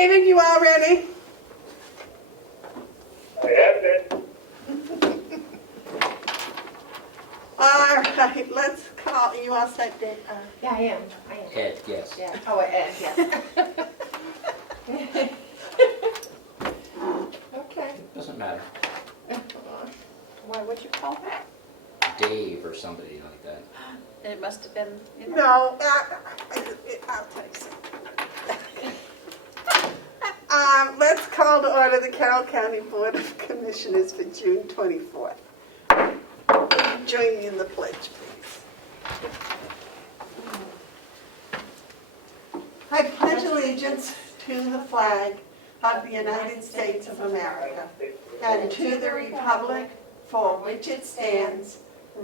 David, you all ready? I have been. All right, let's call, you all set, Dave? Yeah, I am. Ed, yes. Yeah. Oh, Ed, yes. Okay. Doesn't matter. Why, what'd you call him? Dave or somebody like that. It must have been, you know. No, I'll tell you something. Let's call to order the Carroll County Board of Commissioners for June 24th. Join me in the pledge, please. I pledge allegiance to the flag of the United States of America and to the republic for which it stands,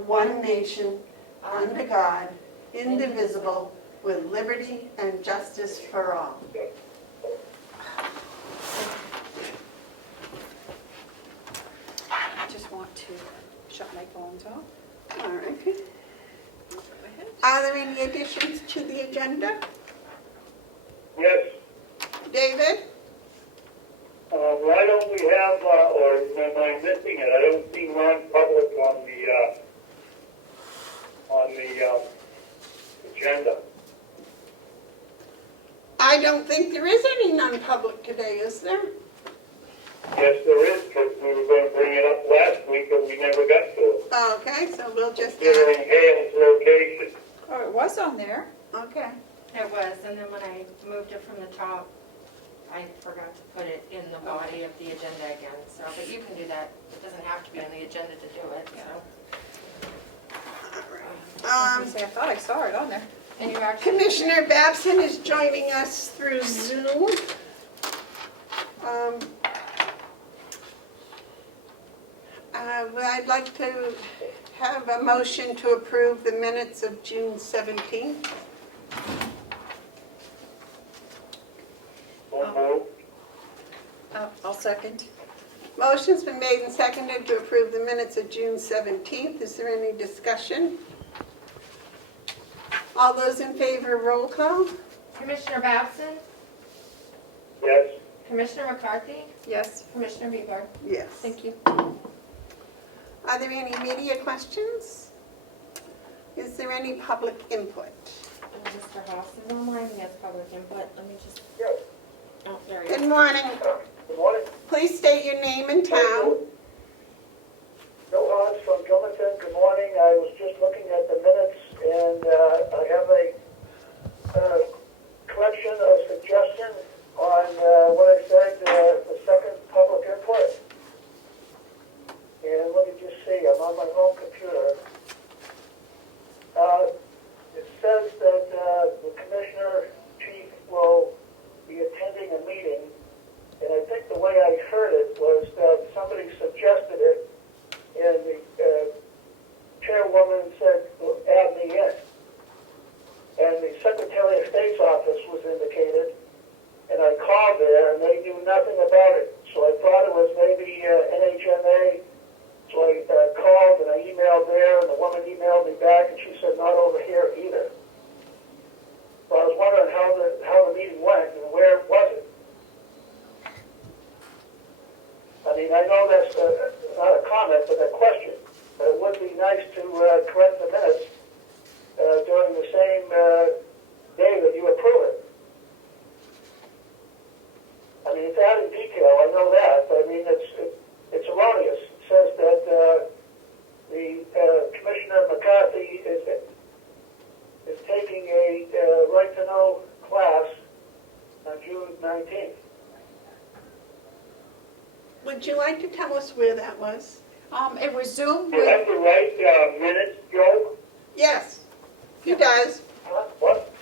one nation, under God, indivisible, with liberty and justice for all. I just want to shut my phones off. All right. Go ahead. Are there any additions to the agenda? Yes. David? Why don't we have, or am I missing it? I don't see non-public on the agenda. I don't think there is any non-public today, is there? Yes, there is, because we were going to bring it up last week and we never got to it. Okay, so we'll just Considering Hale's location. Oh, it was on there. okay. It was, and then when I moved it from the top, I forgot to put it in the body of the agenda again, so, but you can do that. It doesn't have to be on the agenda to do it, so. I was gonna say, I thought I saw it on there. And you actually. Commissioner Babson is joining us through Zoom. I'd like to have a motion to approve the minutes of June 17th. Don't move. I'll second. Motion's been made and seconded to approve the minutes of June 17th. Is there any discussion? All those in favor, roll call? Commissioner Babson, Yes. Commissioner McCarthy, Yes. Commissioner Bieber. Yes. Thank you. Are there any media questions? Is there any public input? Mr. Haas is online, he has public input. Let me just, Yes. oh, there he Good is. morning. Good morning. Please state your name and town. Bill Haas from Gilmanton. Good morning. I was just looking at the minutes and I have a collection of suggestions on what I said, the second public input. And let me just see, I'm on my home computer. It says that the commissioner chief will be attending a meeting. And I think the way I heard it was that somebody suggested it, and the chairwoman said, well, add me in. And the Secretary of State's office was indicated, and I called there, and they knew nothing about it. So I thought it was maybe NHMA. So I called and I emailed there, and the woman emailed me back, and she said, not over here either. So I was wondering how the meeting went and where was it. I mean, I know that's not a comment, but a question. But it would be nice to correct the minutes during the same day that you approve it. I mean, it's added detail, I know that, but I mean, it's erroneous. It says that the Commissioner McCarthy is taking a right-to-know class on June 19th. Would you like to tell us where that was? It was Zoom Do you have with, the right minutes, Joe? Yes, he does. Huh? What?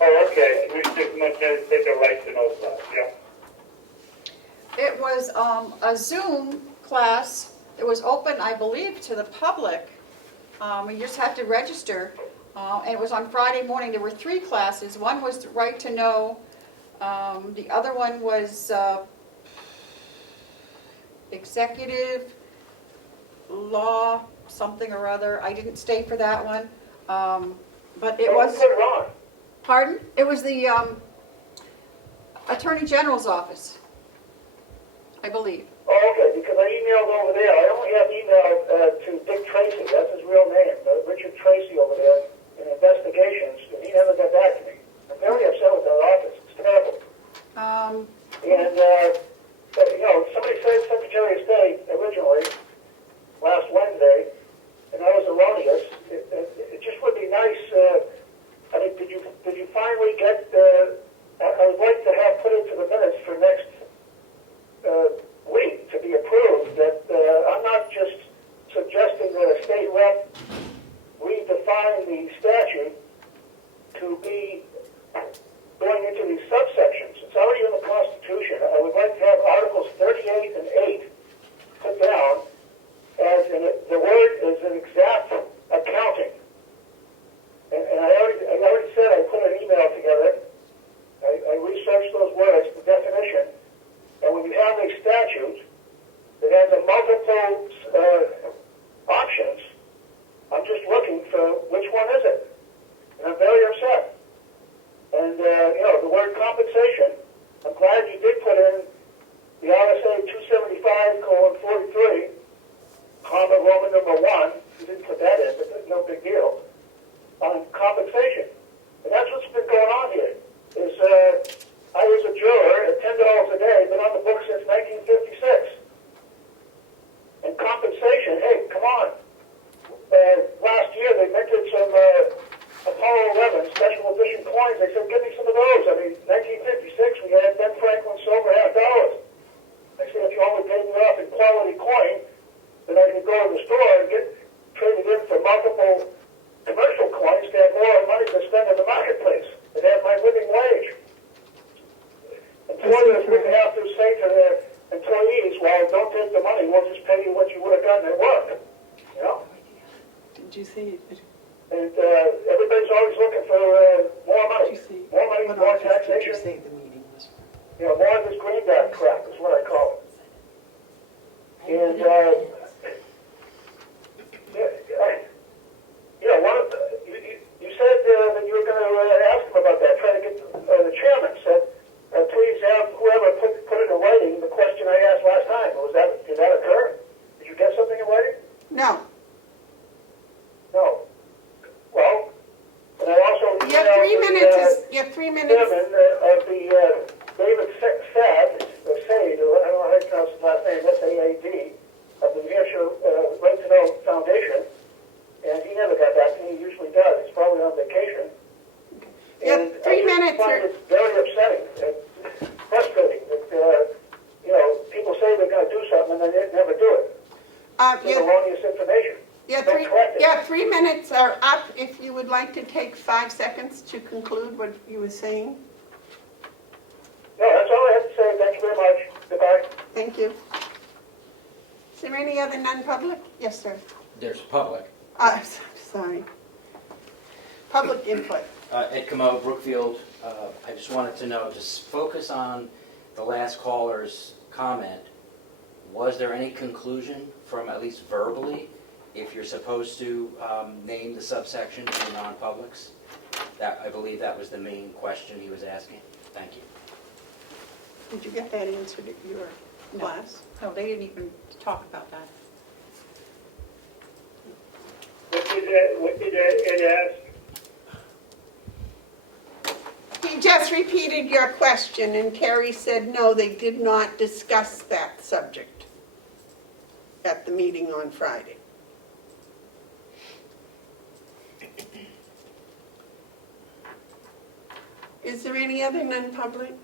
Oh, okay. Commissioner McCarthy take a right-to-know class, yeah. it was a Zoom class. It was open, I believe, to the public. You just have to register. And it was on Friday morning. There were 3 classes. One was the right to know. The other one was executive law, something or other. I didn't stay for that one. But it was, Put it on. pardon? It was the Attorney General's office, I believe. Oh, okay, because I emailed over there. I only have email to Dick Tracy, that's his real name, Richard Tracy over there in investigations, and he never got back to me. I'm very upset with that office. It's terrible. And, somebody said Secretary of State originally last Wednesday, and that was erroneous. It just would be nice, did you finally get, I would like to have put into the minutes for next week to be approved that I'm not just suggesting that a state rep redefine the statute to be going into these subsections. It's already in the Constitution. I would like to have Articles 38 and 8 put down as the word is an exact accounting. And I already said I put an email together. I researched those words, the definition. And when you have a statute that has a multiple options, I'm just looking for which one is it. And I'm very upset. And, the word compensation, I'm glad you did put in the RSA 275:43, comma Roman number 1. You didn't put that in, but that's no big deal. On compensation. And that's what's been going on here. Is I was a juror at $10 a day, been on the books since 1956. And compensation, hey, come on. Last year they minted some Apollo 11 special edition coins. They said, give me some of those. I mean, 1956 we had Ben Franklin silver $50. I said, if you only paid me off in quality coin, then I could go to the store and get traded in for multiple commercial coins to have more money to spend in the marketplace and have my living wage. Employers wouldn't have to say to their employees, well, don't take the money, we'll just pay you what you would have gotten at work. You know? Did you see it? And everybody's always looking for more money. More money, What more office did you taxation. say the meeting was for? More of this greenback crap is what I call it. And, you said that you were going to ask him about that, try to get the chairman said, please have whoever put it in writing the question I asked last time. Did that occur? Did you get something in writing? No. No. Well, and I also You have 3 minutes, you have 3 minutes. chairman of the David Saad, or Said, or I don't know how to pronounce his last name, S-A-A-D, of the New Hampshire Right to Know Foundation, and he never got back to me. He usually does. He's probably on vacation. You have 3 minutes. I find it very upsetting and frustrating that, people say they're going to do something and then they never do it. It's erroneous information. Yeah, 3 minutes are up. If you would like to take 5 seconds to conclude what you were saying. No, that's all I have to say. Thank you very much. Goodbye. Thank you. Is there any other non-public? Yes, sir. There's public. Sorry. Public input. At Comeau, Brookfield, I just wanted to know, just focus on the last caller's comment. Was there any conclusion from, at least verbally, if you're supposed to name the subsection in the non-publics? I believe that was the main question he was asking. Thank you. Did you get that answered at your class? No, they didn't even talk about that. What did Ed ask? He just repeated your question, and Terry said, no, they did not discuss that subject at the meeting on Friday. Is there any other non-public?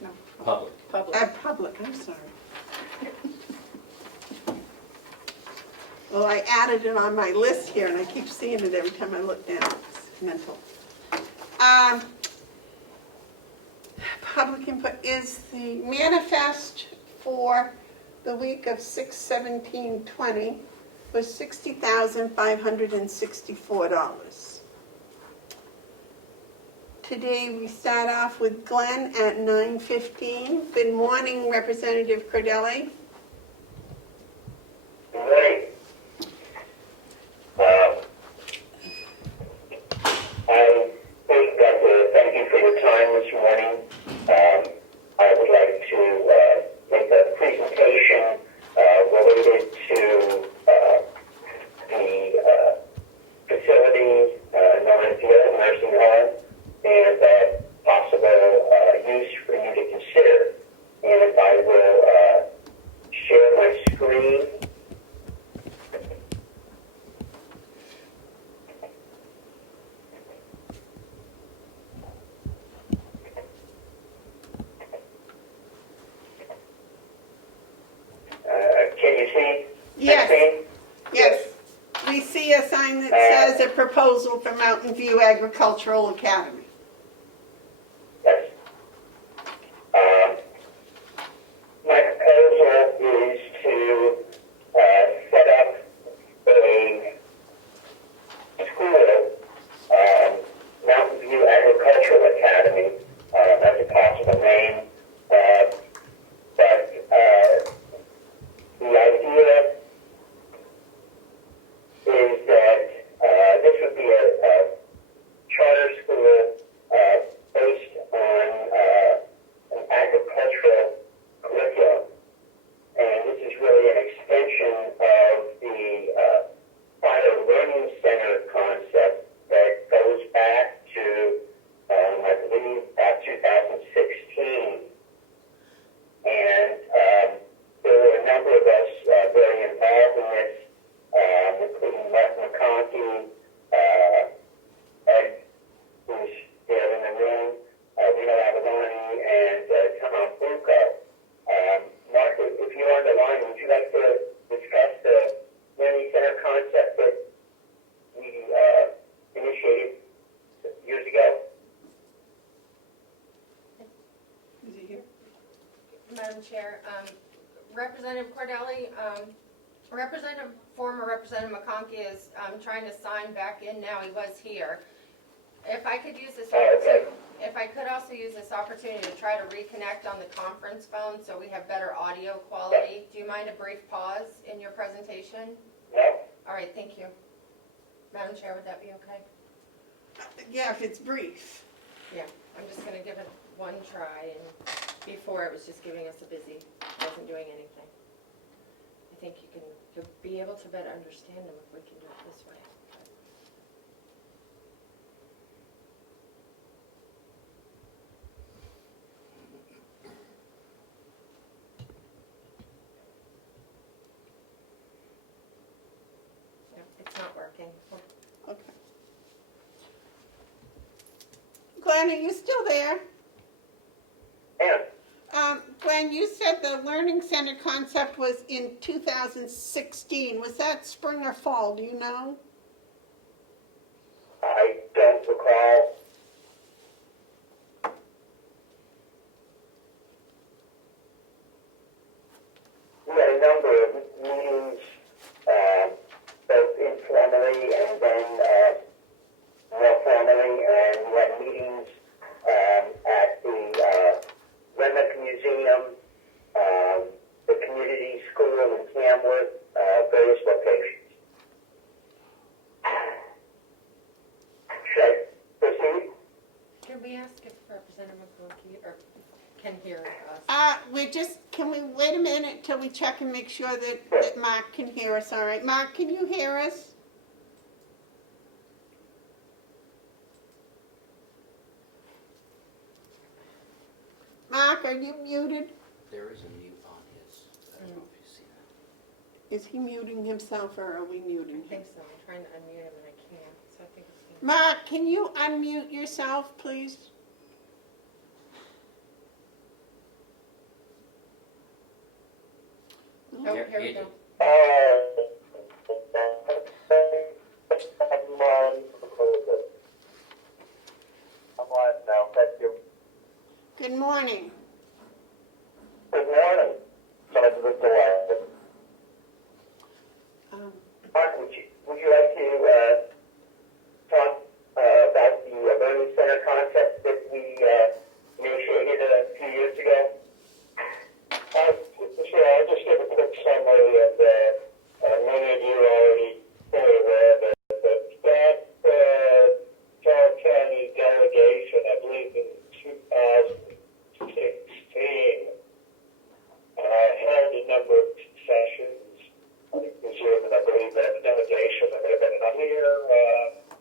No, Public. public. Public, I'm sorry. Well, I added it on my list here, and I keep seeing it every time I look down. It's mental. Public input is the manifest for the week of 6/17/20 was $60,564. Today, we start off with Glenn at 9:15. Good morning, Representative Cordelli. Good morning. I first got to thank you for your time this morning. proposal for Mountain View Agricultural Academy? Yes. My proposal is to set up a school, Mountain View Agricultural Academy. That's a possible name. But the idea is that this would be a charter school based on an agricultural curriculum. And this is really an extension of the Fire Learning Center concept that goes back to, I believe, about 2016. And there were a number of us very involved in this, including Mark McConkey, Ed, who's there in the room, Reno Avaloni, and Tom Bucco. Mark, if you're on the line, would you like to discuss the learning center concept that we initiated years ago? Is he here? Madam Chair, Representative Cordelli, former Representative McConkey is trying to sign back in now. He was here. If I could use this opportunity, if I could also use this opportunity to try to reconnect on the conference phone so we have better audio quality. Do you mind a brief pause in your presentation? No? All right, thank you. Madam Chair, would that be okay? Yeah, if it's brief. Yeah, I'm just going to give it one try, and before it was just giving us a busy, wasn't doing anything. I think you'll be able to better understand them if we can do it this way. No, it's not working. Okay. Glenn, are you still there? Yeah. Glenn, you said the Learning Center concept was in 2016. Was that spring or fall? Do you know? I don't recall. We had a number of meetings, both informally and then more formally, and we had meetings at the Renwick Museum, the community school in Tamworth, various locations. Should I proceed? Can we ask if Representative McConkey can hear us? Can we wait a minute till we check and make sure that Mark can hear us, all right? Mark, can you hear us? Mark, are you muted? There is a mute on his. I don't know if you see that. Is he muting himself or are we muting I him? think so. I'm trying to unmute him and I can't, so I think it's. Mark, can you unmute yourself, please? Oh, here we go. I'm live now, thank you. Good morning. Good morning. Sorry for the delay. Mark, would you like to talk about the Learning Center concept that we initiated a few years ago? Sure, I'll just give a quick summary of many of you are already fully aware of it, but that Carroll County delegation, I believe in 2016, held a number of sessions. I presume, and I believe that the delegation that may have been unclear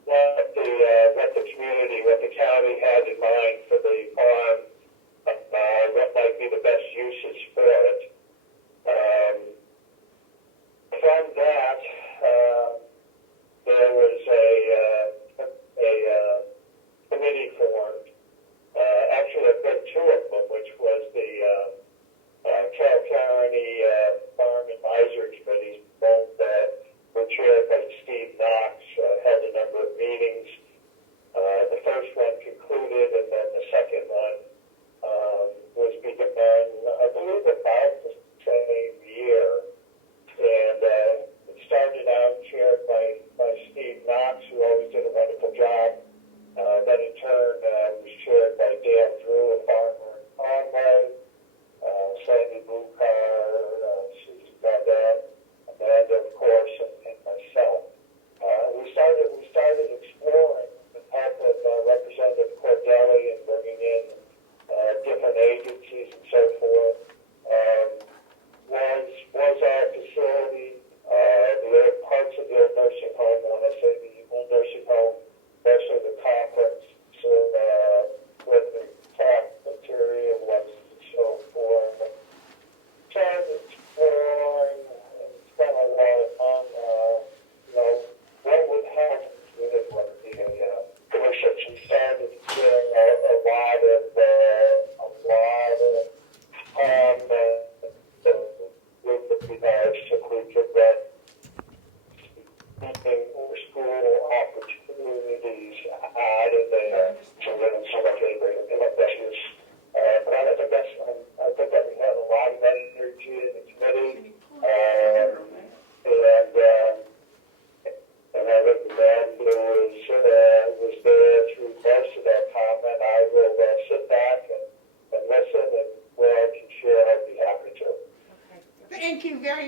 what the community, what the county had in mind for the farm, what might be the best uses for it. From that, there was a committee formed. Actually, there have been two of them, which was the Carroll County Farm Advisory Committees, both were chaired by Steve Knox, held a number of meetings.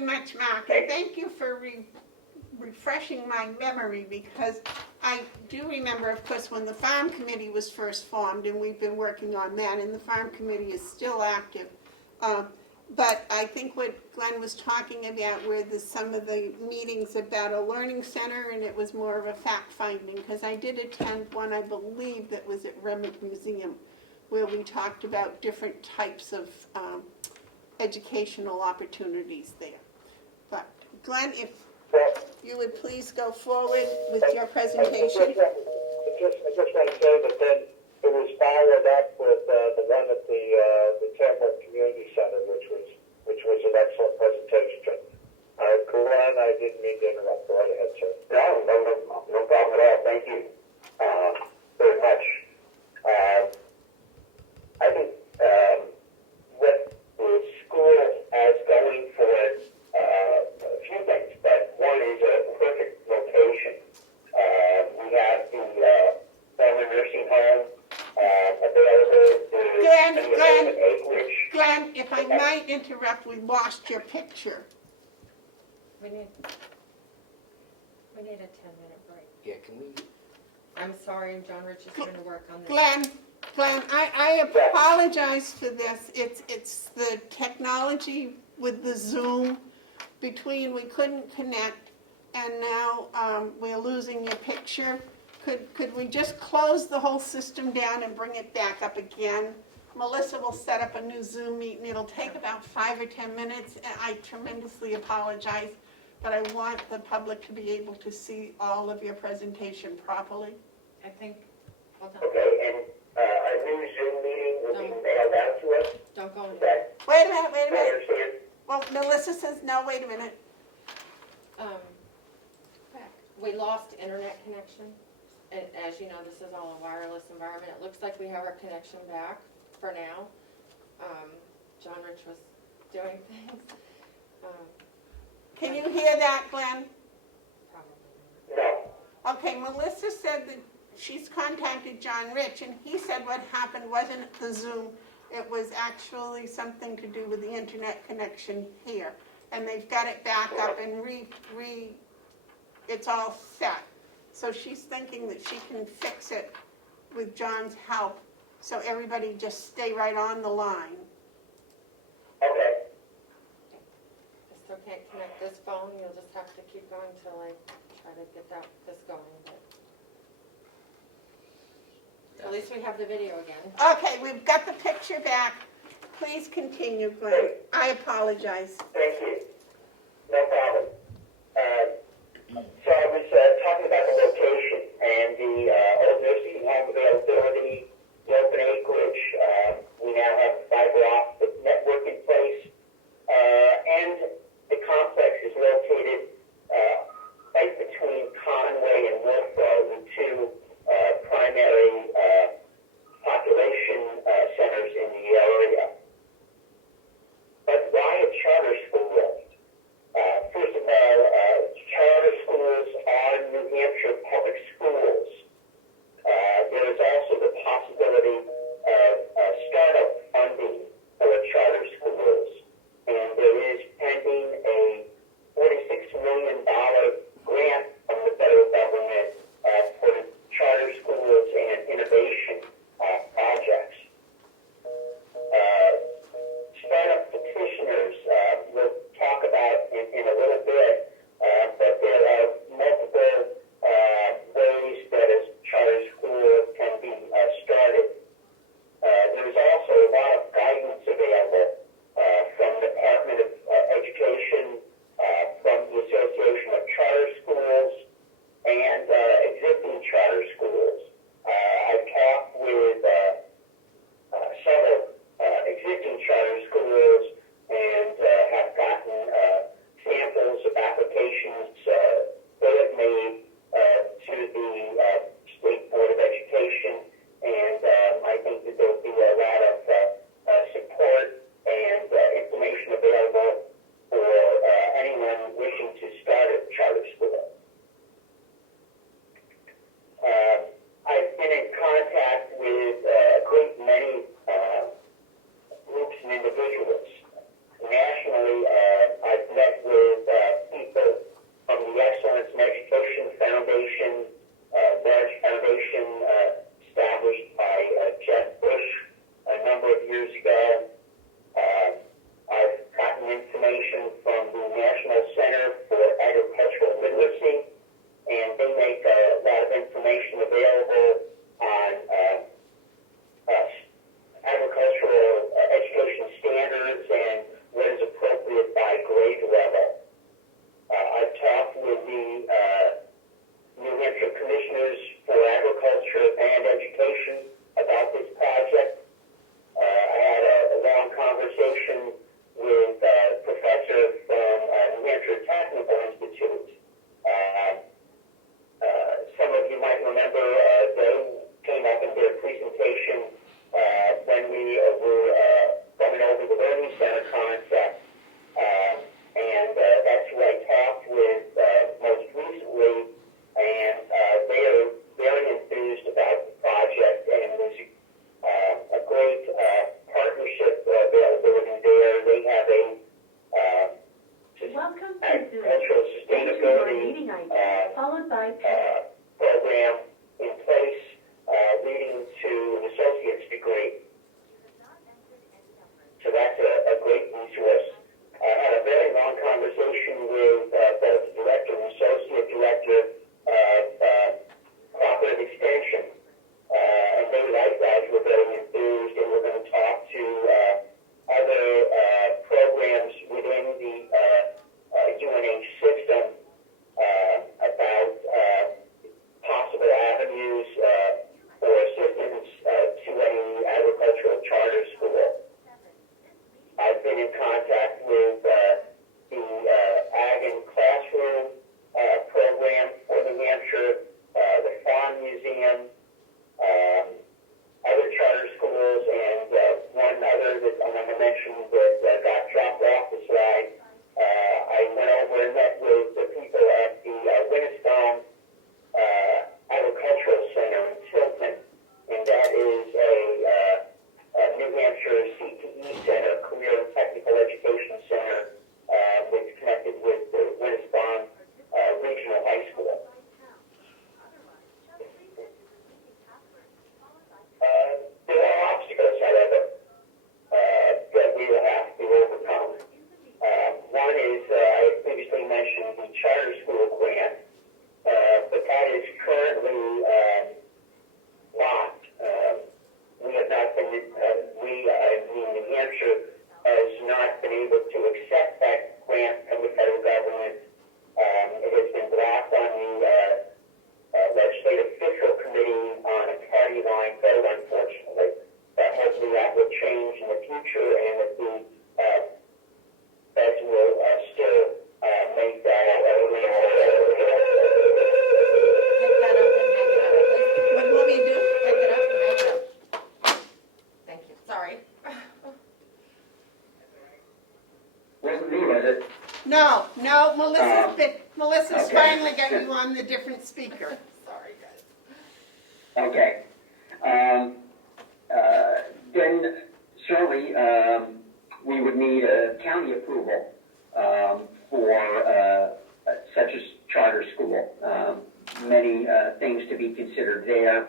very much, Mark, and thank you for refreshing my memory, because I do remember, of course, when the farm committee was first formed, and we've been working on that, and the farm committee is still active. But I think what Glenn was talking about were some of the meetings about a learning center, and it was more of a fact-finding, because I did attend one, I believe, that was at Remick Museum, where we talked about different types of educational opportunities there. But Glenn, if you would please go forward with your presentation. I just want to say that then it was followed up with the one at the Tamworth Community Center, which was an excellent presentation. Glenn, I didn't mean to interrupt. Go right ahead, sir. No problem at all. Thank you very much. I think what the school has going for it, a few things, but one is a perfect location. We have the family nursing home available. Glenn, if I might interrupt, we lost your picture. We need a 10-minute break. Yeah, can we, I'm sorry, John Rich is trying to work on this. Glenn, I apologize for this. It's the technology with the Zoom between we couldn't connect, and now we're losing your picture. Could we just close the whole system down and bring it back up again? Melissa will set up a new Zoom meeting. It'll take about 5 or 10 minutes, and I tremendously apologize, but I want the public to be able to see all of your presentation properly. I think, hold on, Okay, and a new Zoom meeting will be mailed out to us. don't go into That, Wait a minute. I understand. Well, Melissa says, no, wait a minute. We lost internet connection. And as you know, this is all a wireless environment. It looks like we have our connection back for now. John Rich was doing things. Can you hear that, Glenn? Probably. No. Okay, Melissa said that she's contacted John Rich, and he said what happened wasn't the Zoom, it was actually something to do with the internet connection here. And they've got it back up and it's all set. So she's thinking that she can fix it with John's help, so everybody just stay right on the line. Okay. I still can't connect this phone. You'll just have to keep going till I try to get this going. But at least we have the video again. Okay, we've got the picture back. Please continue, Glenn. I apologize. Thank you. No problem. So I was talking about the location and the old nursing home availability, the open acreage. We now have fiber optic network in place, and the complex is located right between Conway and Wolfboro, the two primary population centers in the area. But why a charter school? First it? No, Melissa's Okay. finally got you on the different speaker. Sorry, guys. Okay. Then certainly we would need a county approval for such a charter school. Many things to be considered there.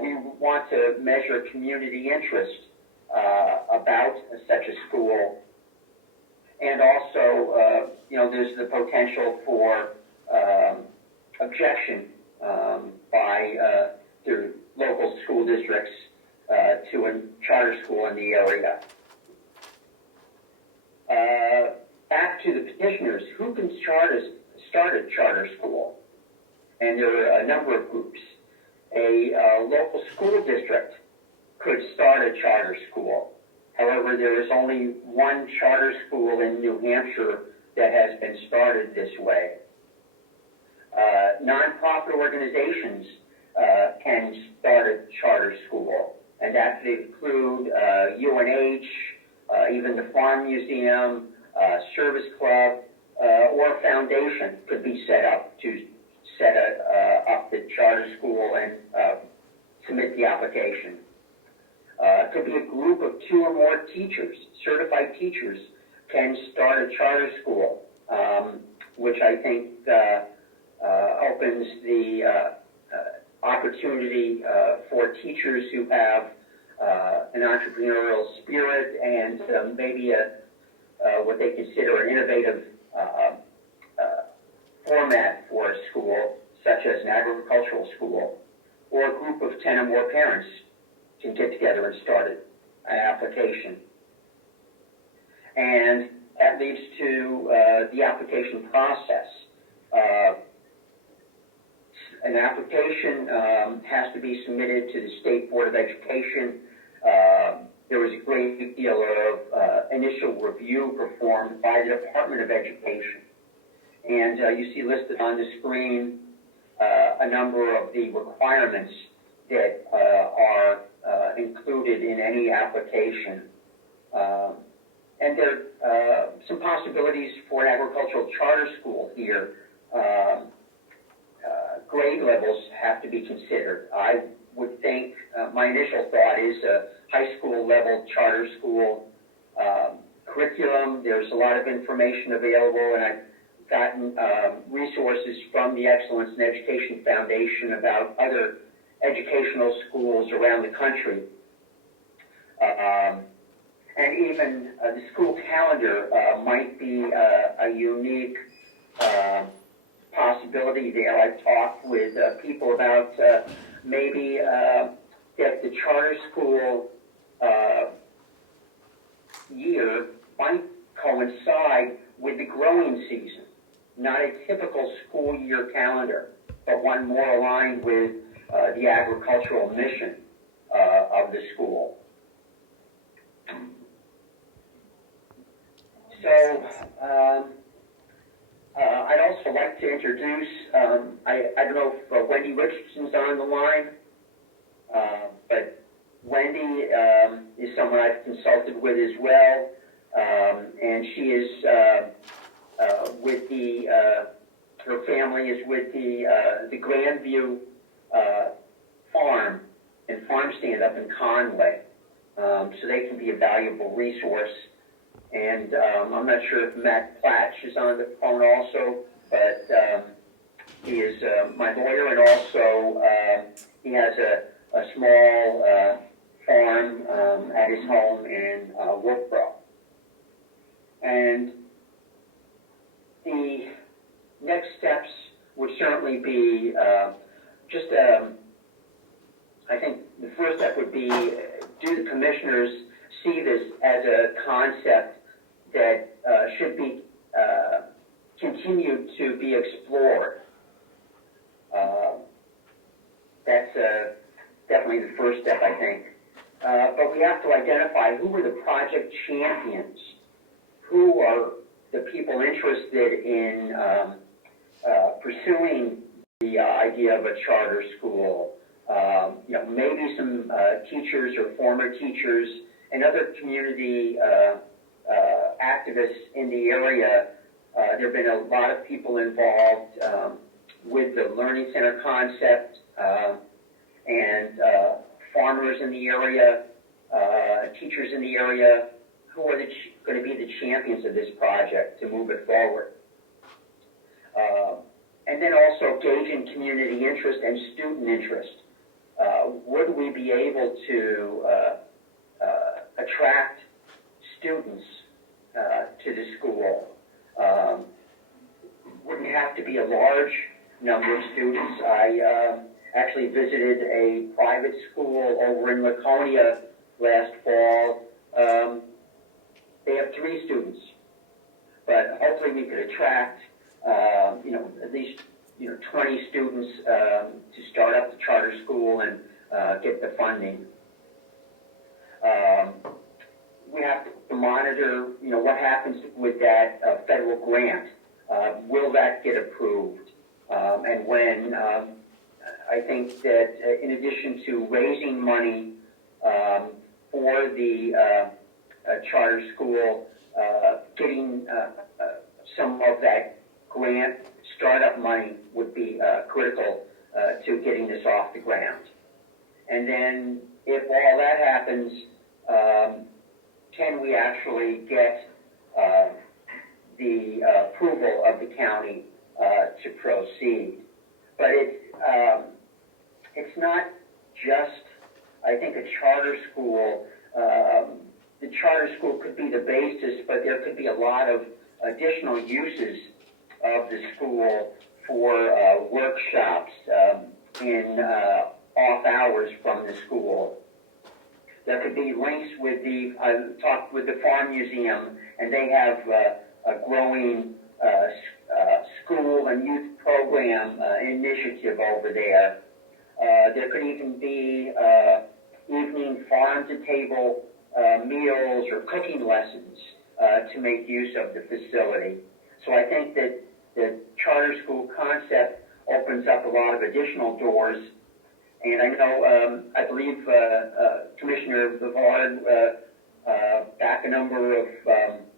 We want to measure community interest about such a school. And also, there's the potential for objection by the local school districts to a charter school in the area. Back to the petitioners, who can start a charter school? And there are a number of groups. A local school district could start a charter school. However, there is only one charter school in New Hampshire that has been started this way. Nonprofit organizations can start a charter school, and that could include UNH, even the Farm Museum, Service Club, or a foundation could be set up to set up the charter school and submit the application. It could be a group of 2 or more teachers, certified teachers, can start a charter school, which I think opens the opportunity for teachers who have an entrepreneurial spirit and maybe what they consider an innovative format for a school, such as an agricultural school, or a group of 10 or more parents can get together and start an application. And that leads to the application process. An application has to be submitted to the State Board of Education. There was a great deal of initial review performed by the Department of Education. And you see listed on the screen a number of the requirements that are included in any application. And there are some possibilities for an agricultural charter school here. Grade levels have to be considered. I would think, my initial thought is a high school level charter school curriculum. There's a lot of information available, and I've gotten resources from the Excellence in Education Foundation about other educational schools around the country. And even the school calendar might be a unique possibility there. I've talked with people about maybe if the charter school year might coincide with the growing season. Not a typical school year calendar, but one more aligned with the agricultural mission of the school. So I'd also like to introduce, I don't know if Wendy Richardson's on the line, but Wendy is someone I've consulted with as well, and she is with the, her family is with the Grandview farm and farm stand up in Conway, so they can be a valuable resource. And I'm not sure if Matt Platch is on the phone also, but he is my lawyer, and also he has a small farm at his home in Wolfboro. And the next steps would certainly be just, I think the first step would be, do the commissioners see this as a concept that should be continued to be explored? That's definitely the first step, I think. But we have to identify who are the project champions, who are the people interested in pursuing the idea of a charter school. Maybe some teachers or former teachers and other community activists in the area. There have been a lot of people involved with the Learning Center concept and farmers in the area, teachers in the area, who are going to be the champions of this project to move it forward. And then also gauging community interest and student interest. Would we be able to attract students to the school? Wouldn't have to be a large number of students. I actually visited a private school over in Laconia last fall. They have 3 students, but hopefully we could attract, at least 20 students to start up the charter school and get the funding. We have to monitor, what happens with that federal grant. Will that get approved? And when? I think that in addition to raising money for the charter school, getting some of that grant startup money would be critical to getting this off the ground. And then if all that happens, can we actually get the approval of the county to proceed? But it's not just, I think, a charter school. The charter school could be the basis, but there could be a lot of additional uses of the school for workshops in off hours from the school. There could be links with I talked with the Farm Museum, and they have a growing school and youth program initiative over there. There could even be evening farm-to-table meals or cooking lessons to make use of the facility. So I think that the charter school concept opens up a lot of additional doors. And I know, I believe Commissioner Bavard, back a number of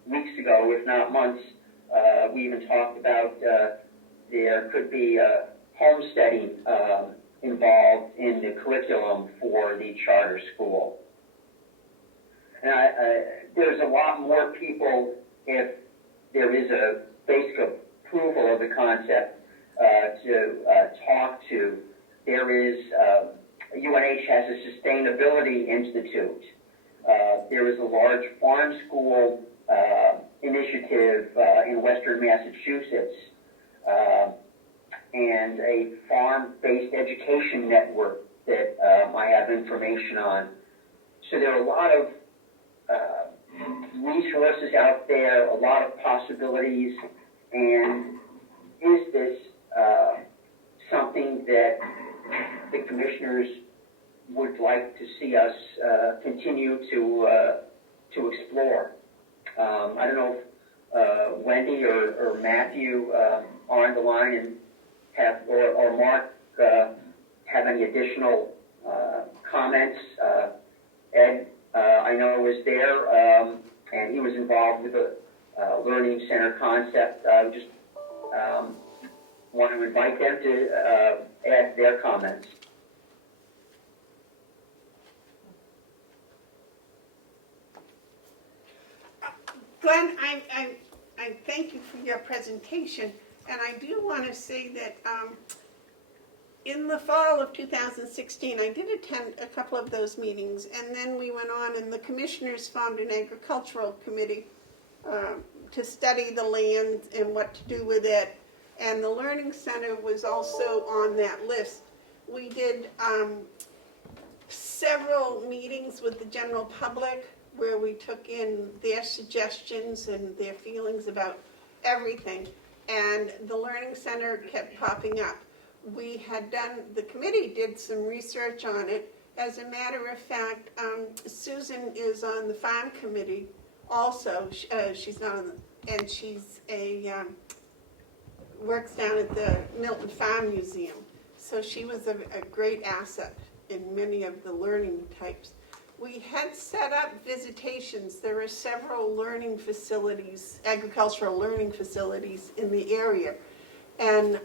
weeks ago, if not months, we even talked about there could be homesteading involved in the curriculum for the charter school. And there's a lot more people, if there is a basic approval of the concept, to talk to. There is, UNH has a sustainability institute. There is a large farm school initiative in Western Massachusetts, and a farm-based education network that I have information on. So there are a lot of resources out there, a lot of possibilities, and is this something that the commissioners would like to see us continue to explore? I don't know if Wendy or Matthew are on the line and have, or Mark have any additional comments. Ed, I know was there, and he was involved with the Learning Center concept. I just want to invite them to add their comments. Glenn, I thank you for your presentation, and I do want to say that in the fall of 2016, I did attend a couple of those meetings, and then we went on, and the commissioners formed an agricultural committee to study the land and what to do with it, and the Learning Center was also on that list. We did several meetings with the general public where we took in their suggestions and their feelings about everything, and the Learning Center kept popping up. We had done, the committee did some research on it. As a matter of fact, Susan is on the farm committee also. She's not on the, and she's works down at the Milton Farm Museum. So she was a great asset in many of the learning types. we had set up visitations. There are several learning facilities, agricultural learning facilities in the area. And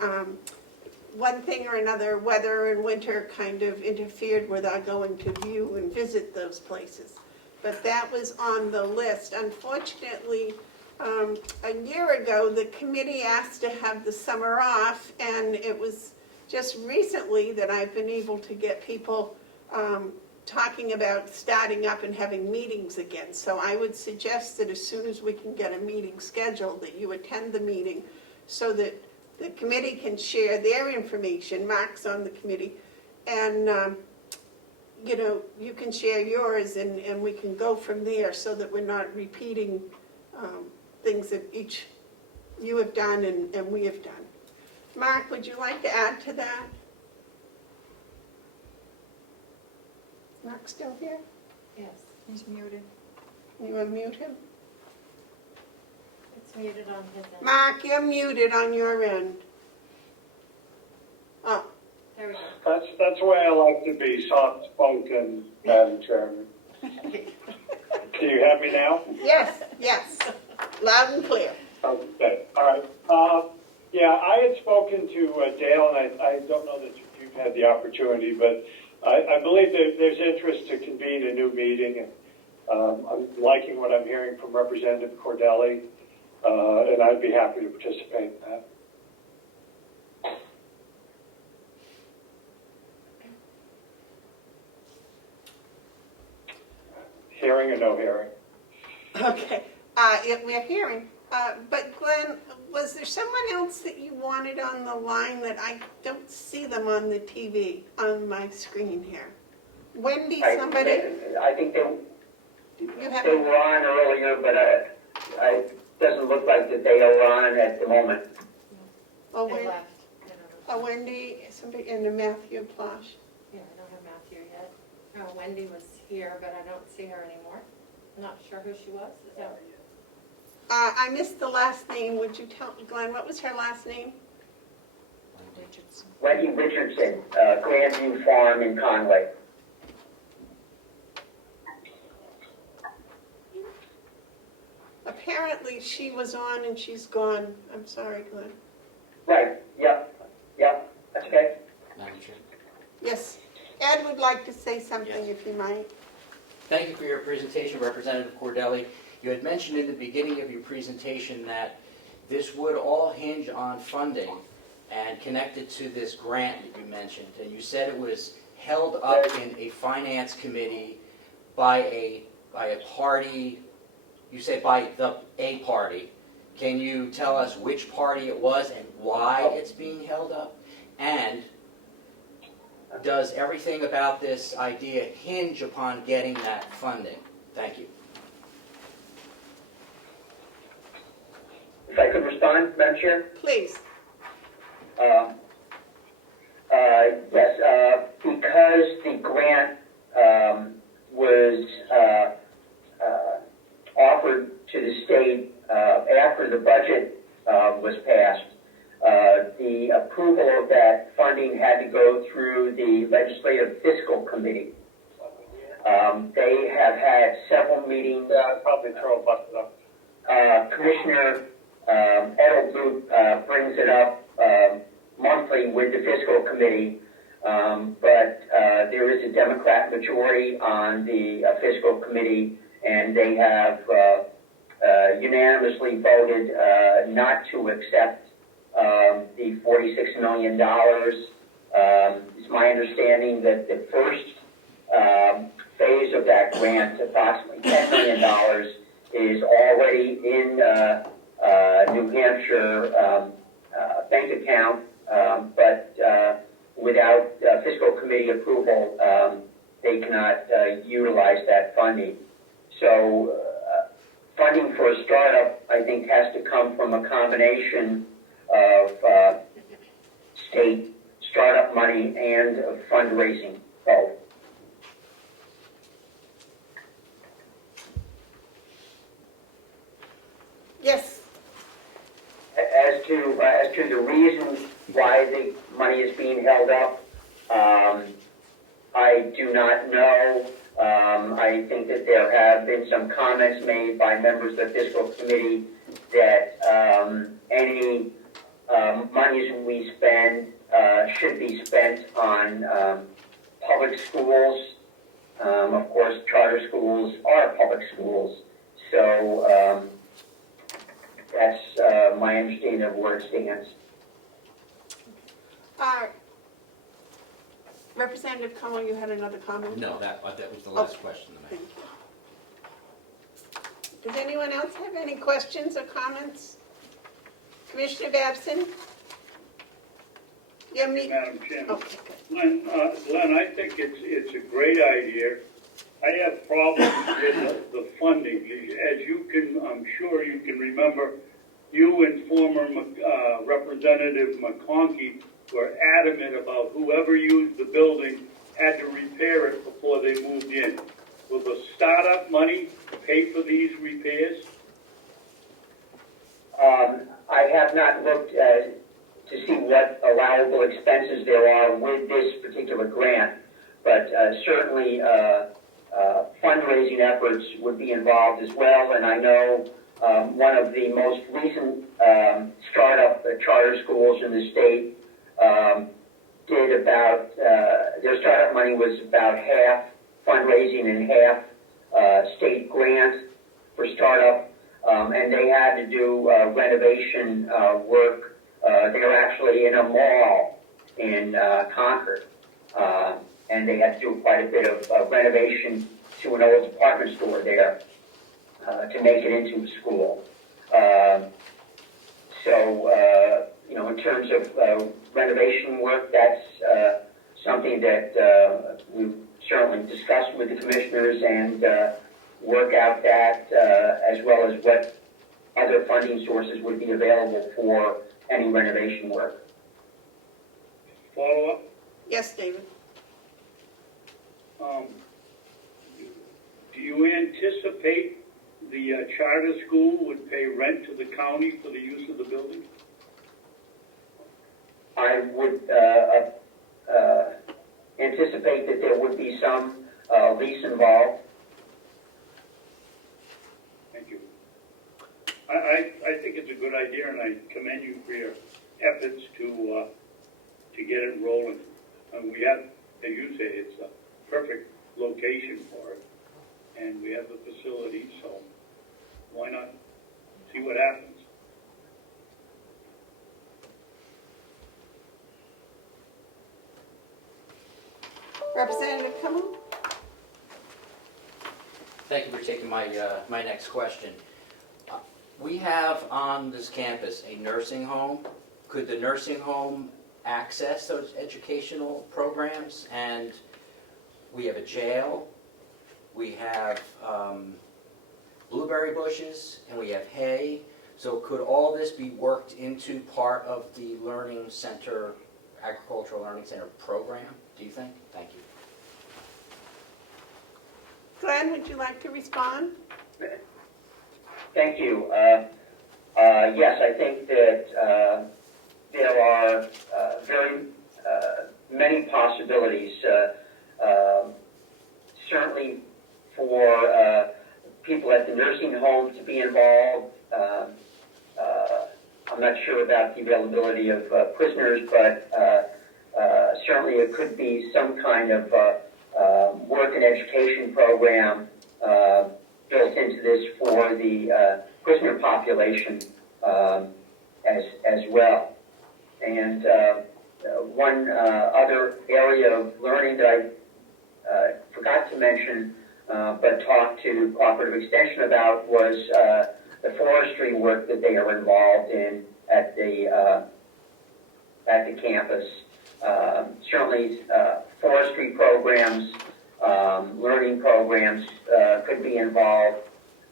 one thing or another, weather and winter kind of interfered with our going to view and visit those places. But that was on the list. Unfortunately, a year ago, the committee asked to have the summer off, and it was just recently that I've been able to get people talking about starting up and having meetings again. So I would suggest that as soon as we can get a meeting scheduled, that you attend the meeting so that the committee can share their information, Mark's on the committee, and you can share yours, and we can go from there so that we're not repeating things that each you have done and we have done. Mark, would you like to add to that? Mark still here? Yes, He's muted. You unmute him? it's muted on his end. Mark, you're muted on your end. Oh, There we go. That's the way I like to be, soft-spoken, Madam Chairman. Can you have me now? yes, loud and clear. Okay, all right. Yeah, I had spoken to Dale, and I don't know that you've had the opportunity, but I believe that there's interest to convene a new meeting, and I'm liking what I'm hearing from Representative Cordelli, and I'd be happy to participate in that. Hearing or no hearing? Okay, we're hearing. But Glenn, was there someone else that you wanted on the line that I don't see them on the TV, on my screen here? Wendy, somebody? I think You have, they were on earlier, but it doesn't look like that they are on at the moment. oh, They Wendy, left. I don't know. Wendy, somebody, and a Matthew Plosh. Yeah, I don't have Matthew yet. Oh, Wendy was here, but I don't see her anymore. I'm not sure who she was. Is that? I missed the last name. Would you tell, Glenn, what was her last name? Richardson. Wendy Richardson, Grandview Farm in Conway. Apparently she was on and she's gone. I'm sorry, Glenn. Right, yep, that's okay. Madam Chair. Yes, Ed would like to say something Yes. if he might. Thank you for your presentation, Representative Cordelli. You had mentioned in the beginning of your presentation that this would all hinge on funding and connected to this grant that you mentioned. And you said it was held up in a finance committee by a party, you said by a party. Can you tell us which party it was and why it's being held up? And does everything about this idea hinge upon getting that funding? Thank you. If I could respond, Madam Chair? Please. Yes, because the grant was offered to the state after the budget was passed, the approval of that funding had to go through the Legislative Fiscal Committee. They have had several meetings. Yeah, I'd probably throw a bucket up. Commissioner Edelblut brings it up monthly with the Fiscal Committee, but there is a Democrat majority on the Fiscal Committee, and they have unanimously voted not to accept the $46 million. It's my understanding that the first phase of that grant, approximately $10 million, is already in New Hampshire bank account, but without fiscal committee approval, they cannot utilize that funding. So funding for a startup, I think, has to come from a combination of state startup money and fundraising, both. Yes. As to the reason why the money is being held up, I do not know. I I think that there have been some comments made by members of the fiscal committee that any monies we spend should be spent on public schools. Of course, charter schools are public schools, so that's my understanding of where it stands. Representative Comeau, you had another comment? No, that was the last question. that I Thank you. Does anyone else have any questions or comments? Commissioner Babson? Madam Chairman. Okay, good. Glenn, I think it's a great idea. I have problems with the funding. As you can, I'm sure you can remember, you and former Representative McConkey were adamant about whoever used the building had to repair it before they moved in. Will the startup money pay for these repairs? I have not looked to see what allowable expenses there are with this particular grant, but certainly fundraising efforts would be involved as well. And I know one of the most recent startup charter schools in the state did about, their startup money was about half fundraising and half state grant for startup. And they had to do renovation work. They were actually in a mall in Concord. And they had to do quite a bit of renovation to an old department store there to make it into a school. In terms of renovation work, that's something that we certainly discuss with the commissioners and work out that as well as what other funding sources would be available for any renovation work. Follow up? Yes, David? Do you anticipate the charter school would pay rent to the county for the use of the building? I would anticipate that there would be some lease involved. Thank you. I think it's a good idea, and I commend you for your efforts to get it rolling. And we have, as you say, it's a perfect location for it, and we have the facility, so why not see what happens? Representative Comeau? Thank you for taking my next question. We have on this campus a nursing home. Could the nursing home access those educational programs? And we have a jail, we have blueberry bushes, and we have hay. So could all this be worked into part of the Learning Center, Agricultural Learning Center program, do you think? Thank you. Glenn, would you like to respond? Thank you. Yes, I think that there are very many possibilities. Certainly for people at the nursing home to be involved. I'm not sure about the availability of prisoners, but certainly it could be some kind of work and education program built into this for the prisoner population as well. And one other area of learning that I forgot to mention, but talked to Cooperative Extension about, was the forestry work that they are involved in at the campus. Certainly, forestry programs, learning programs could be involved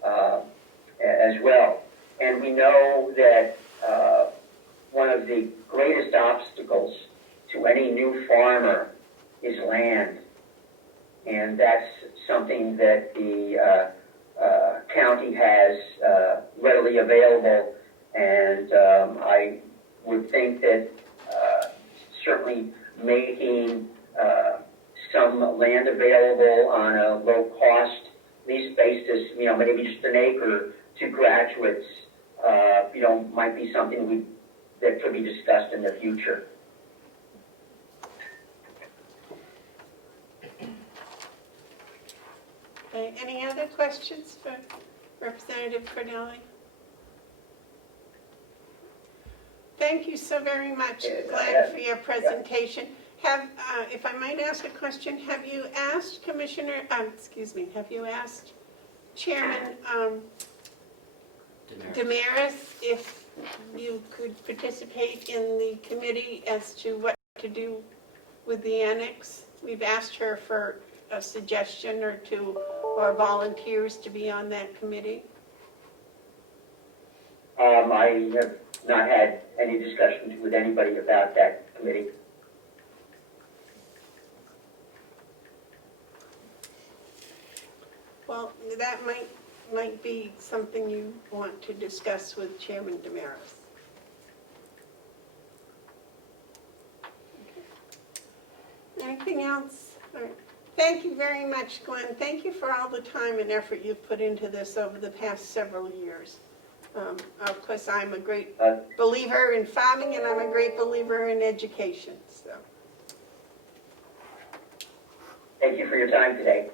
as well. And we know that one of the greatest obstacles to any new farmer is land. And that's something that the county has readily available. And I would think that certainly making some land available on a low-cost place this, maybe just an acre to graduates, might be something that could be discussed in the future. Any other questions for Representative Corneli? Thank you so very much, Glenn, for your presentation. If I might ask a question, have you asked Chairman Damaris if you could participate in the committee as to what to do with the annex? We've asked her for a suggestion or two, or volunteers to be on that committee. I have not had any discussions with anybody about that committee. Well, that might be something you want to discuss with Chairman Damaris. Okay. Anything else? All right. Thank you very much, Glenn. Thank you for all the time and effort you've put into this over the past several years. Of course, I'm a great believer in farming, and I'm a great believer in education. So, Thank you for your time today.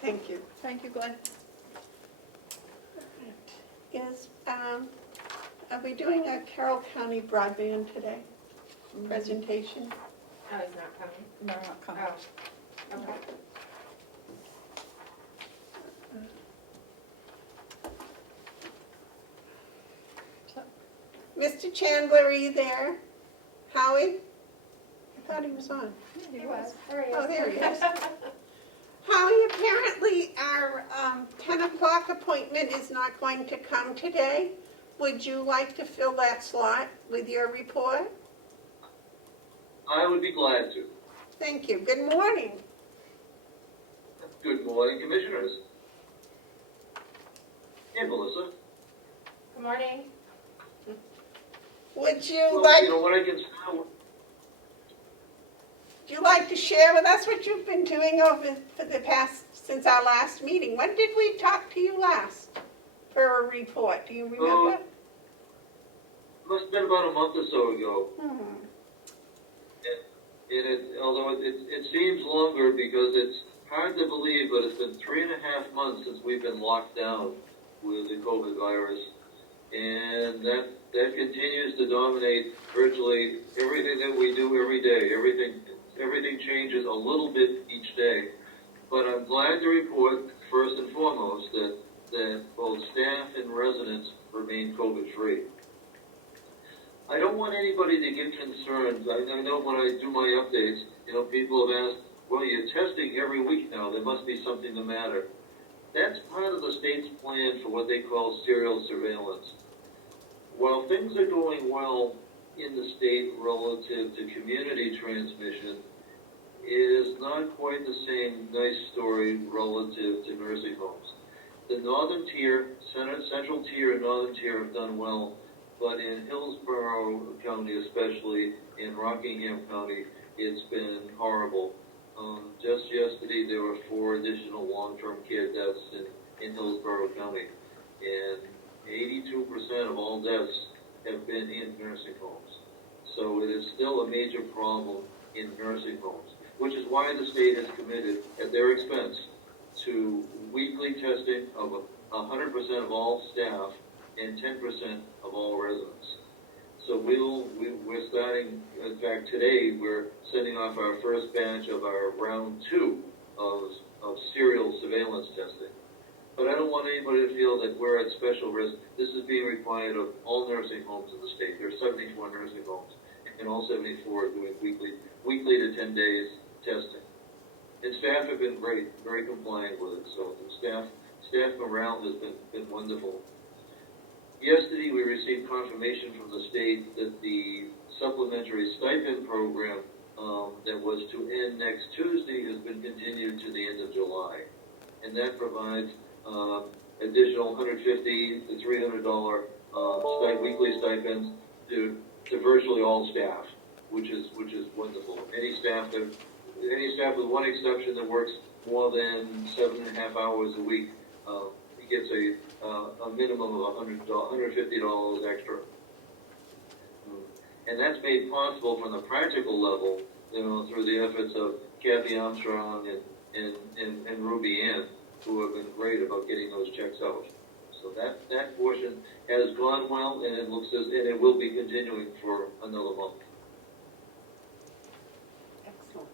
thank you. Thank you, Glenn. Are we doing a Carroll County broadband today? Presentation? Oh, he's not coming? No, not coming. Oh, okay. Mr. Chandler, are you there? Howie? I thought he was on. He was. There he is. Oh, there he is. Howie, apparently our 10 o'clock appointment is not going to come today. Would you like to fill that slot with your report? I would be glad to. Thank you. Good morning. Good morning, Commissioners. Hey, Melissa. Good morning. Would you Well, like, what I can would you like to share with us what you've been doing over for the past, since our last meeting? When did we talk to you last for a report? Do you remember? must have been about a month or so ago. Hmm. Although it seems longer because it's hard to believe, but it's been 3.5 months since we've been locked down with the COVID virus. And that continues to dominate virtually everything that we do every day. Everything changes a little bit each day. But I'm glad to report, first and foremost, that both staff and residents remain COVID-free. I don't want anybody to get concerned. I know when I do my updates, people have asked, well, you're testing every week now. There must be something the matter. That's part of the state's plan for what they call serial surveillance. While things are going well in the state relative to community transmission, it is not quite the same nice story relative to nursing homes. The northern tier, central tier and northern tier have done well, but in Hillsborough County especially, in Rockingham County, it's been horrible. Just yesterday there were 4 additional long-term care deaths in Hillsborough County, and 82% of all deaths have been in nursing homes. So it is still a major problem in nursing homes, which is why the state has committed, at their expense, to weekly testing of 100% of all staff and 10% of all residents. So we're starting, in fact today, we're sending off our first batch of our round 2 of serial surveillance testing. But I don't want anybody to feel that we're at special risk. This is being required of all nursing homes in the state. There are 74 nursing homes, and all 74 are doing weekly to 10 days testing. And staff have been great, very compliant with it. So the staff morale has been wonderful. Yesterday we received confirmation from the state that the supplementary stipend program that was to end next Tuesday has been continued to the end of July. And that provides additional $150 to $300 weekly stipends to virtually all staff, which is wonderful. Any staff with one exception that works more than 7.5 hours a week he gets a minimum of $150 extra. And that's made possible from the practical level, through the efforts of Kathy Armstrong and Ruby Ann, who have been great about getting those checks out. So that portion has gone well, and it will be continuing for another month. Excellent.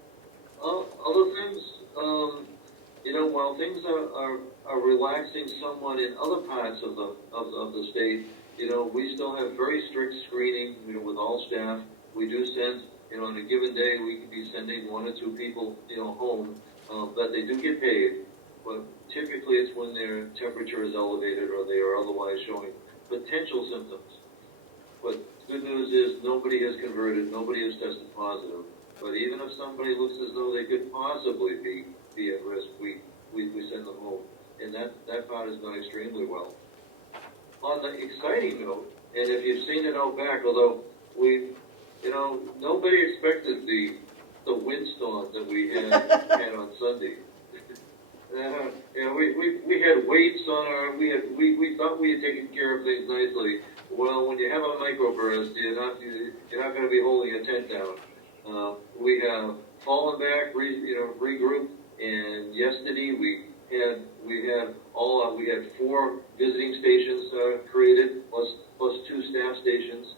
Other things, while things are relaxing somewhat in other parts of the state, we still have very strict screening, with all staff. We do send, on a given day, we could be sending 1 or 2 people, home, but they do get paid. But typically it's when their temperature is elevated or they are otherwise showing potential symptoms. But the good news is nobody has converted, nobody has tested positive. But even if somebody looks as though they could possibly be at risk, we send them home. And that part has gone extremely well. On the exciting note, and if you've seen it out back, although nobody expected the windstorm that we had on Sunday. We had weights on our. We thought we had taken care of things nicely. Well, when you have a microburst, you're not going to be holding a tent down. We have fallen back, regrouped, and yesterday we had 4 visiting stations created, plus 2 staff stations.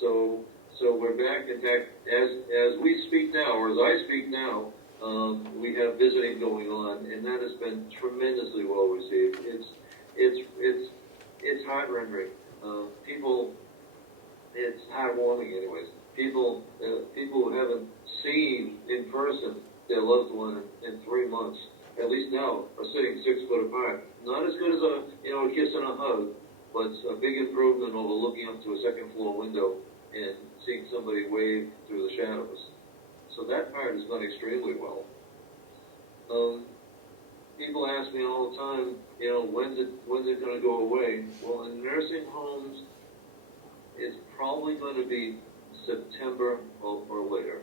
So we're back. In fact, as we speak now, or as I speak now, we have visiting going on, and that has been tremendously well received. It's heart-rending. People, it's heartwarming, anyways. People who haven't seen in person their loved one in 3 months, at least now, are sitting 6 foot apart. Not as good as a kiss and a hug, but it's a big improvement over looking up to a second floor window and seeing somebody wave through the shadows. So that part has gone extremely well. People ask me all the time, when's it going to go away? Well, in nursing homes, it's probably going to be September or later.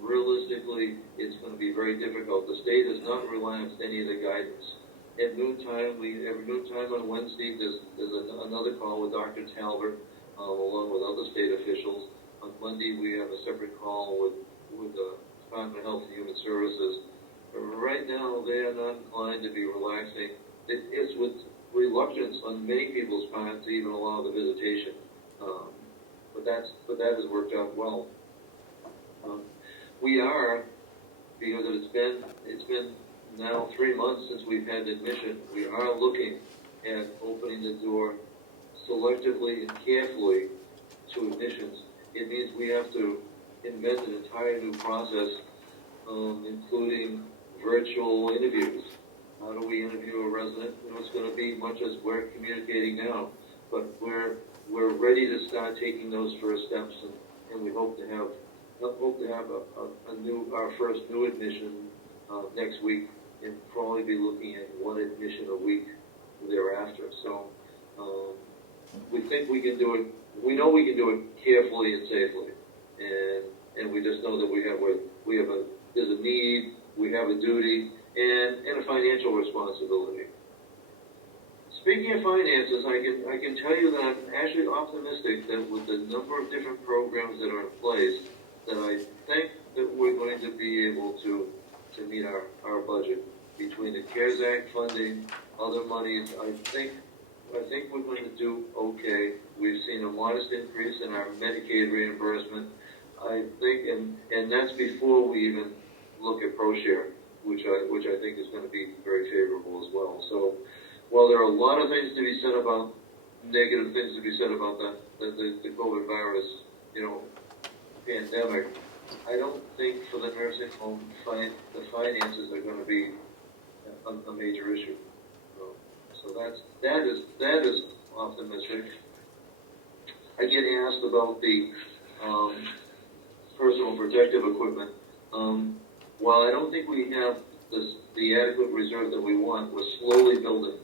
Realistically, it's going to be very difficult. The state has not relaxed any of the guidance. At noontime, every noontime on Wednesday, there's another call with Dr. Talbert, along with other state officials. On Monday, we have a separate call with the Department of Health and Human Services. But right now, they are not inclined to be relaxing. It's with reluctance on many people's part to even allow the visitation. But that has worked out well. We are, because it's been now 3 months since we've had admission, we are looking at opening the door selectively and carefully to admissions. It means we have to invent an entire new process, including virtual interviews. How do we interview a resident? It's going to be much as we're communicating now, but we're ready to start taking those first steps, and we hope to have our first new admission next week, and probably be looking at 1 admission a week thereafter. So we think we can do it. We know we can do it carefully and safely, and we just know that there's a need, we have a duty, and a financial responsibility. Speaking of finances, I can tell you that I'm actually optimistic that with the number of different programs that are in place, that I think that we're going to be able to meet our budget. Between the CARES Act funding, other monies, I think we're going to do okay. We've seen a modest increase in our Medicaid reimbursement. I think, and that's before we even look at ProShare, which I think is going to be very favorable as well. So, while there are a lot of things to be said about, negative things to be said about the COVID virus, pandemic, I don't think for the nursing home, the finances are going to be a major issue. So that is optimistic. I get asked about the personal protective equipment. While I don't think we have the adequate reserve that we want, we're slowly building.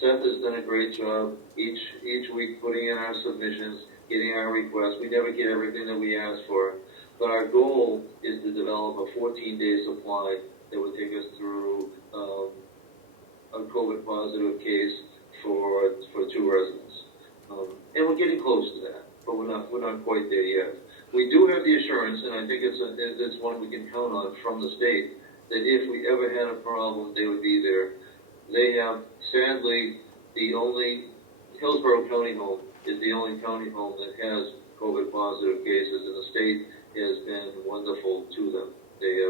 Seth has done a great job each week putting in our submissions, getting our requests. We never get everything that we ask for, but our goal is to develop a 14-day supply that would take us through a a COVID positive case for 2 residents. And we're getting close to that, but we're not quite there yet. We do have the assurance, and I think it's one we can count on from the state, that if we ever had a problem, they would be there. They have, sadly, the only, Hillsborough County Home is the only county home that has COVID positive cases, and the state has been wonderful to them. They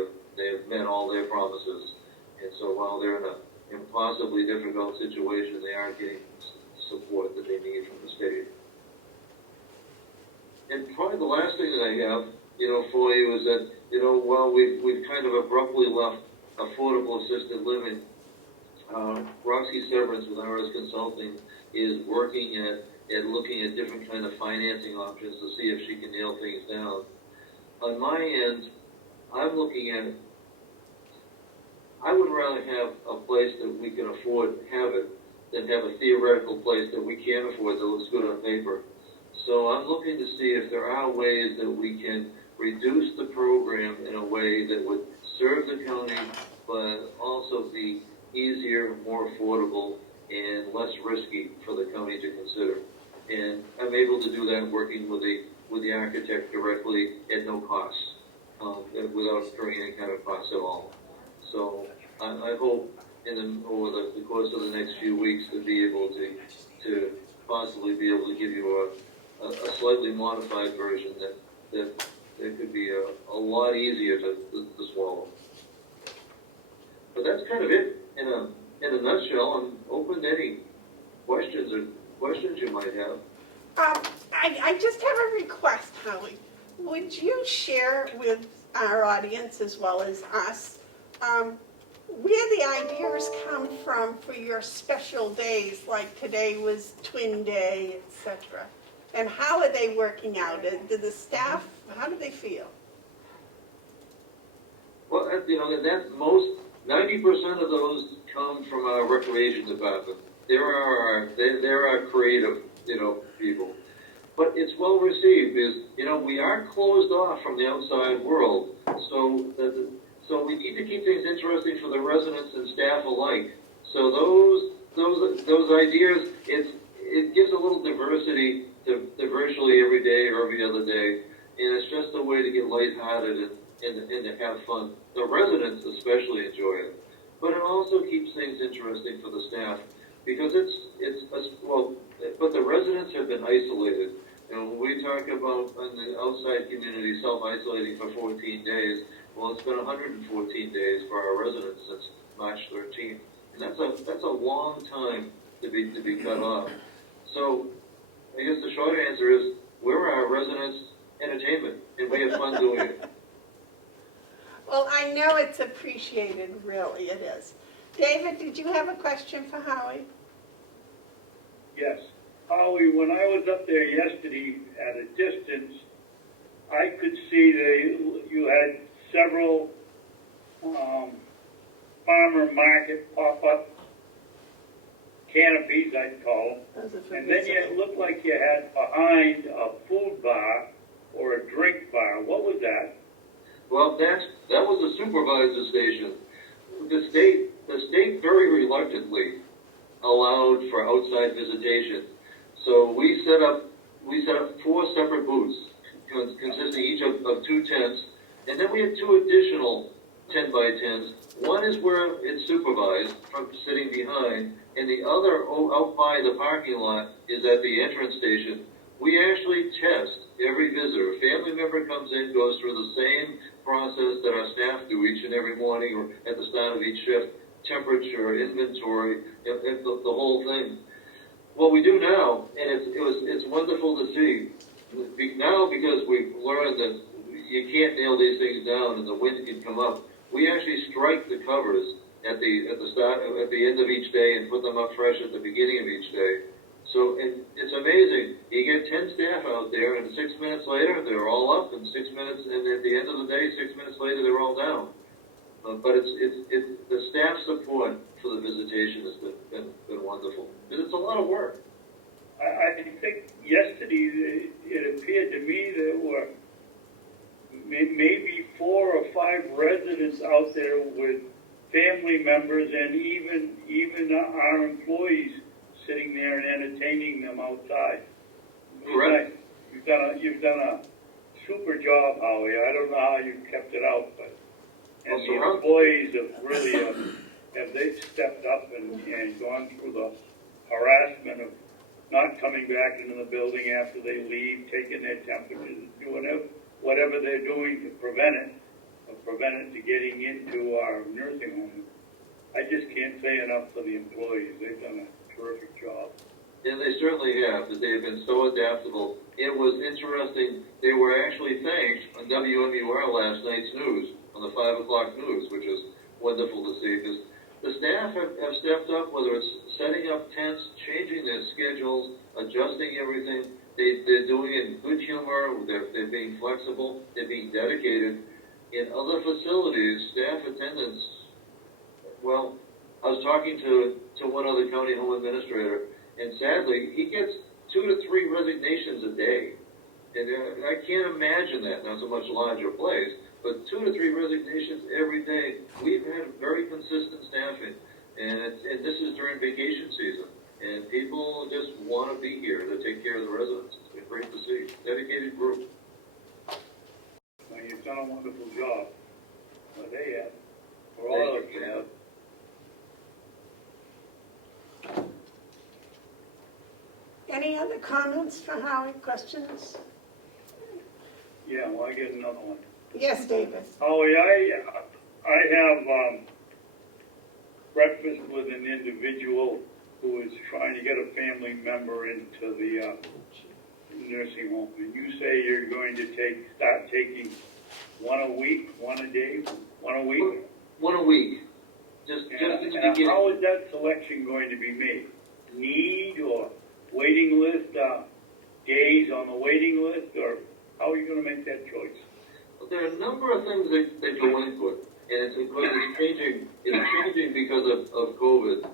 have met all their promises, and so while they're in an impossibly difficult situation, they are getting support that they need from the state. And probably the last thing that I have, for you is that, while we've kind of abruptly left affordable assisted living, Roxy Severance with RS Consulting is working at looking at different kind of financing options to see if she can nail things down. On my end, I'm looking at, I would rather have a place that we can afford have it than have a theoretical place that we can't afford that looks good on paper. So I'm looking to see if there are ways that we can reduce the program in a way that would serve the county, but also be easier, more affordable, and less risky for the county to consider. And I'm able to do that working with the architect directly at no cost, without incurring any kind of cost at all. So I hope over the course of the next few weeks to be able to possibly be able to give you a slightly modified version that could be a lot easier to swallow. But that's kind of it in a nutshell. I'm open to any questions you might have. I just have a request, Howie. Would you share with our audience as well as us where the ideas come from for your special days, like today was Twin Day, etc.? And how are they working out? Do the staff, how do they feel? Well, that's 90% of those come from our recreation department. There are creative, people. But it's well received because, we are closed off from the outside world. So we need to keep things interesting for the residents and staff alike. So those ideas, it gives a little diversity to virtually every day or every other day. And it's just a way to get lighthearted and to have fun. The residents especially enjoy it. But it also keeps things interesting for the staff because but the residents have been isolated. When we talk about in the outside community self-isolating for 14 days, well, it's been 114 days for our residents since March 13th. And that's a long time to be cut off. So I guess the short answer is we're our residents' entertainment, and we have fun doing it. Well, I know it's appreciated, really, it is. David, did you have a question for Howie? Yes. Howie, when I was up there yesterday at a distance, I could see that you had several farmer market pop-up canopies, I'd call them. And then it looked like you had behind a food bar or a drink bar. What was that? Well, that was a supervisor station. The state very reluctantly allowed for outside visitation. So we set up 4 separate booths consisting each of 2 tents, and then we had 2 additional 10 by 10s. One is where it's supervised from sitting behind, and the other out by the parking lot is at the entrance station. We actually test every visitor. A family member comes in, goes through the same process that our staff do each and every morning or at the start of each shift, temperature, inventory, the whole thing. What we do now, and it's wonderful to see, now because we've learned that you can't nail these things down and the wind can come up, we actually strike the covers at the end of each day and put them up fresh at the beginning of each day. So it's amazing. You get 10 staff out there, and 6 minutes later they're all up, and 6 minutes, and at the end of the day, 6 minutes later they're all down. But it's the staff support for the visitation has been wonderful. And it's a lot of work. I think yesterday it appeared to me there were maybe 4 or 5 residents out there with family members and even outside. Correct. You've done a super job, Howie. I don't know how you kept it out, but, and Well, the so employees have really, have they stepped up and gone through the harassment of not coming back into the building after they leave, taking their temperatures, doing whatever they're doing to prevent it to getting into our nursing home. I just can't say enough for the employees. They've done a terrific job. And they certainly have, that they have been so adaptable. It was interesting, they were actually thanked on WMUR last night's news, on the 5 o'clock news, which is wonderful to see, because the staff have stepped up, whether it's setting up tents, changing their schedules, adjusting everything. They're doing it in good humor, they're being flexible, they're being dedicated. In other facilities, staff attendance, well, I was talking to one other county home administrator, and sadly, he gets 2 to 3 resignations a day. And I can't imagine that, not so much larger place, but 2 to 3 resignations every day. We've had very consistent staffing, and this is during vacation season. And people just want to be here to take care of the residents. It's been great to see. Dedicated group. Well, you've done a wonderful job. Well, they have. For all of us have. Any other comments for Howie, questions? Yeah, well, I get another one. Yes, David. Howie, I have breakfast with an individual who is trying to get a family member into the nursing home. And you say you're going to start taking one a week, one a day, one a week? One a week. Just in the beginning. How is that selection going to be made? Need or waiting list, days on the waiting list, or how are you going to make that choice? Well, there are a number of things that go into it, and it's changing because of COVID.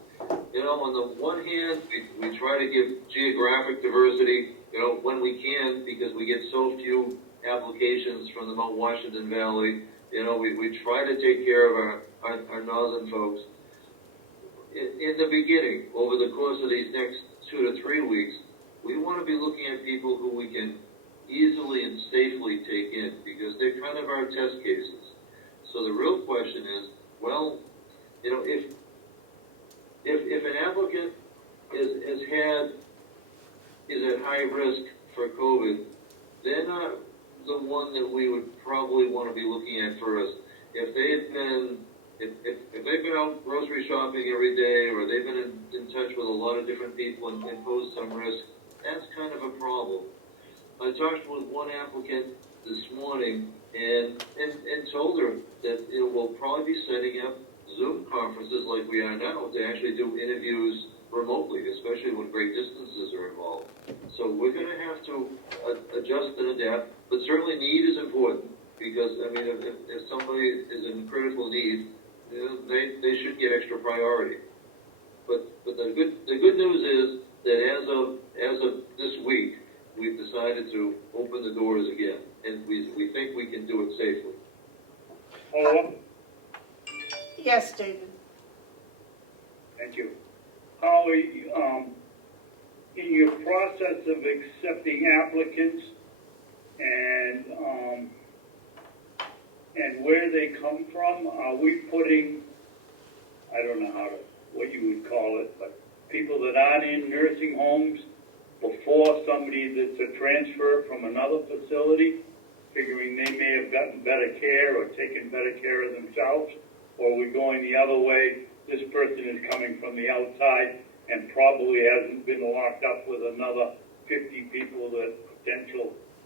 You know, on the one hand, we try to give geographic diversity, you know, when we can, because we get so few applications from the Mount Washington Valley. You know, we try to take care of our northern folks. In the beginning, over the course of these next 2 to 3 weeks, we want to be looking at people who we can easily and safely take in, because they're kind of our test cases. So the real question is, well, you know, if an applicant is at high risk for COVID, they're not the one that we would probably want to be looking at first. If they've been out grocery shopping every day, or they've been in touch with a lot of different people and posed some risk, that's kind of a problem. I talked with one applicant this morning and told her that we'll probably be setting up Zoom conferences like we are now to actually do interviews remotely, especially when great distances are involved. So we're going to have to adjust and adapt, but certainly need is important, because, I mean, if somebody is in critical need, they should get extra priority. But the good news is that as of this week, we've decided to open the doors again, and we think we can do it safely. Yes, David. Thank you. Howie, in your process of accepting applicants and where they come from, are we putting, I don't know what you would call it, but people that aren't in nursing homes before somebody that's a transfer from another facility, figuring they may have gotten better care or taken better care of themselves? Or are we going the other way? This person is coming from the outside and probably hasn't been locked up with another 50 people that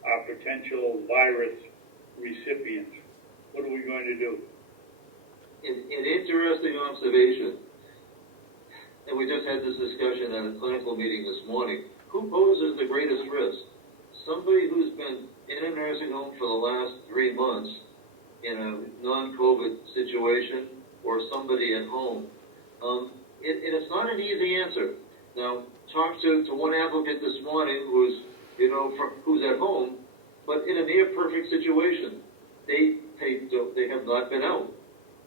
are potential virus recipients. What are we going to do? An interesting observation, and we just had this discussion at a clinical meeting this morning. Who poses the greatest risk? Somebody who's been in a nursing home for the last 3 months in a non-COVID situation, or somebody at home? And it's not an easy answer. Now, talked to one applicant this morning who's at home, but in a near perfect situation. They have not been out.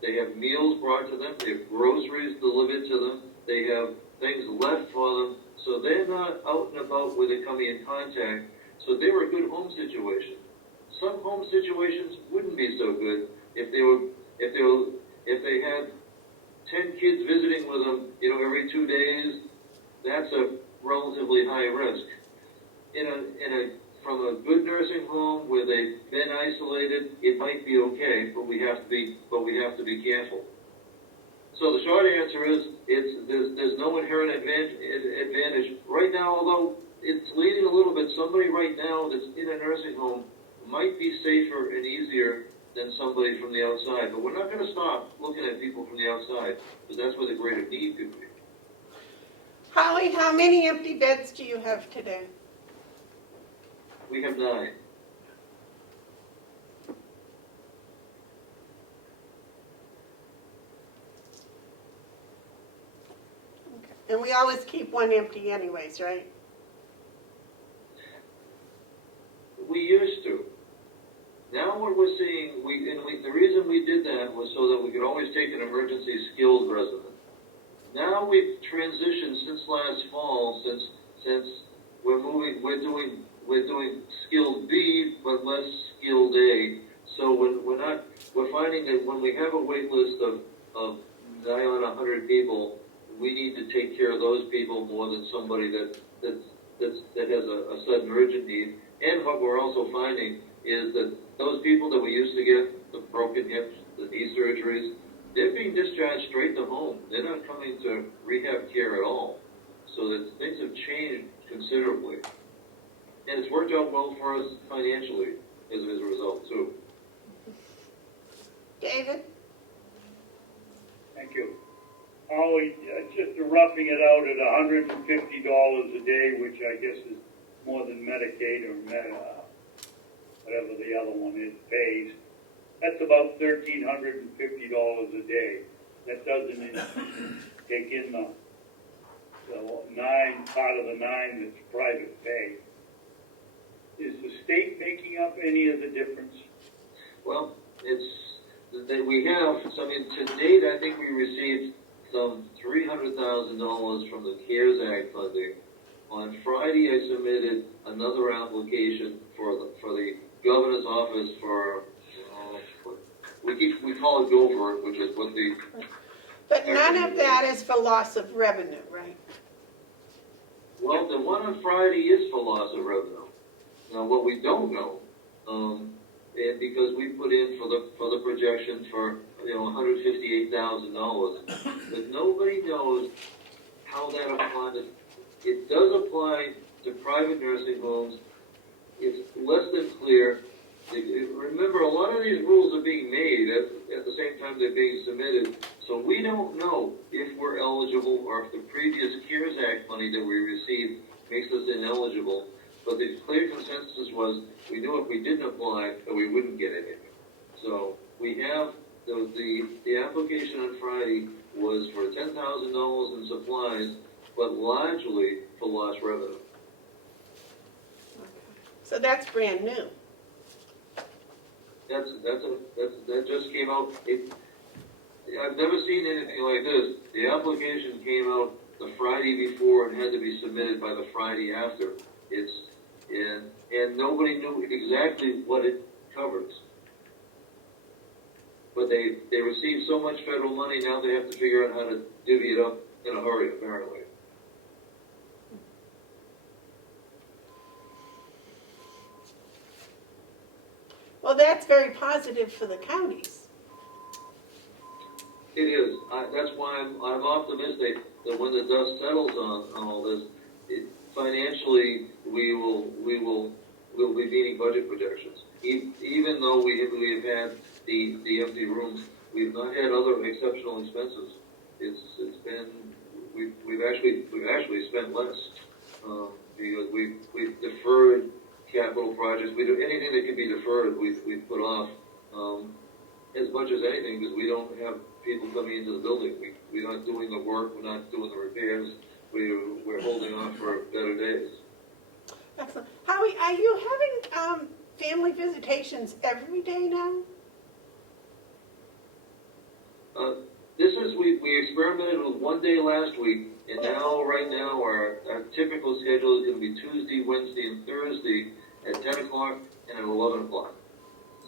They have meals brought to them. They have groceries delivered to them. they have things left for them, so they're not out and about where they're coming in contact, so they were a good home situation. Some home situations wouldn't be so good if they had 10 kids visiting with them, every 2 days. That's a relatively high risk. From a good nursing home where they've been isolated, it might be okay, but we have to be careful. So the short answer is, there's no inherent advantage right now. Although it's leaning a little bit. Somebody right now that's in a nursing home might be safer and easier than somebody from the outside. But we're not going to stop looking at people from the outside, because that's where the greater need could be. Holly, how many empty beds do you have today? We have 9. And we always keep one empty anyways, right? We used to. Now what we're seeing, the reason we did that was so that we could always take an emergency skilled resident. Now we've transitioned since last fall, since we're doing skilled B, but less skilled A. So we're finding that when we have a wait list of nigh on 100 people, we need to take care of those people more than somebody that has a sudden urgent need. And what we're also finding is that those people that we used to get, the broken hips, the knee surgeries, they're being discharged straight to home. They're not coming to rehab care at all. So that things have changed considerably. And it's worked out well for us financially as a result, too. David? Thank you. Holly, just roughing it out at $150 a day, which I guess is more than Medicaid or whatever the other one is, pays. That's about $1,350 a day. That doesn't take in the 9, part of the 9 that's private pay. Is the state making up any of the difference? Well, it's that we have, to date, I think we received some $300,000 from the CARES Act funding. On Friday, I submitted another application for the governor's office for, we call it GOVER, which is what the... But none of that is for loss of revenue, right? Well, the one on Friday is for loss of revenue. Now, what we don't know, and because we put in for the projection for $158,000, but nobody knows how that applies. It does apply to private nursing homes. It's less than clear. Remember, a lot of these rules are being made at the same time they're being submitted, so we don't know if we're eligible or if the previous CARES Act money that we received makes us ineligible. But the clear consensus was we knew if we didn't apply that we wouldn't get anything. So we have the application on Friday was for $10,000 in supplies, but largely for lost revenue. So that's brand new. That just came out. I've never seen anything like this. The application came out the Friday before and had to be submitted by the Friday after. And nobody knew exactly what it covers. But they received so much federal money, now they have to figure out how to divvy it up in a hurry, apparently. Well, that's very positive for the counties. It is. That's why I'm optimistic that when the dust settles on all this, financially we'll be beating budget projections. Even though we have had the empty rooms, we've not had other exceptional expenses. It's been we've actually spent less because we've deferred capital projects. We do anything that can be deferred. We've put off as much as anything because we don't have people coming into the building. We're not doing the work. We're not doing the repairs. We're holding on for better days. Excellent. Howie, are you having family visitations every day now? we experimented with one day last week, and now, right now, our typical schedule is gonna be Tuesday, Wednesday, and Thursday at 10 o'clock and at 11 o'clock.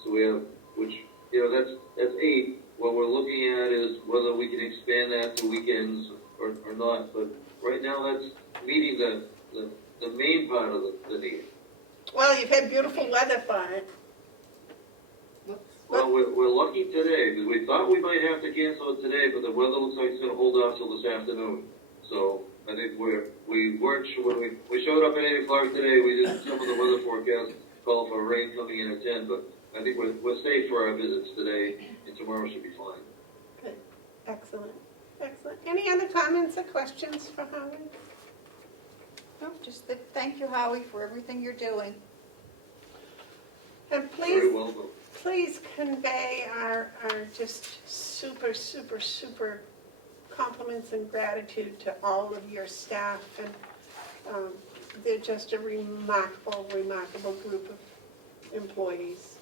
So we have, which, that's 8. What we're looking at is whether we can expand that to weekends or not, but right now that's meeting the main part of the need. Well, you've had beautiful weather for it. Well, we're lucky today, because we thought we might have to cancel it today, but the weather looks like it's gonna hold off till this afternoon. So I think we weren't sure, when we showed up at 8 o'clock today, we did some of the weather forecast call for rain coming in at 10, but I think we're safe for our visits today, and tomorrow should be fine. Good, excellent, excellent. Any other comments or questions for Howie? No, just thank you, Howie, for everything you're doing. And Very welcome. please convey our just super, super, super compliments and gratitude to all of your staff. And they're just a remarkable, remarkable group of employees.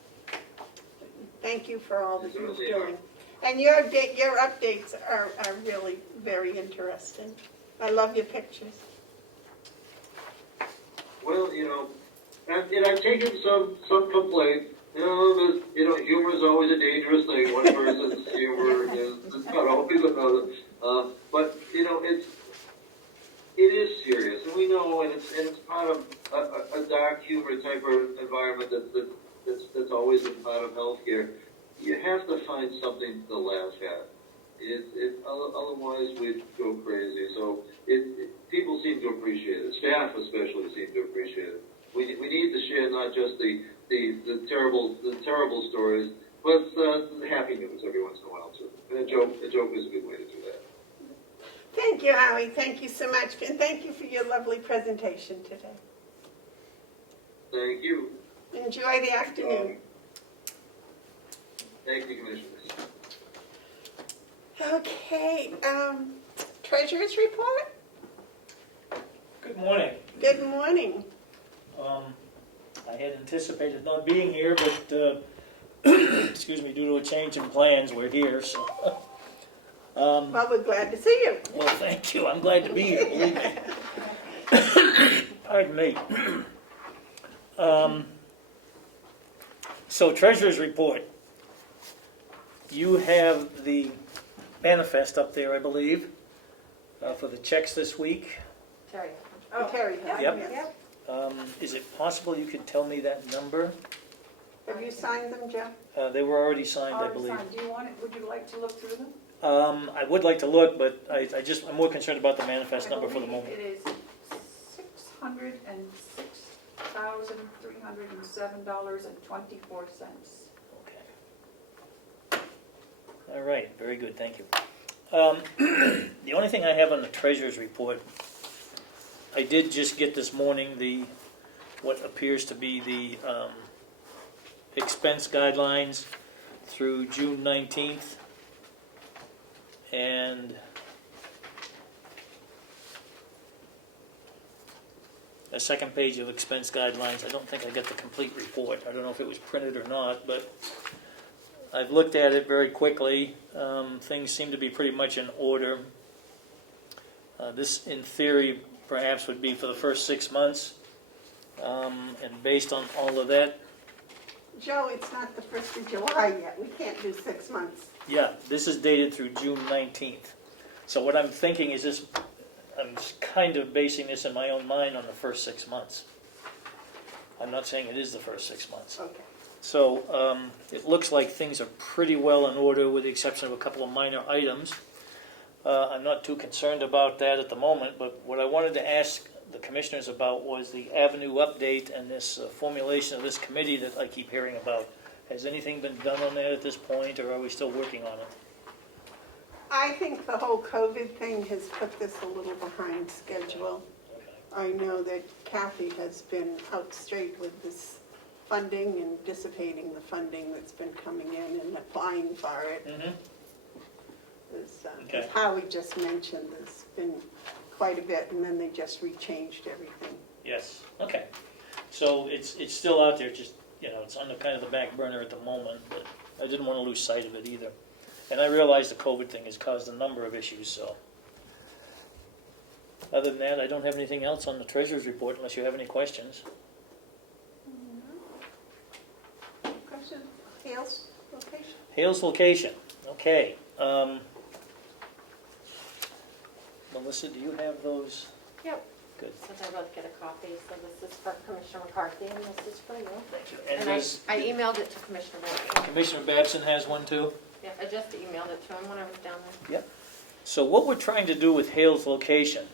Thank you for all that you're doing. And your updates are really very interesting. I love your pictures. Well, and I've taken some complaint. Humor is always a dangerous thing. One person's humor is not always another. But it is serious, and we know, and it's part of a dark humor type of environment that's always been part of healthcare. You have to find something to laugh at. Otherwise we'd go crazy. So people seem to appreciate it. Staff especially seem to appreciate it. We need to share not just the terrible stories, but the happy news every once in a while too. And a joke is a good way to do that. Thank you, Howie. Thank you so much. And thank you for your lovely presentation today. Thank you. Enjoy the afternoon. Thank you, Commissioners. Okay, treasurer's report? Good morning. Good morning. I had anticipated not being here, but, excuse me, due to a change in plans, we're here, so. Well, we're glad to see you. Well, thank you. I'm glad to be here, believe me. Pardon me. So, treasurer's report. You have the manifest up there, I believe, for the checks this week. Terry. Terry. Yep. Is it possible you could tell me that number? Have you signed them, Joe? They were already signed, I believe. Do you want it? Would you like to look through them? I would like to look, but I'm more concerned about the manifest number for the moment. It is $606,307.24. Okay. All right, very good, thank you. The only thing I have on the treasurer's report, I did just get this morning what appears to be the expense guidelines through June 19th. And a second page of expense guidelines. I don't think I got the complete report. I don't know if it was printed or not, but I've looked at it very quickly. Things seem to be pretty much in order. This, in theory, perhaps would be for the first 6 months. And based on all of that, Joe, it's not the 1st of July yet. We can't do 6 months. yeah, this is dated through June 19th. So what I'm thinking is this, I'm kind of basing this in my own mind on the first 6 months. I'm not saying it is the first 6 months. Okay. So it looks like things are pretty well in order with the exception of a couple of minor items. I'm not too concerned about that at the moment, but what I wanted to ask the commissioners about was the avenue update and this formulation of this committee that I keep hearing about. Has anything been done on that at this point, or are we still working on it? I think the whole COVID thing has put this a little behind schedule. I know that Kathy has been out straight with this funding and dissipating the funding that's been coming in and applying for it. Mm-hmm. As Howie just mentioned, there's been quite a bit, and then they just rechanged everything. Yes. Okay. So it's still out there, just it's on the kind of the back burner at the moment, but I didn't want to lose sight of it either. And I realize the COVID thing has caused a number of issues, so. Other than that, I don't have anything else on the treasurer's report unless you have any questions. Question, Hales location? Hales location, okay. Melissa, do you have those? Yep. Good. Since I both get a copy, so this is for Commissioner McCarthy and this is for you. Thank you. And I emailed it to Commissioner Babson. Commissioner Babson has one too? Yeah, I just emailed it to him when I was down there. So what we're trying to do with Hales location,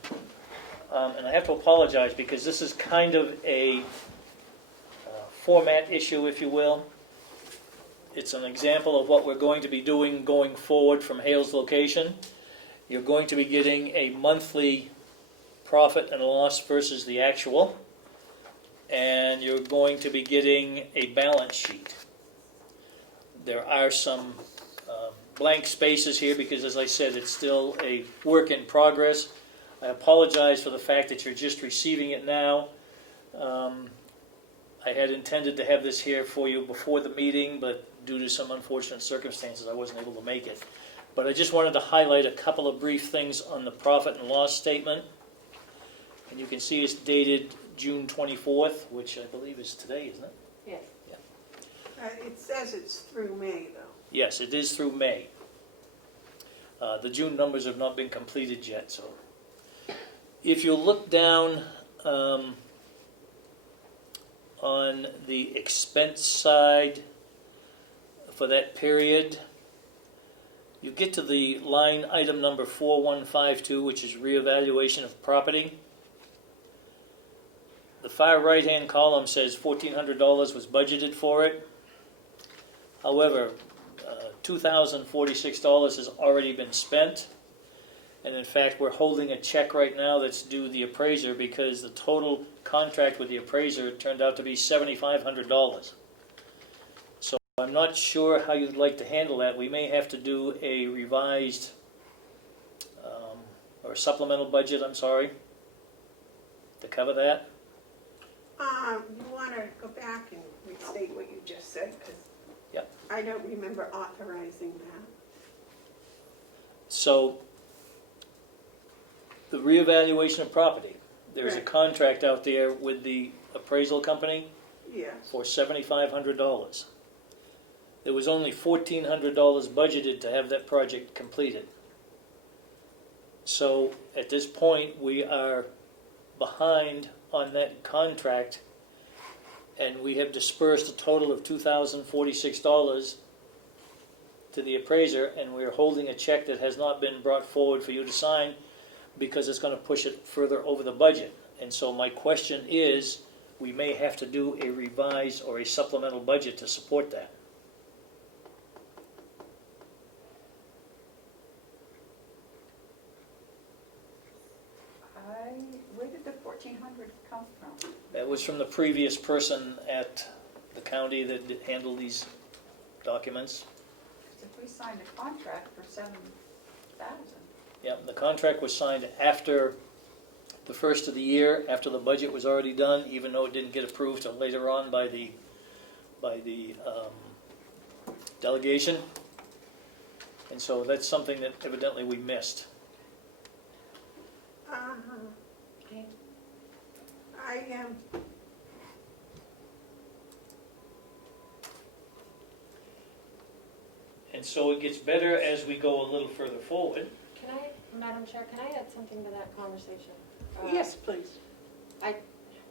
and I have to apologize because this is kind of a format issue, if you will. It's an example of what we're going to be doing going forward from Hales location. You're going to be getting a monthly profit and loss versus the actual, and you're going to be getting a balance sheet. There are some blank spaces here because, as I said, it's still a work in progress. I apologize for the fact that you're just receiving it now. I had intended to have this here for you before the meeting, but due to some unfortunate circumstances, I wasn't able to make it. But I just wanted to highlight a couple of brief things on the profit and loss statement. And you can see it's dated June 24th, which I believe is today, isn't it? Yes. It says it's through May, though. Yes, it is through May. The June numbers have not been completed yet, so. If you look down on the expense side for that period, you get to the line item number 4152, which is reevaluation of property. The far right-hand column says $1,400 was budgeted for it. However, $2,046 has already been spent. And in fact, we're holding a check right now that's due the appraiser because the total contract with the appraiser turned out to be $7,500. So I'm not sure how you'd like to handle that. We may have to do a revised or supplemental budget, I'm sorry, to cover that. You want to go back and restate what you just said, because Yep. I don't remember authorizing that. So, the reevaluation of property. There's a Right. contract out there with the appraisal company Yes. for $7,500. There was only $1,400 budgeted to have that project completed. So, at this point, we are behind on that contract, and we have dispersed a total of $2,046 to the appraiser, and we're holding a check that has not been brought forward for you to sign because it's going to push it further over the budget. And so my question is, we may have to do a revised or a supplemental budget to support that. Where did the 1,400 come from? That was from the previous person at the county that handled these documents. Because if we signed a contract for 7,000. Yeah, the contract was signed after the first of the year, after the budget was already done, even though it didn't get approved till later on by the delegation. And so that's something that evidently we missed. Okay. I am. And so it gets better as we go a little further forward. Can I, Madam Chair, can I add something to that conversation? Yes, please.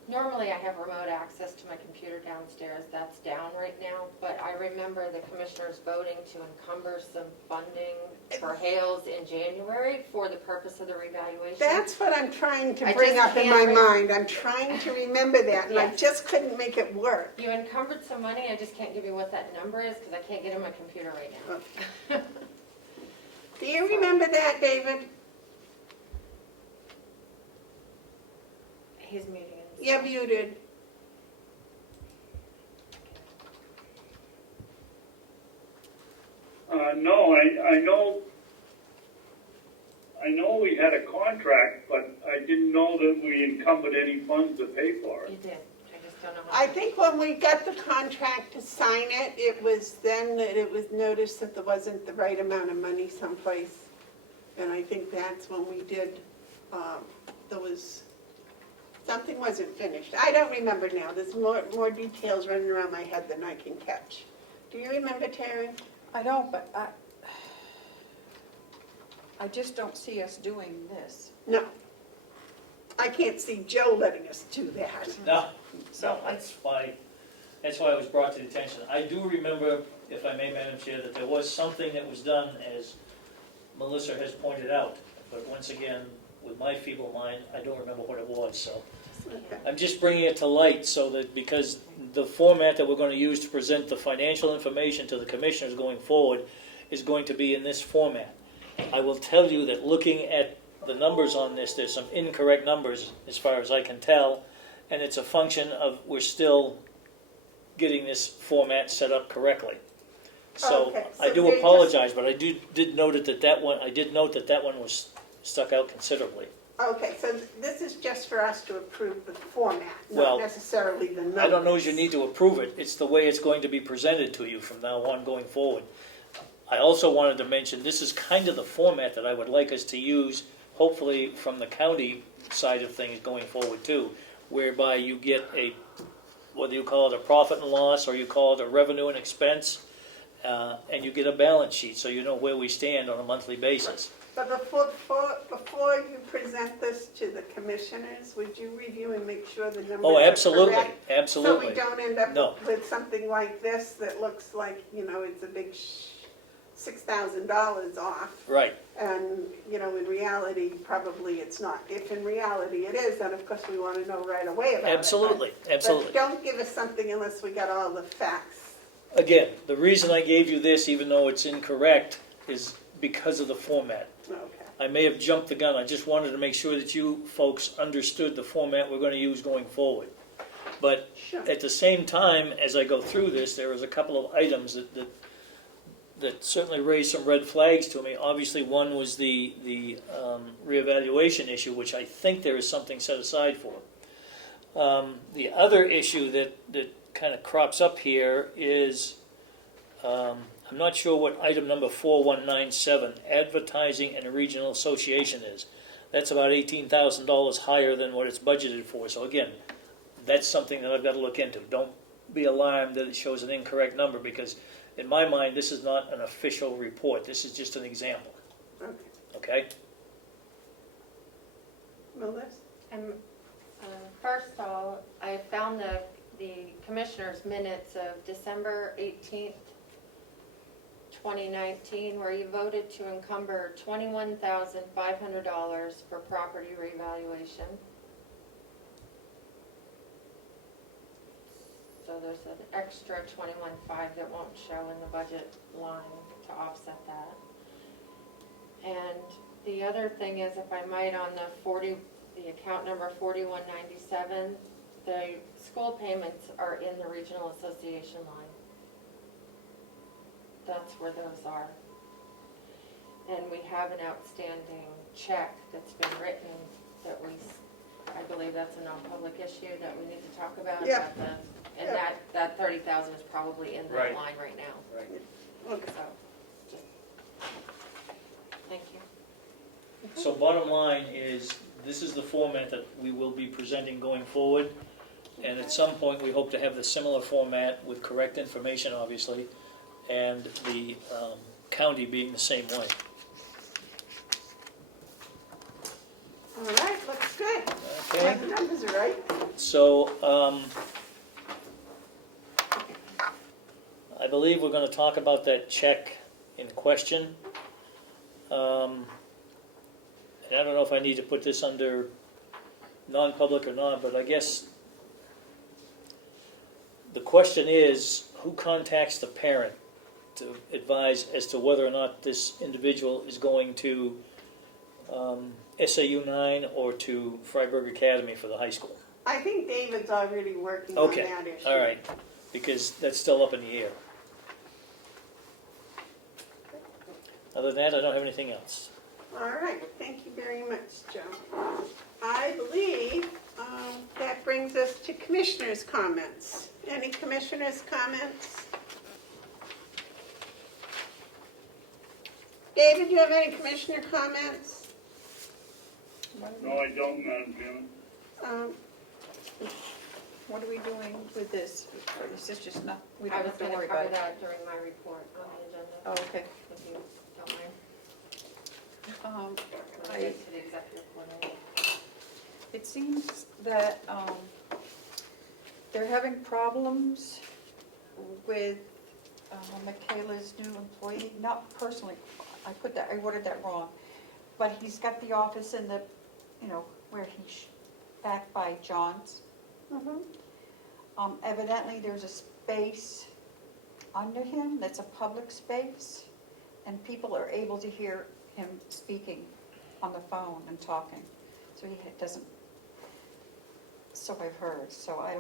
Normally I have remote access to my computer downstairs. That's down right now, but I remember the commissioners voting to encumber some funding for Hales in January for the purpose of the revaluation. That's what I'm trying to I bring just up in can't my mind. I'm trying to remember that, and I Yes. just couldn't make it work. You encumbered some money, I just can't give you what that number is because I can't get in my computer right now. Do you remember that, David? He's muting himself. You're muted. No, I know we had a contract, but I didn't know that we encumbered any funds to pay for it. You did. I just don't know how. I think when we got the contract to sign it, it was then that it was noticed that there wasn't the right amount of money someplace. And I think that's when we did, something wasn't finished. I don't remember now. There's more details running around my head than I can catch. Do you remember, Terry? I don't, but I just don't see us doing this. No. I can't see Joe letting us do that. No, So that's why it was brought to the attention. I do remember, if I may, Madam Chair, that there was something that was done, as Melissa has pointed out. But once again, with my feeble mind, I don't remember what it was, so. Okay. I'm just bringing it to light so that, because the format that we're going to use to present the financial information to the commissioners going forward is going to be in this format. I will tell you that looking at the numbers on this, there's some incorrect numbers as far as I can tell, and it's a function of we're still getting this format set up correctly. So Okay, so I do they apologize, but I did note that that one was stuck out considerably. Okay, so this is just for us to approve the format, Well, not necessarily the numbers. I don't know if you need to approve it, it's the way it's going to be presented to you from now on going forward. I also wanted to mention, this is kind of the format that I would like us to use, hopefully from the county side of things going forward too, whereby you get whether you call it a profit and loss or you call it a revenue and expense, and you get a balance sheet so you know where we stand on a monthly basis. But before you present this to the commissioners, would you review and make sure the numbers Oh, are absolutely, correct? absolutely. So we don't end up No. with something like this that looks like, it's a big $6,000 off. Right, And, in reality, probably it's not. If in reality it is, then of course we want to know right away about it. absolutely, absolutely. But don't give us something unless we got all the facts. Again, the reason I gave you this, even though it's incorrect, is because of the format. Okay. I may have jumped the gun, I just wanted to make sure that you folks understood the format we're going to use going forward. But Sure. at the same time, as I go through this, there was a couple of items that certainly raised some red flags to me. Obviously, one was the reevaluation issue, which I think there is something set aside for. The other issue that kind of crops up here is, I'm not sure what item number 4197, advertising and regional association is. That's about $18,000 higher than what it's budgeted for. So again, that's something that I've got to look into. Don't be alarmed that it shows an incorrect number, because in my mind, this is not an official report. This is just an example, Okay. okay? Melissa? And first of all, I found the commissioner's minutes of December 18th, 2019, where you voted to encumber $21,500 for property revaluation. So there's an extra $21,500 that won't show in the budget line to offset that. And the other thing is, if I might, on the account number 4197, the school payments are in the regional association line. That's where those are. And we have an outstanding check that's been written that I believe that's a non-public issue that we need to talk about. Yeah. And Yeah. that 30,000 is probably in that Right. line right now. Right. Okay. So, just, thank you. So bottom line is, this is the format that we will be presenting going forward. And at some point, we hope to have the similar format with correct information, obviously, and the county being the same way. All right, looks good. Okay? Yeah, the numbers are right. So, I believe we're going to talk about that check in question. And I don't know if I need to put this under non-public or not, but I guess the question is, who contacts the parent to advise as to whether or not this individual is going to SAU 9 or to Freiburg Academy for the high school? I think David's already working on Okay, that issue. all right, because that's still up in the air. Other than that, I don't have anything else. All right, thank you very much, Joe. I believe that brings us to committee Commissioners' comments. Any commissioners' comments? David, do you have any commissioner comments? No, I don't, Madam Chairman. Um, What are we doing with this? Or is this just not, we I don't was have to gonna worry cover about it? that during my report on the agenda, Oh, okay. if you don't mind. Um, When I get to the executive coordinator. It seems that they're having problems with Michaela's new employee, not personally, I worded that wrong, but he's got the office in the, where he's back by John's. mhm. Evidently, there's a space under him that's a public space, and people are able to hear him speaking on the phone and talking. So he doesn't, so I've heard, so I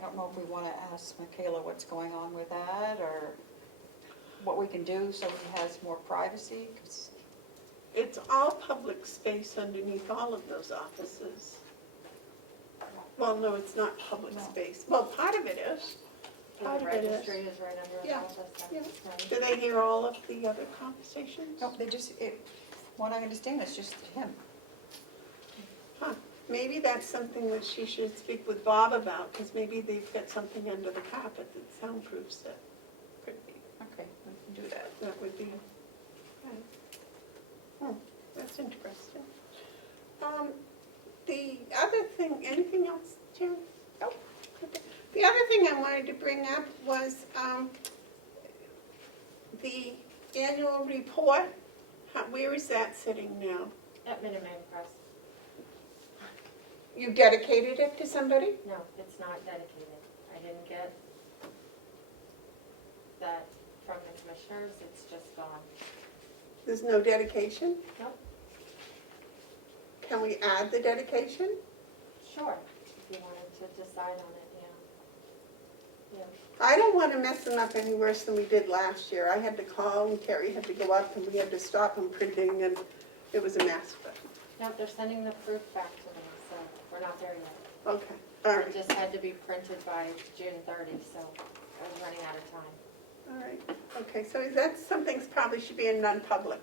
don't know if we want to ask Michaela what's going on with that, or what we can do so he has more privacy, 'cause It's all public space underneath all of those offices. Well, no, it's not public No. space. Well, part of it is. The Part of it is. registry is right under his Yeah, office. yeah. That's Do they hear all of the other conversations? no, what I understand, it's just him. Huh. Maybe that's something that she should speak with Bob about, because maybe they've got something under the carpet that soundproofs it. Could be. Okay, we can do that. That would be, that's interesting. The other thing, anything else, Jim? Nope. Okay. The other thing I wanted to bring up was the annual report. Where is that sitting now? At Minuteman Press. You dedicated it to somebody? No, it's not dedicated. I didn't get that from the commissioners, it's just gone. There's no dedication? Nope. Can we add the dedication? Sure, if you wanted to decide on it, yeah. Yeah. I don't want to mess them up any worse than we did last year. I had to call and Terry had to go up and we had to stop them printing and it was a mess. But No, they're sending the proof back to me, so we're not there yet. okay, all It right, just had to be printed by June 30, so I was running out of time. all right. Okay, so that something's probably should be in non-public.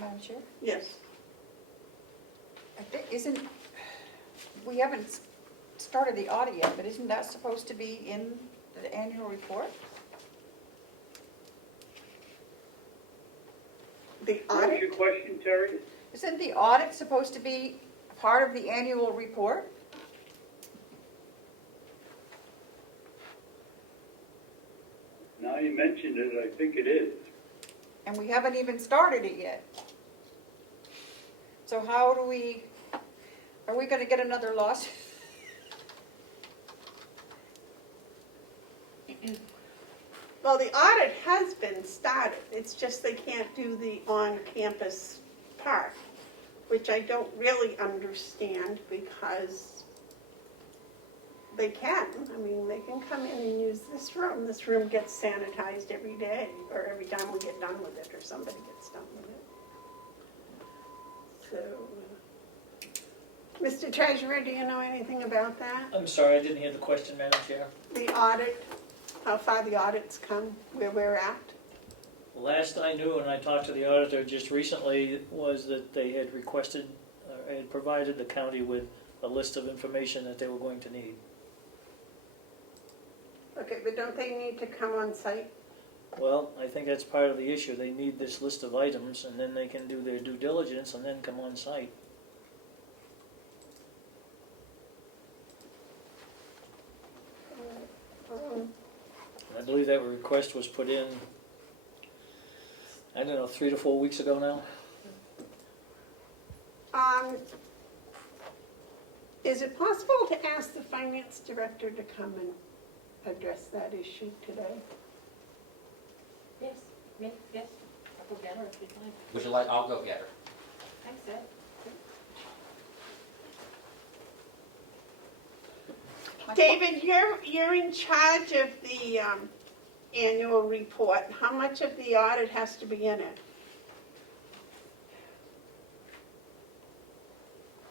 Madam Chair? Yes. I think, we haven't started the audit yet, but isn't that supposed to be in the annual report? The What's audit, your question, Terry? Isn't the audit supposed to be part of the annual report? Now you mentioned it, I think it is. And we haven't even started it yet. So how do are we gonna get another lawsuit? well, the audit has been started. It's just they can't do the on-campus part, which I don't really understand because they can. I mean, they can come in and use this room. This room gets sanitized every day, or every time we get done with it, or somebody gets done with it. So, Mr. Treasurer, do you know anything about that? I'm sorry, I didn't hear the question, Madam Chair. The audit, how far the audit's come, where we're at? Last I knew, and I talked to the auditor just recently, was that they had requested, had provided the county with a list of information that they were going to need. Okay, but don't they need to come on site? Well, I think that's part of the issue. They need this list of items, and then they can do their due diligence and then come on site. And I believe that request was put in, I don't know, 3 to 4 weeks ago now. Is it possible to ask the finance director to come and address that issue today? Yes, me, yes. I'll go get her if you'd like. Would you like, I'll go get her. Thanks, Ed. David, you're in charge of the annual report. How much of the audit has to be in it?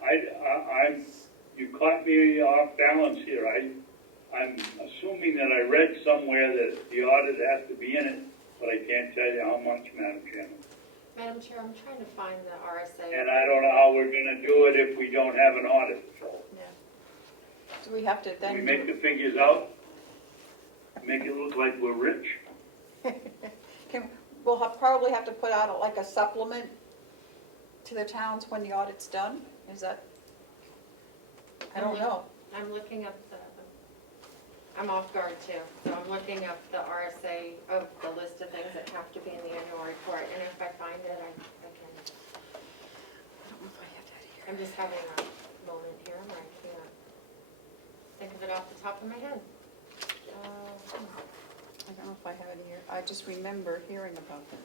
I you caught me off balance here. I'm assuming that I read somewhere that the audit has to be in it, but I can't tell you how much, Madam Chairman. Madam Chair, I'm trying to find the RSA. And I don't know how we're gonna do it if we don't have an audit, so. Do we have to We then? make the figures out, make it look like we're rich. We'll probably have to put out like a supplement to the towns when the audit's done? Is that? I don't know. I'm looking up I'm off guard too, so I'm looking up the RSA of the list of things that have to be in the annual report, and if I find it, I can. I don't know if I have that here. I'm just having a moment here where I can't think of it off the top of my head. I don't know if I have it here. I just remember hearing about that.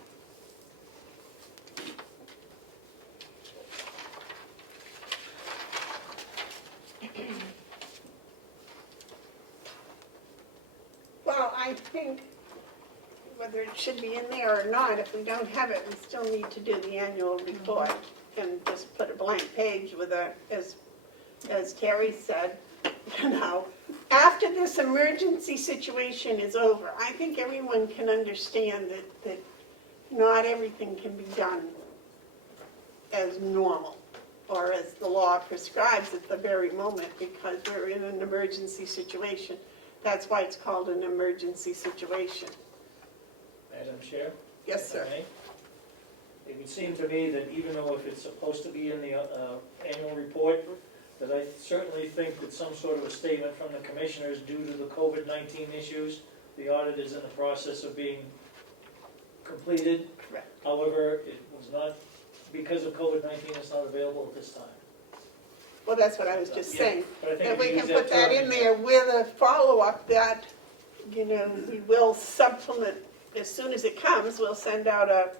Well, I think whether it should be in there or not, if we don't have it, we still need to do the annual report and just put a blank page with as Terry said, you know, after this emergency situation is over, I think everyone can understand that not everything can be done as normal or as the law prescribes at the very moment because we're in an emergency situation. That's why it's called an emergency situation. Madam Chair? Yes, sir. If I may? It would seem to me that even though if it's supposed to be in the annual report, that I certainly think that some sort of a statement from the commissioners due to the COVID-19 issues, the audit is in the process of being completed. Correct. However, it was not, because of COVID-19, it's not available at this time. Well, that's what I was just saying. But I think That if we you can use put that term in there with a follow-up that, you know, we will supplement, as soon as it comes, we'll send out a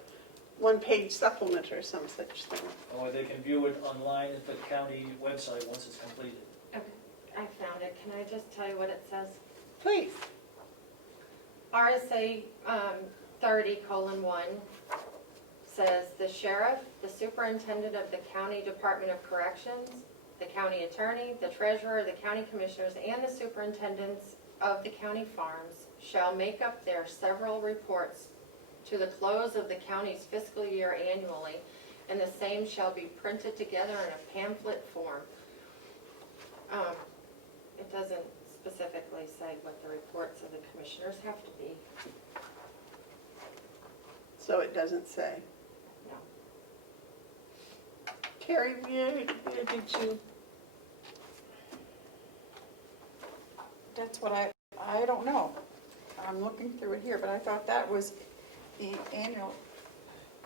one-page supplement or some such thing. Or they can view it online at the county website once it's completed. Okay, I found it. Can I just tell you what it says? Please. RSA 30:1 says the sheriff, the superintendent of the county department of corrections, the county attorney, the treasurer, the county commissioners, and the superintendents of the county farms shall make up their several reports to the close of the county's fiscal year annually, and the same shall be printed together in a pamphlet form. It doesn't specifically say what the reports of the commissioners have to be. So it doesn't say. No. Terry, where did you? That's what I don't know. I'm looking through it here, but I thought that was the annual,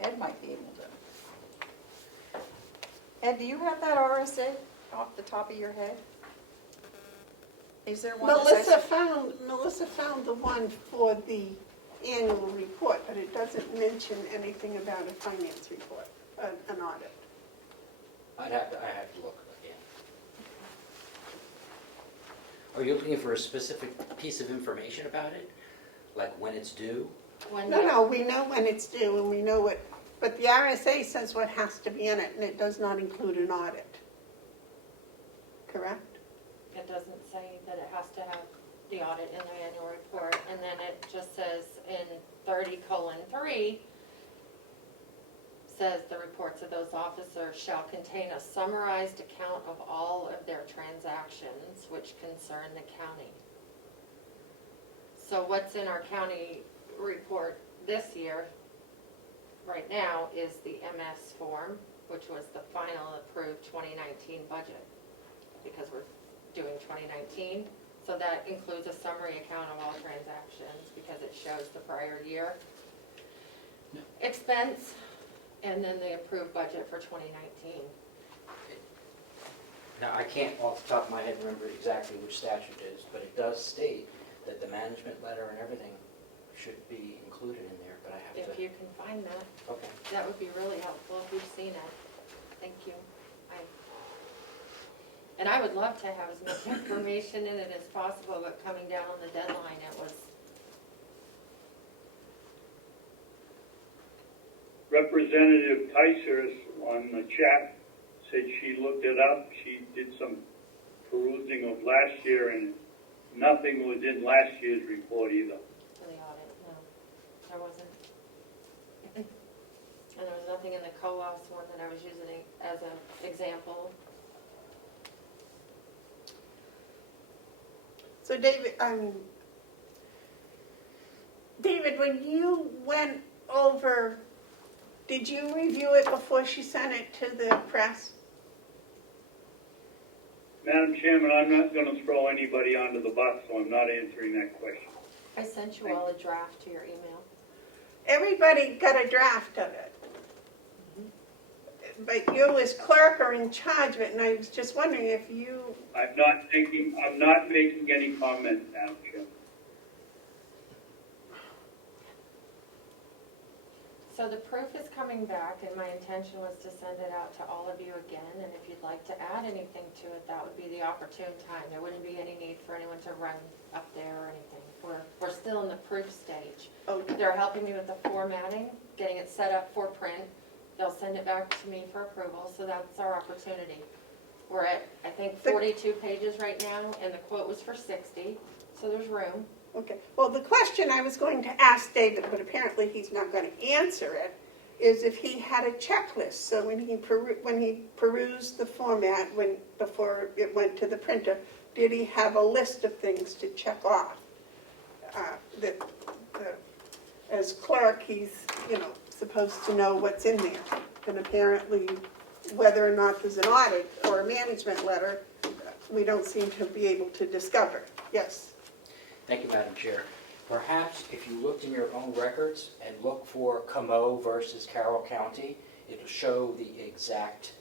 Ed might be able to. Ed, do you have that RSA off the top of your head? Is there one that says? Melissa found the one for the annual report, but it doesn't mention anything about a finance report, an audit. I have to look again. Are you looking for a specific piece of information about it? Like when it's due? No, we know when it's due and we know what, but the RSA says what has to be in it and it does not include an audit. Correct? It doesn't say that it has to have the audit in the annual report, and then it just says in 30:3, says the reports of those officers shall contain a summarized account of all of their transactions which concern the county. So what's in our county report this year, right now, is the MS form, which was the final approved 2019 budget, because we're doing 2019. So that includes a summary account of all transactions because it shows the prior year expense and then the approved budget for 2019. Now, I can't off the top of my head remember exactly which statute it is, but it does state that the management letter and everything should be included in there, but I have to. If you can find that, Okay. that would be really helpful if you've seen it. Thank you. And I would love to have as much information in it as possible, but coming down on the deadline, it was. Representative Kaiser on the chat said she looked it up. She did some perusing of last year, and nothing was in last year's report either. For the audit, no, there wasn't. And there was nothing in the COAS one that I was using as an example. So David, when you went over, did you review it before she sent it to the press? Madam Chairman, I'm not going to throw anybody under the bus, so I'm not answering that question. I sent you all a draft to your email. Everybody got a draft of it. But you as clerk are in charge of it, and I was just wondering if you, I'm not making any comment, Madam Chairman. So the proof is coming back, and my intention was to send it out to all of you again, and if you'd like to add anything to it, that would be the opportune time. There wouldn't be any need for anyone to run up there or anything. We're still in the proof stage. okay. They're helping me with the formatting, getting it set up for print. They'll send it back to me for approval, so that's our opportunity. We're at, I think, 42 pages right now, and the quote was for 60, so there's room. Okay, well, the question I was going to ask David, but apparently he's not going to answer it, is if he had a checklist. So when he perused the format before it went to the printer, did he have a list of things to check off? As clerk, he's supposed to know what's in there, and apparently, whether or not there's an audit or a management letter, we don't seem to be able to discover. Yes. Thank you, Madam Chair. Perhaps if you looked in your own records and look for Comeau versus Carroll County, it'll show the exact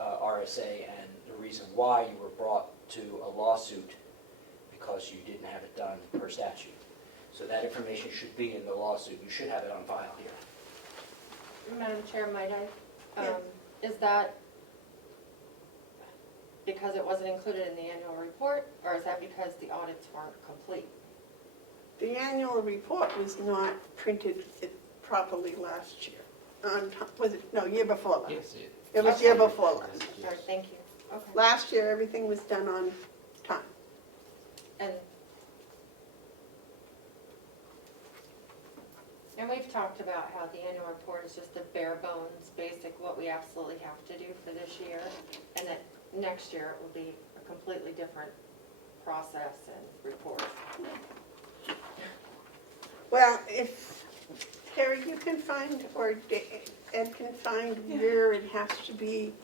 RSA and the reason why you were brought to a lawsuit because you didn't have it done per statute. So that information should be in the lawsuit. You should have it on file here. Madam Chair, might I? Yes. Is that because it wasn't included in the annual report, or is that because the audits weren't complete? The annual report was not printed properly last year. Was it? No, year before last. Yes, It was year before last. All right, thank you. Okay. Last year, everything was done on time. And we've talked about how the annual report is just the bare bones, basic, what we absolutely have to do for this year, and that next year it will be a completely different process and report. Well, if, Terry, you can find, or Ed can find where it has to be,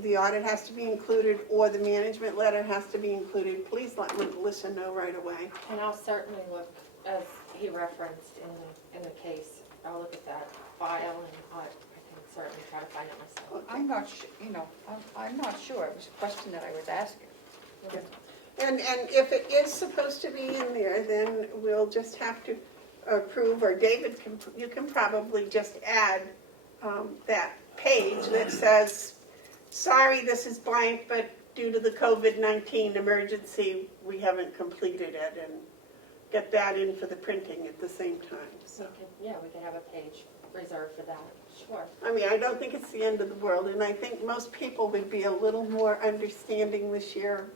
the audit has to be included, or the management letter has to be included, please let Melissa know right away. And I'll certainly look, as he referenced in the case, I'll look at that file and I can certainly try to find it myself. Okay. I'm not I'm not sure. It was a question that I was asking. Yeah. And if it is supposed to be in there, then we'll just have to approve, or David, you can probably just add that page that says, sorry, this is blank, but due to the COVID-19 emergency, we haven't completed it, and get that in for the printing at the same time. So, We could have a page reserved for that, sure. I mean, I don't think it's the end of the world, and I think most people would be a little more understanding this year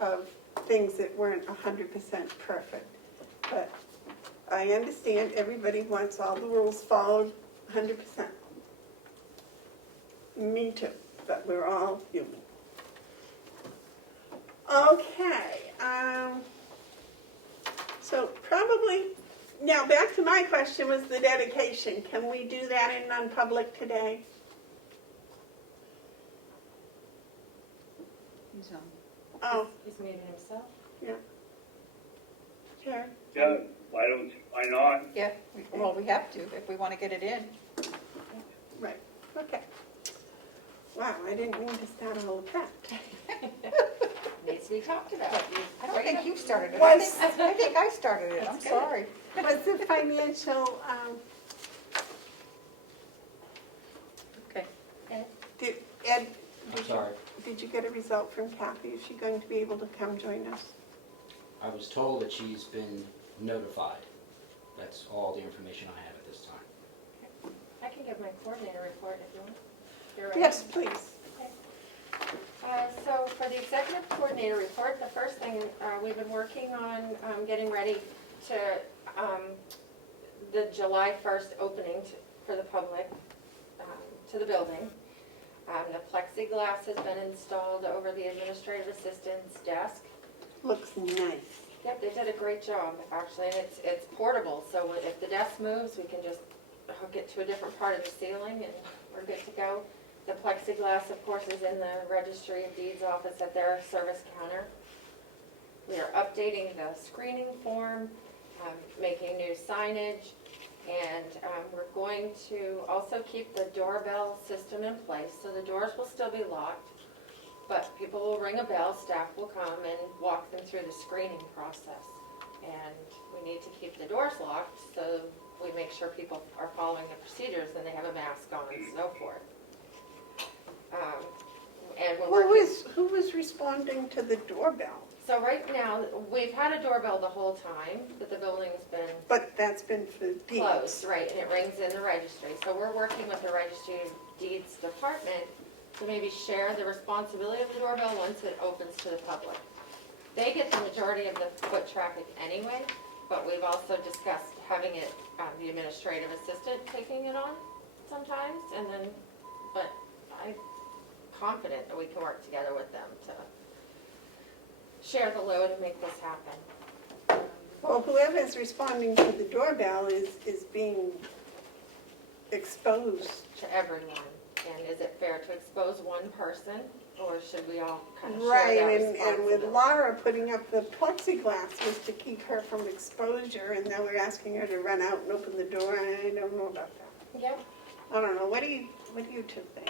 of things that weren't 100% perfect. But I understand everybody wants all the rules followed 100%. Me too, but we're all human. Okay, so probably, now back to my question was the dedication. Can we do that in non-public today? Oh, He's muted himself. yeah. Sure. Yeah, why not? Yeah, well, we have to if we want to get it in. Right, okay. Wow, I didn't mean to start all of that. Needs to be talked about. I don't think you started it. Was- I think I started it. I'm That's good. sorry. Was the financial, Okay. Ed, I'm sorry. did you get a result from Kathy? Is she going to be able to come join us? I was told that she's been notified. That's all the information I have at this time. I can give my coordinator report if you want. you're ready. Yes, please. So for the executive coordinator report, the first thing, we've been working on getting ready to the July 1st opening for the public to the building. The plexiglass has been installed over the administrative assistant's desk. Looks nice. Yep, they did a great job, actually, and it's portable, so if the desk moves, we can just hook it to a different part of the ceiling and we're good to go. The plexiglass, of course, is in the Registry of Deeds office at their service counter. We are updating the screening form, making new signage, and we're going to also keep the doorbell system in place, so the doors will still be locked, but people will ring a bell, staff will come and walk them through the screening process. And we need to keep the doors locked, so we make sure people are following the procedures and they have a mask on and so forth. And we're working. Who is responding to the doorbell? So right now, we've had a doorbell the whole time, but the building's been But that's been for deeds. closed, right, and it rings in the registry. So we're working with the Registry of Deeds Department to maybe share the responsibility of the doorbell once it opens to the public. They get the majority of the foot traffic anyway, but we've also discussed having it, the administrative assistant taking it on sometimes, and then, but I'm confident that we can work together with them to share the load and make this happen. Well, whoever's responding to the doorbell is being exposed. To everyone. And is it fair to expose one person, or should we all kind of share Right, that and with responsibility? Laura putting up the plexiglass was to keep her from exposure, and now we're asking her to run out and open the door. I don't know about that. Yep. I don't know. What do you two think?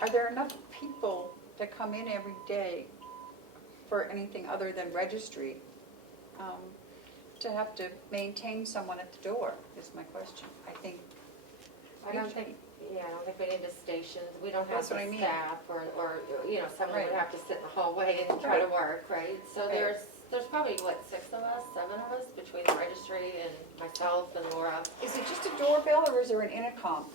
Are there enough people that come in every day for anything other than registry to have to maintain someone at the door, is my question. I think, I don't think we need the stations, we don't have That's the what I mean. staff, or, someone would Right. have to sit in the hallway and try to Right. work, right? So Right. there's probably, 6 of us, 7 of us, between the registry and myself and Laura. is it just a doorbell or is there an intercom?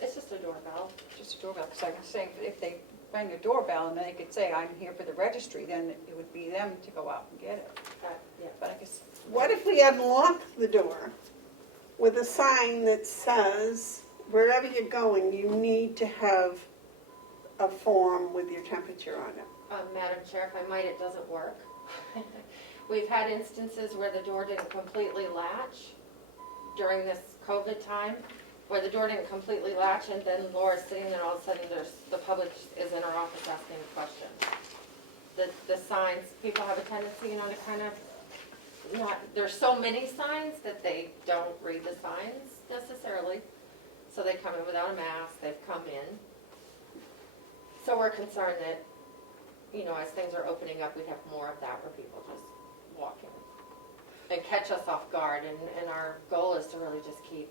It's just a doorbell. Just a doorbell, because I was saying, if they rang a doorbell and then they could say, I'm here for the registry, then it would be them to go out and get it. Yeah. But I guess, What if we unlock the door with a sign that says, wherever you're going, you need to have a form with your temperature on it? Madam Chair, if I might, it doesn't work. We've had instances where the door didn't completely latch during this COVID time, where the door didn't completely latch, and then Laura's sitting there, and all of a sudden the public is in her office asking questions. The signs, people have a tendency, to kind of there's so many signs that they don't read the signs necessarily. So they come in without a mask, they've come in. So we're concerned that, as things are opening up, we'd have more of that where people just walk in and catch us off guard. And our goal is to really just keep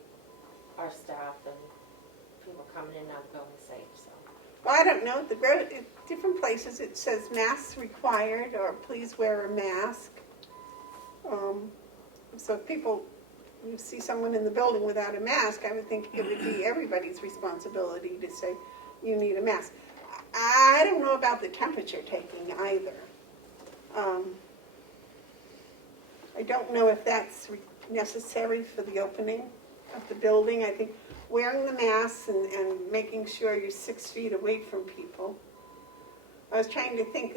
our staff and people coming in and out of the building safe, so. Well, I don't know. Different places it says masks required or please wear a mask. So if you see someone in the building without a mask, I would think it would be everybody's responsibility to say, you need a mask. I don't know about the temperature taking either. I don't know if that's necessary for the opening of the building. I think wearing the masks and making sure you're 6 feet away from people. I was trying to think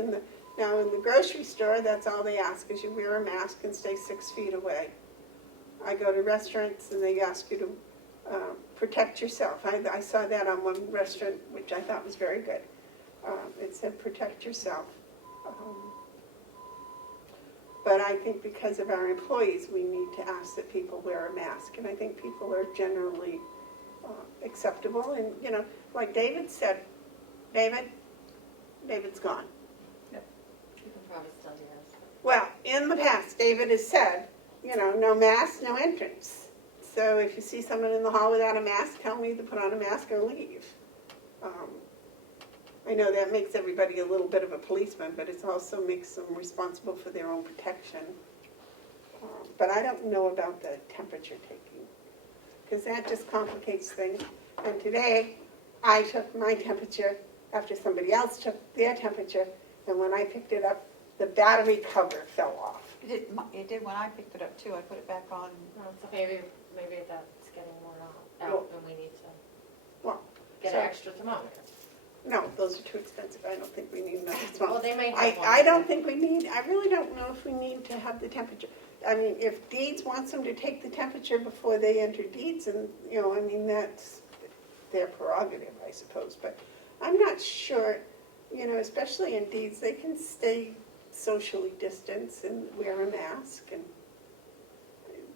now in the grocery store, that's all they ask is you wear a mask and stay 6 feet away. I go to restaurants and they ask you to protect yourself. I saw that on one restaurant, which I thought was very good. It said protect yourself. But I think because of our employees, we need to ask that people wear a mask. And I think people are generally acceptable. And, like David said, David's gone. You can probably still hear us. Well, in the past, David has said, no mask, no entrance. So if you see someone in the hall without a mask, tell me to put on a mask or leave. I know that makes everybody a little bit of a policeman, but it also makes them responsible for their own protection. But I don't know about the temperature taking. because that just complicates things. And today, I took my temperature after somebody else took their temperature, and when I picked it up, the battery cover fell off. It did when I picked it up too. I put it back on. No, so maybe that's getting more out and we need to Well, get so- an extra thermometer. No, those are too expensive. I don't think we need another Well, small. they may have one. I don't think we need, I really don't know if we need to have the temperature. I mean, if Deeds wants them to take the temperature before they enter Deeds, and, I mean, that's their prerogative, I suppose. But I'm not sure, especially in Deeds, they can stay socially distanced and wear a mask. And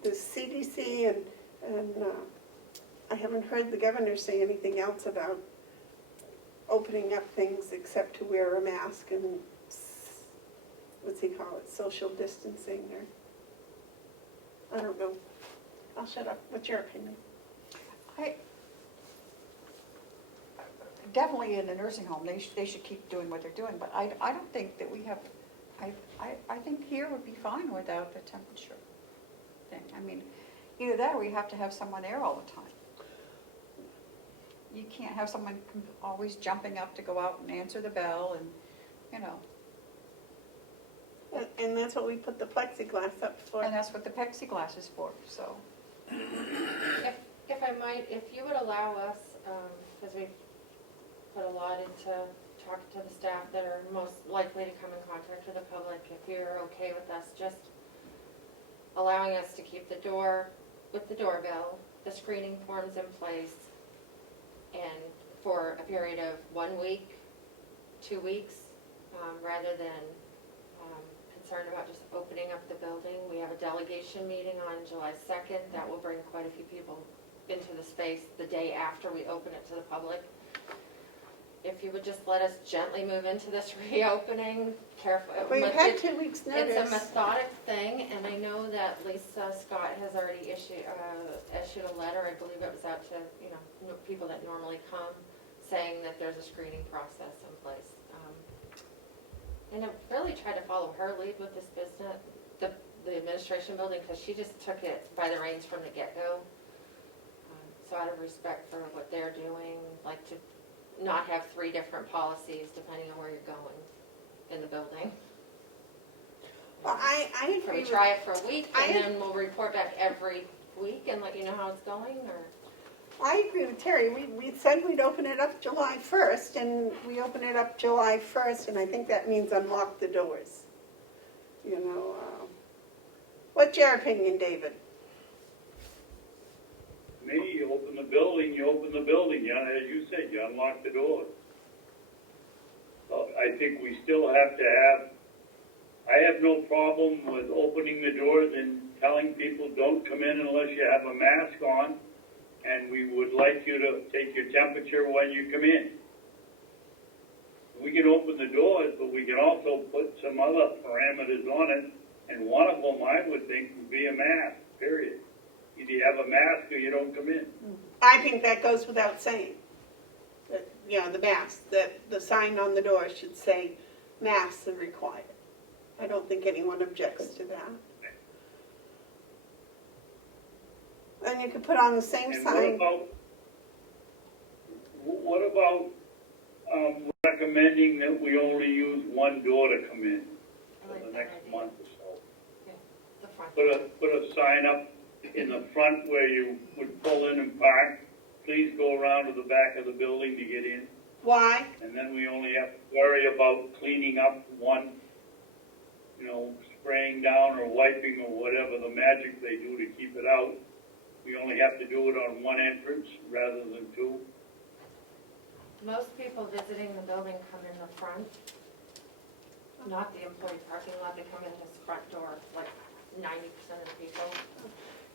the CDC and I haven't heard the governor say anything else about opening up things except to wear a mask and, what's he call it, social distancing, or, I don't know. I'll shut up. What's your opinion? Definitely in a nursing home, they should keep doing what they're doing, but I don't think that we have, I think here would be fine without the temperature thing. I mean, either that or we have to have someone there all the time. You can't have someone always jumping up to go out and answer the bell and, And that's what we put the plexiglass up for. and that's what the plexiglass is for, so. If I might, if you would allow us, because we've put a lot into talking to the staff that are most likely to come in contact with the public, if you're okay with us just allowing us to keep the door with the doorbell, the screening forms in place, and for a period of 1 week, 2 weeks, rather than concerned about just opening up the building. We have a delegation meeting on July 2nd. That will bring quite a few people into the space the day after we open it to the public. If you would just let us gently move into this reopening, careful. We've had 2 weeks' notice. It's a methodic thing, and I know that Lisa Scott has already issued a letter, I believe it was out to, people that normally come, saying that there's a screening process in place. And I really tried to follow her lead with this business, the administration building, because she just took it by the reins from the get-go. So out of respect for what they're doing, like to not have 3 different policies depending on where you're going in the building. Well, I Can agree we with, try it for a week and then we'll report back every week and let you know how it's going, or? I agree with Terry. We said we'd open it up July 1st, and we open it up July 1st, and I think that means unlock the doors. What's your opinion, David? Me, you open the building, yeah, as you said, you unlock the door. I think we still have to have, I have no problem with opening the doors and telling people don't come in unless you have a mask on, and we would like you to take your temperature when you come in. We can open the doors, but we can also put some other parameters on it, and one of them, I would think, would be a mask, period. Either you have a mask or you don't come in. I think that goes without saying. That, the mask, that the sign on the door should say masks are required. I don't think anyone objects to that. And you could put on the same And sign. what about recommending that we only use one door to come in I for like the that next idea. month or so? The front. Put a sign up in the front where you would pull in and park. Please go around to the back of the building to get in. Why? And then we only have to worry about cleaning up one, spraying down or wiping or whatever the magic they do to keep it out. We only have to do it on one entrance rather than 2. Most people visiting the building come in the front, not the employee parking lot. They come in this front door, like 90% of the people.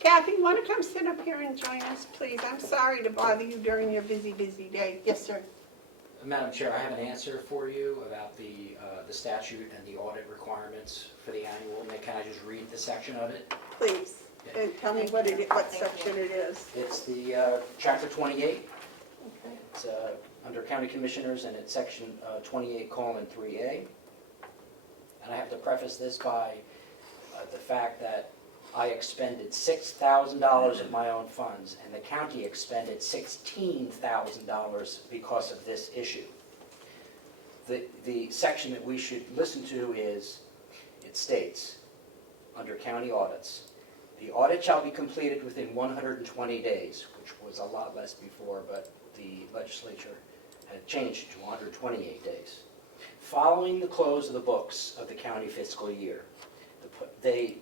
Kathy, you want to come sit up here and join us, please? I'm sorry to bother you during your busy, busy day. Yes, sir. Madam Chair, I have an answer for you about the statute and the audit requirements for the annual. Can I just read the section of it? Please. And tell me what section it is. It's the Chapter 28. Okay. It's under County Commissioners, and it's Section 28:3A. And I have to preface this by the fact that I expended $6,000 of my own funds, and the county expended $16,000 because of this issue. The section that we should listen to is, it states, under county audits, the audit shall be completed within 120 days, which was a lot less before, but the legislature had changed to 128 days. Following the close of the books of the county fiscal year, the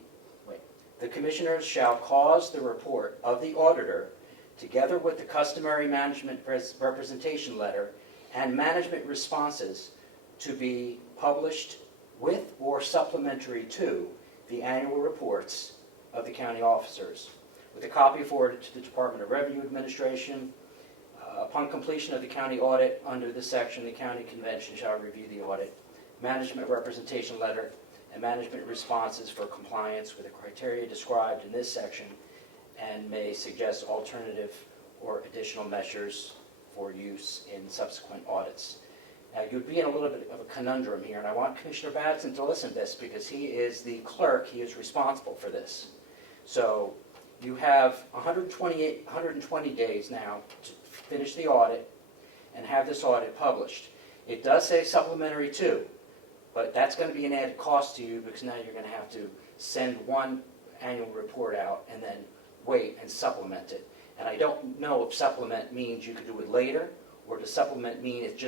commissioners shall cause the report of the auditor, together with the customary management representation letter and management responses, to be published with or supplementary to the annual reports of the county officers, with a copy forwarded to the Department of Revenue Administration. Upon completion of the county audit under this section, the county convention shall review the audit, management representation letter, and management responses for compliance with the criteria described in this section, and may suggest alternative or additional measures for use in subsequent audits. Now, you'd be in a little bit of a conundrum here, and I want Commissioner Batson to listen to this because he is the clerk, he is responsible for this. So you have 120 days now to finish the audit and have this audit published. It does say supplementary too, but that's going to be an added cost to you because now you're going to have to send one annual report out and then wait and supplement it. And I don't know if supplement means you could do it later, or does supplement mean it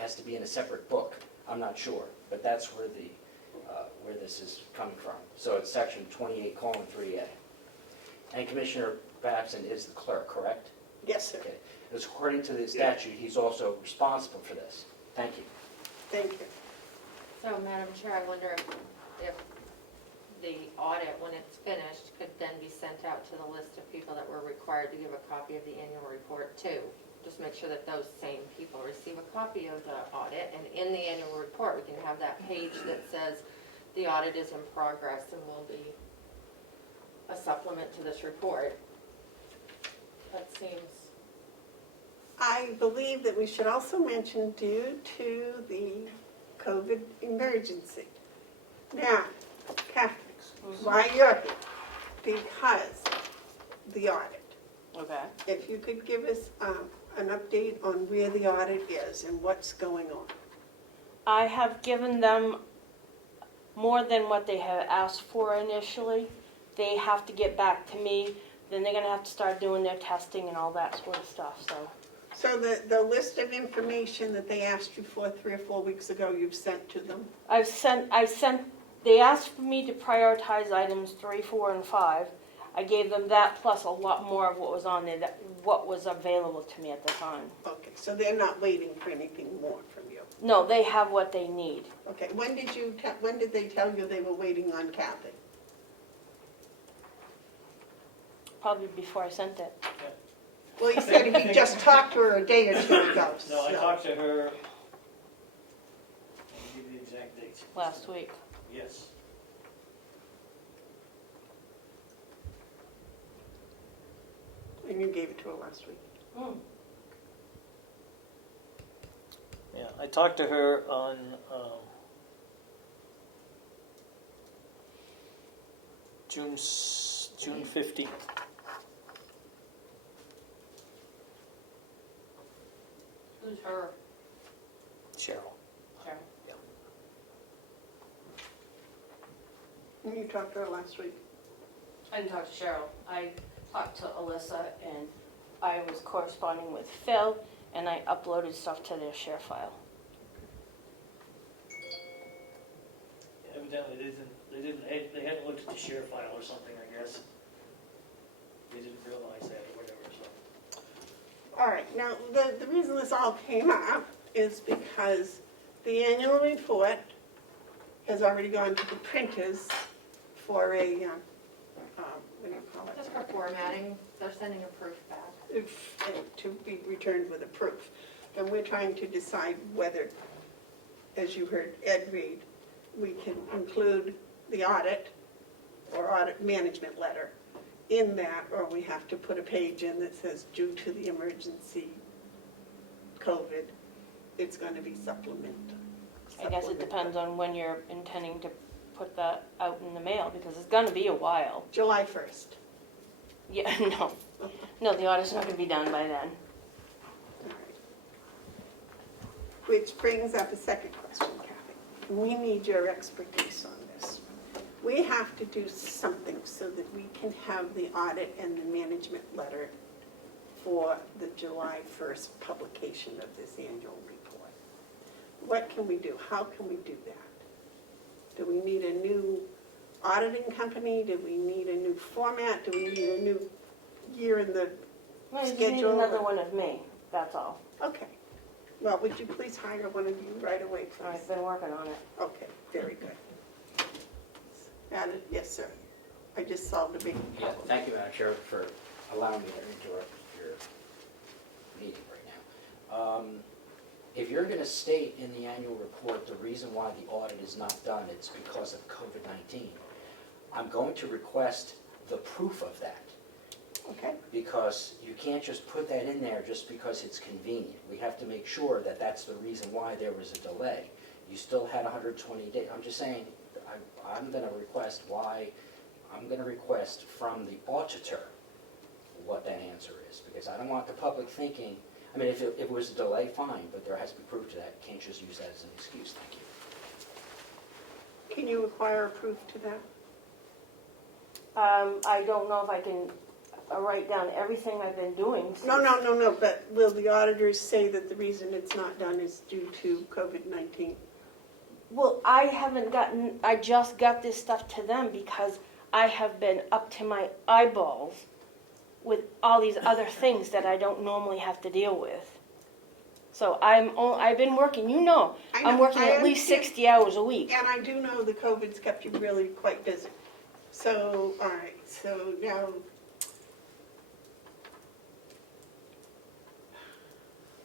has to be in a separate book. I'm not sure, but that's where where this is coming from. So it's section 28:3A. And Commissioner Babson is the clerk, correct? Yes, sir. Okay. Because according to the statute, he's also responsible for this. Thank you. Thank you. So, Madam Chair, I wonder if the audit, when it's finished, could then be sent out to the list of people that were required to give a copy of the annual report too. Just make sure that those same people receive a copy of the audit, and in the annual report, we can have that page that says the audit is in progress and will be a supplement to this report. That seems... I believe that we should also mention, due to the COVID emergency. Now, Catherine, why you're here? Because the audit. Okay. If you could give us an update on where the audit is and what's going on. I have given them more than what they had asked for initially. They have to get back to me. Then they're going to have to start doing their testing and all that sort of stuff. So the list of information that they asked you for 3 or 4 weeks ago, you've sent to them? They asked for me to prioritize items 3, 4, and 5. I gave them that plus a lot more of what was on there, what was available to me at the time. Okay, so they're not waiting for anything more from you? No, they have what they need. Okay, when did they tell you they were waiting on Kathy? Probably before I sent it. Well, he said he just talked to her a day or two ago. No, I so- talked to her, I'll give you the exact dates. Last week. Yes. And you gave it to her last week. Yeah, I talked to her on June 15th. Who's her? Cheryl. Sure. And you talked to her last week. I didn't talk to Cheryl. I talked to Alyssa, and I was corresponding with Phil, and I uploaded stuff to their share file. Evidently, they hadn't looked at the share file or something, I guess. They didn't realize that or whatever, so. All right, now, the reason this all came up is because the annual report has already gone to the printers for a, what do you call it? Just for formatting, they're sending a proof back. To be returned with a proof. And we're trying to decide whether, as you heard Ed read, we can include the audit or audit management letter in that, or we have to put a page in that says, due to the emergency COVID, it's going to be supplemental. I guess it depends on when you're intending to put that out in the mail, because it's gonna be a while. July 1st. Yeah, no, no, the audit's not gonna be done by then. All right. Which brings up a second question, Kathy. We need your expertise on this. We have to do something so that we can have the audit and the management letter for the July 1st publication of this annual report. What can we do? How can we do that? Do we need a new auditing company? Do we need a new format? Do we need a new year in the Well, you need schedule? another one of me, that's all. Okay. Well, would you please hire one of you right away, please? I've been working on it. Okay, very good. Yes, sir. I just solved a big Yeah, problem. thank you, Madam Chair, for allowing me to interrupt your meeting right now. If you're going to state in the annual report the reason why the audit is not done, it's because of COVID-19, I'm going to request the proof of that. Okay, Because you can't just put that in there just because it's convenient. We have to make sure that that's the reason why there was a delay. You still had 120 days. I'm just saying, I'm going to request from the auditor what that answer is, because I don't want the public thinking, I mean, if it was a delay, fine, but there has to be proof to that. You can't just use that as an excuse. Thank you. can you require a proof to that? I don't know if I can write down everything I've been doing. No, but will the auditors say that the reason it's not done is due to COVID-19? Well, I just got this stuff to them because I have been up to my eyeballs with all these other things that I don't normally have to deal with. So I've been working, I know, I'm working I at least understand. 60 hours a week. And I do know the COVID's kept you really quite busy. So, all right, so now,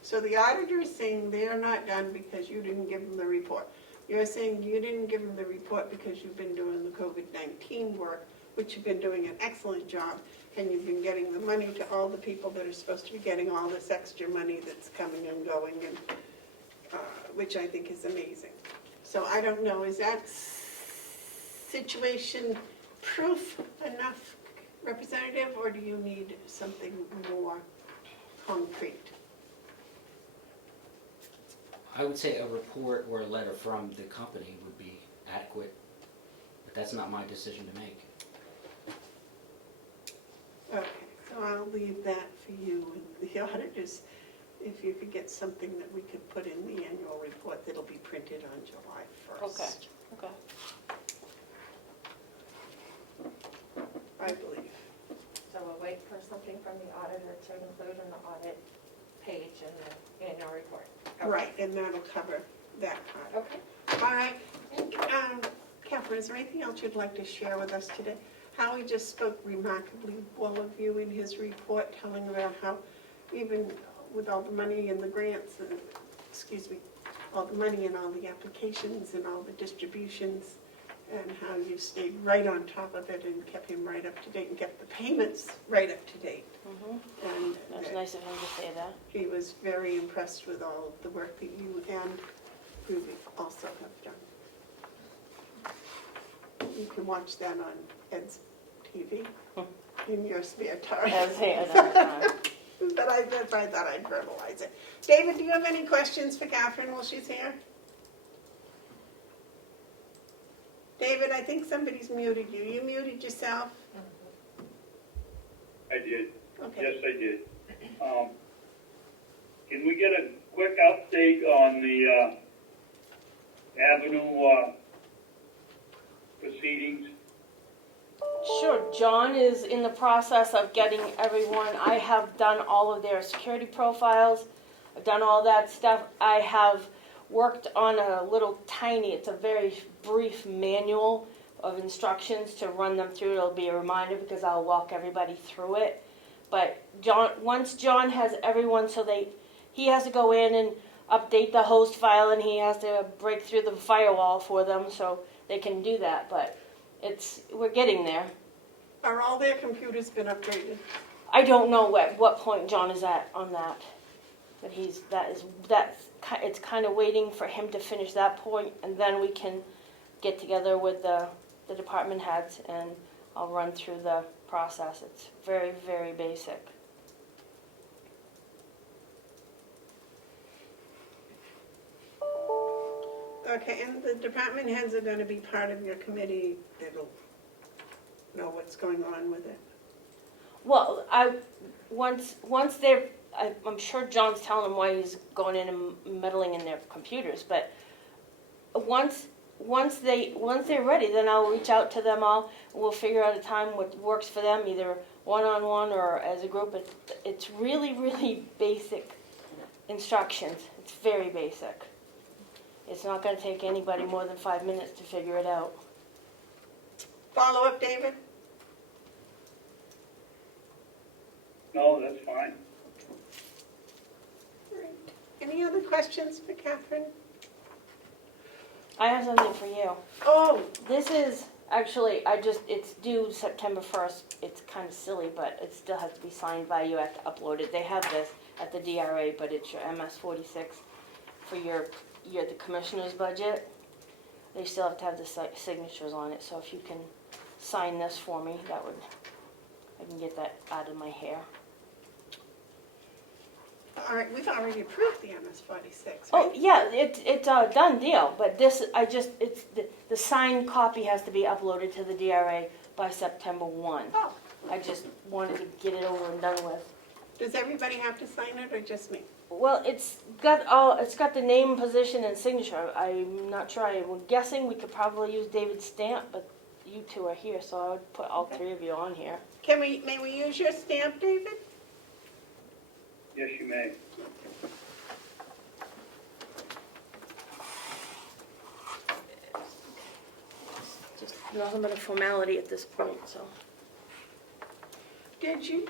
so the auditor is saying they're not done because you didn't give them the report. You're saying you didn't give them the report because you've been doing the COVID-19 work, which you've been doing an excellent job, and you've been getting the money to all the people that are supposed to be getting all this extra money that's coming and going, and which I think is amazing. So I don't know, is that situation proof enough, Representative, or do you need something more concrete? I would say a report or a letter from the company would be adequate, but that's not my decision to make. Okay, so I'll leave that for you and the auditors. If you could get something that we could put in the annual report that'll be printed on July 1st. Okay. I believe. So we'll wait for something from the auditor to include in the audit page in the annual report. Okay. Right, and that'll cover that part. Okay. All right, Catherine, is there anything else you'd like to share with us today? Howie just spoke remarkably well of you in his report, telling about how even with all the money and the grants, and, all the money and all the applications and all the distributions, and how you stayed right on top of it and kept him right up to date and kept the payments right up to date. And That's nice of him to say that. he was very impressed with all the work that you and Ruby also have done. You can watch that on Ed's TV in your spare time. But I thought I'd verbalize it. David, do you have any questions for Catherine while she's here? David, I think somebody's muted you. You muted yourself? I did. Okay. Yes, I did. Can we get a quick update on the Avenue proceedings? Sure, John is in the process of getting everyone, I have done all of their security profiles, I've done all that stuff. I have worked on a little tiny, it's a very brief manual of instructions to run them through. It'll be a reminder because I'll walk everybody through it. But once John has everyone, he has to go in and update the host file, and he has to break through the firewall for them so they can do that. But we're getting there. Are all their computers been upgraded? I don't know at what point John is at on that. But it's kind of waiting for him to finish that point, and then we can get together with the department heads and I'll run through the process. It's very, very basic. Okay, and the department heads are gonna be part of your committee that'll know what's going on with it. Well, once I'm sure John's telling them why he's going in and meddling in their computers, but once they're ready, then I'll reach out to them all, and we'll figure out a time what works for them, either one-on-one or as a group. It's really, really basic instructions. It's very basic. It's not gonna take anybody more than 5 minutes to figure it out. Follow up, David? No, that's fine. All right. Any other questions for Catherine? I have something for you. Oh, This is, actually, it's due September 1st. It's kind of silly, but it still has to be signed by you. I have to upload it. They have this at the DRA, but it's your MS-46 for the commissioner's budget. They still have to have the signatures on it, so if you can sign this for me, I can get that out of my hair. all right, we've already approved the MS-46, right? Oh, yeah, it's a done deal, but this, it's, the signed copy has to be uploaded to the DRA by September 1. Oh, I just wanted to get it over and done with. does everybody have to sign it or just me? Well, it's got the name, position, and signature. I'm not sure. I'm guessing we could probably use David's stamp, but you two are here, so I would put all three of you on here. May we use your stamp, David? Yes, you may. Just nothing but a formality at this point, so. Did you?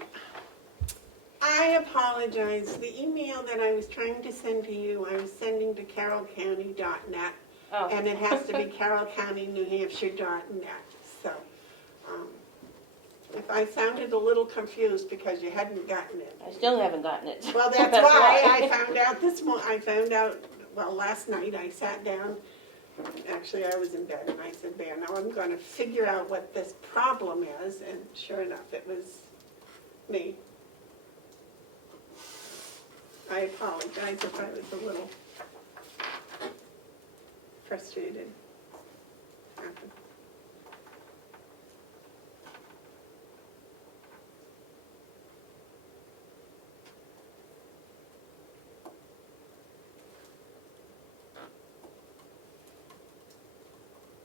I apologize. The email that I was trying to send to you, I was sending to carrollcounty.net, Oh. and it has to be carrollcountynewhampshire.net. So, if I sounded a little confused because you hadn't gotten it. I still haven't gotten it. Well, that's why I found out well, last night I sat down, actually I was in bed, and I said, there, now I'm gonna figure out what this problem is, and sure enough, it was me. I apologize if I was a little frustrated. Happened.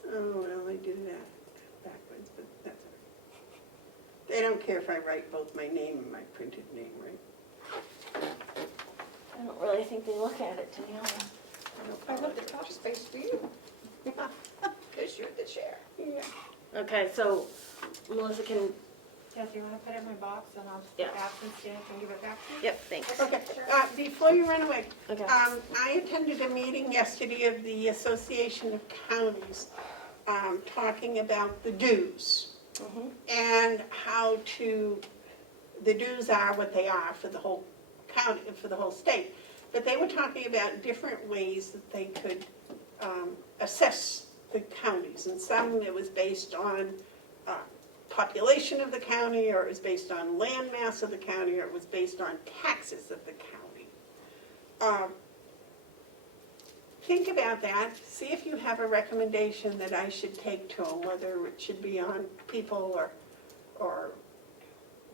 Oh, well, I did that backwards, but that's all right. They don't care if I write both my name and my printed name, right? I don't really think they look at it, to be honest. I left the top space for you. Because you're the chair. Yeah. Okay, so Melissa can, Yes, you wanna put it in my box and I'll Yeah. just absence stamp and give it back to you? yep, thanks. Okay, before you run away, Okay. I attended a meeting yesterday of the Association of Counties, talking about the dues Mhm. and how the dues are what they are for the whole county, for the whole state. But they were talking about different ways that they could assess the counties. And some, it was based on population of the county, or it was based on land mass of the county, or it was based on taxes of the county. Think about that, see if you have a recommendation that I should take to them, whether it should be on people or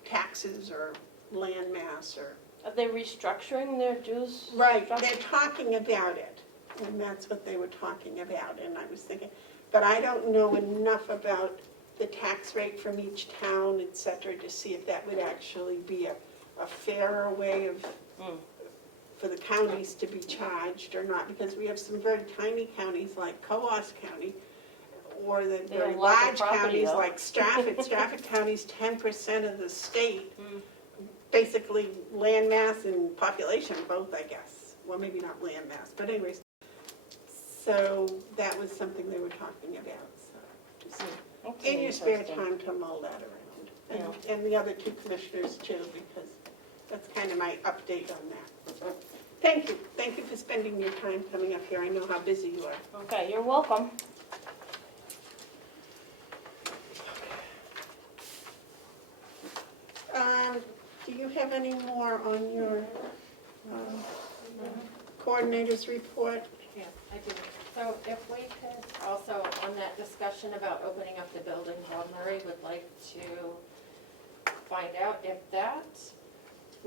taxes or land mass or. Are they restructuring their dues? Right, structure? they're talking about it, and that's what they were talking about, and I was thinking, but I don't know enough about the tax rate from each town, et cetera, to see if that would actually be a fairer way of, for the counties to be charged or not, because we have some very tiny counties like Comeau County, or the They very have lots of large property, counties though. like Stratford. Stratford County's 10% of the state, basically land mass and population, both, I guess. Well, maybe not land mass, but anyways. So that was something they were talking about, so just That's in your spare interesting. time to mull that around. And the other two commissioners too, because that's kind of my update on that. Thank you for spending your time coming up here. I know how busy you are. Okay, you're welcome. have any more on your coordinator's report? Yes, I do. So if we could also, on that discussion about opening up the building, John Murray would like to find out if that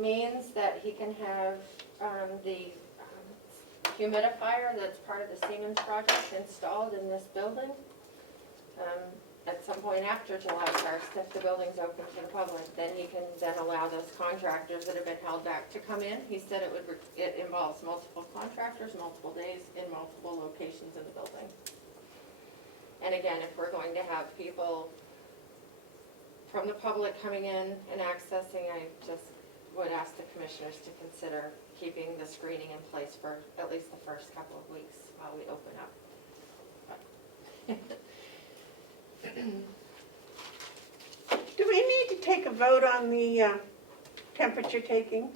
means that he can have the humidifier that's part of the Siemens project installed in this building at some point after July 1st, if the building's open to the public. Then he can then allow those contractors that have been held back to come in. He said it involves multiple contractors, multiple days, in multiple locations in the building. And again, if we're going to have people from the public coming in and accessing, I just would ask the commissioners to consider keeping the screening in place for at least the first couple of weeks while we open up. Do we need to take a vote on the temperature taking?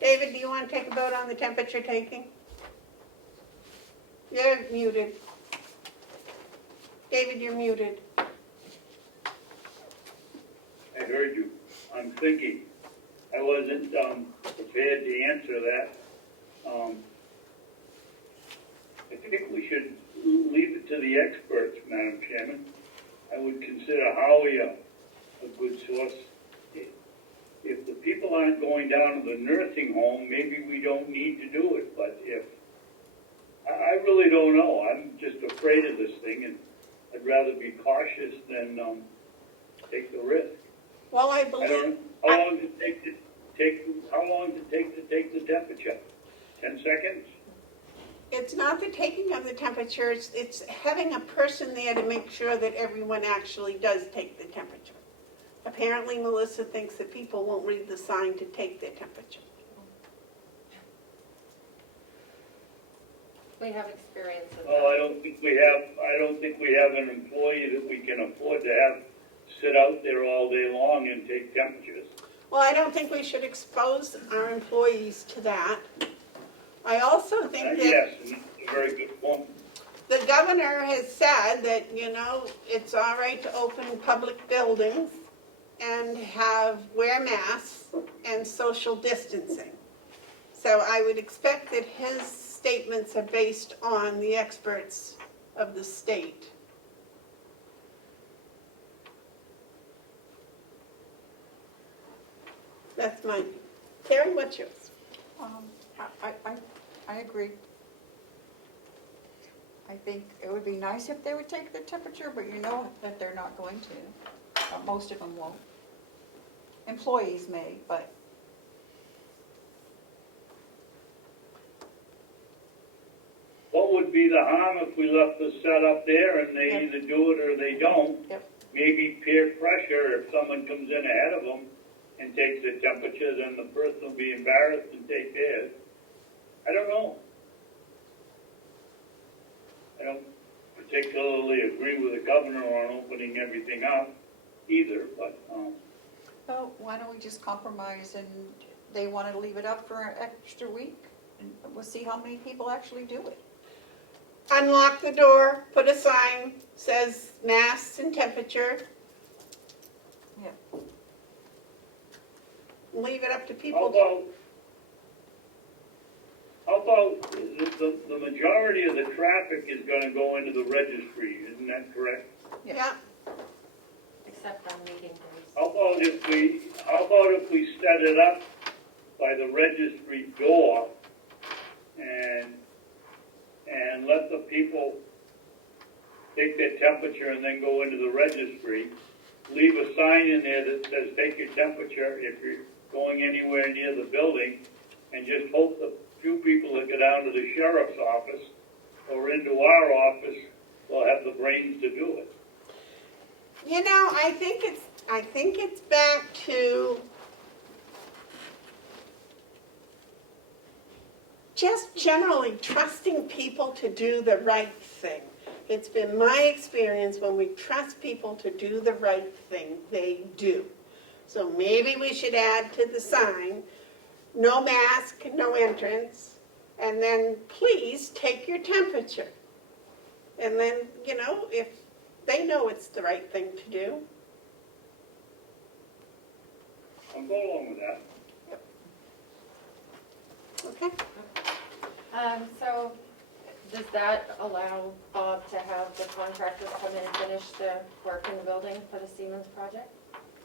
David, do you want to take a vote on the temperature taking? You're muted. David, you're muted. I heard you. I'm thinking. I wasn't prepared to answer that. I think we should leave it to the experts, Madam Chairman. I would consider Howie a good source. If the people aren't going down to the nursing home, maybe we don't need to do it. But if I really don't know. I'm just afraid of this thing, and I'd rather be cautious than take the risk. Well, I I don't believe, know. How long does it take to take the temperature? 10 seconds? it's not the taking of the temperature, it's having a person there to make sure that everyone actually does take the temperature. Apparently Melissa thinks that people won't read the sign to take their temperature. We have experience with Well, that. I don't think we have an employee that we can afford to have sit out there all day long and take temperatures. Well, I don't think we should expose our employees to that. I also think that Yes, and that's a very good point. the governor has said that, it's all right to open public buildings and wear masks and social distancing. So I would expect that his statements are based on the experts of the state. That's mine. Terry, what's yours? I agree. I think it would be nice if they would take the temperature, but you know that they're not going to. Most of them won't. Employees may, but What would be the harm if we left the setup there and they either do it or they don't? Yep. Maybe peer pressure, if someone comes in ahead of them and takes the temperature, then the person will be embarrassed and take theirs. I don't know. I don't particularly agree with the governor on opening everything up either, but, well, why don't we just compromise and they want to leave it up for an extra week? And we'll see how many people actually do it. Unlock the door, put a sign, says masks and temperature. Yeah. Leave it up to how people. about the majority of the traffic is gonna go into the registry, isn't that correct? Yeah, Except on meeting days. How about if we set it up by the registry door and let the people take their temperature and then go into the registry, leave a sign in there that says take your temperature if you're going anywhere near the building, and just hope the few people that go down to the sheriff's office or into our office will have the brains to do it. I think it's back to just generally trusting people to do the right thing. It's been my experience when we trust people to do the right thing, they do. So maybe we should add to the sign, no mask, no entrance, and then please take your temperature. And then, if they know it's the right thing to do. I'll go along with that. Okay? So does that allow Bob to have the contractors come in and finish the work in the building for the Siemens project?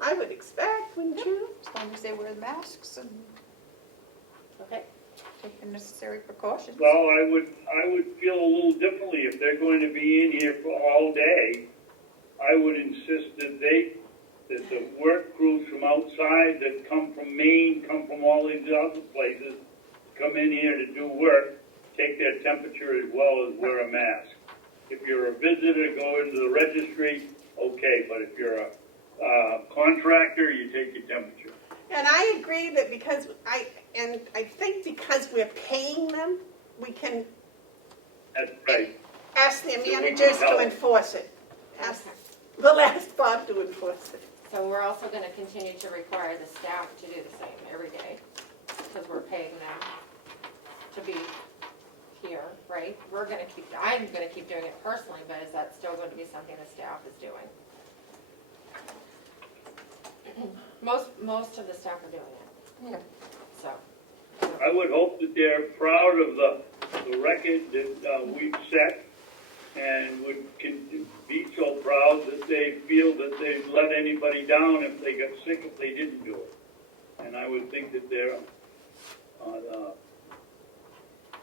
I would expect, wouldn't you? As long as they wear masks and Okay. take the necessary precautions. Well, I would feel a little differently if they're going to be in here for all day. I would insist that that the work crews from outside that come from Maine, come from all these other places, come in here to do work, take their temperature as well as wear a mask. If you're a visitor, go into the registry, okay, but if you're a contractor, you take your temperature. And I agree that because I think because we're paying them, we can That's right. ask their So we can managers to help. enforce it. We'll ask Bob to enforce it. So we're also gonna continue to require the staff to do the same every day, because we're paying them to be here, right? I'm gonna keep doing it personally, but is that still going to be something the staff is doing? Most of the staff are doing it. Yeah. So, I would hope that they're proud of the record that we've set and would be so proud that they feel that they've let anybody down if they got sick if they didn't do it. And I would think that they're,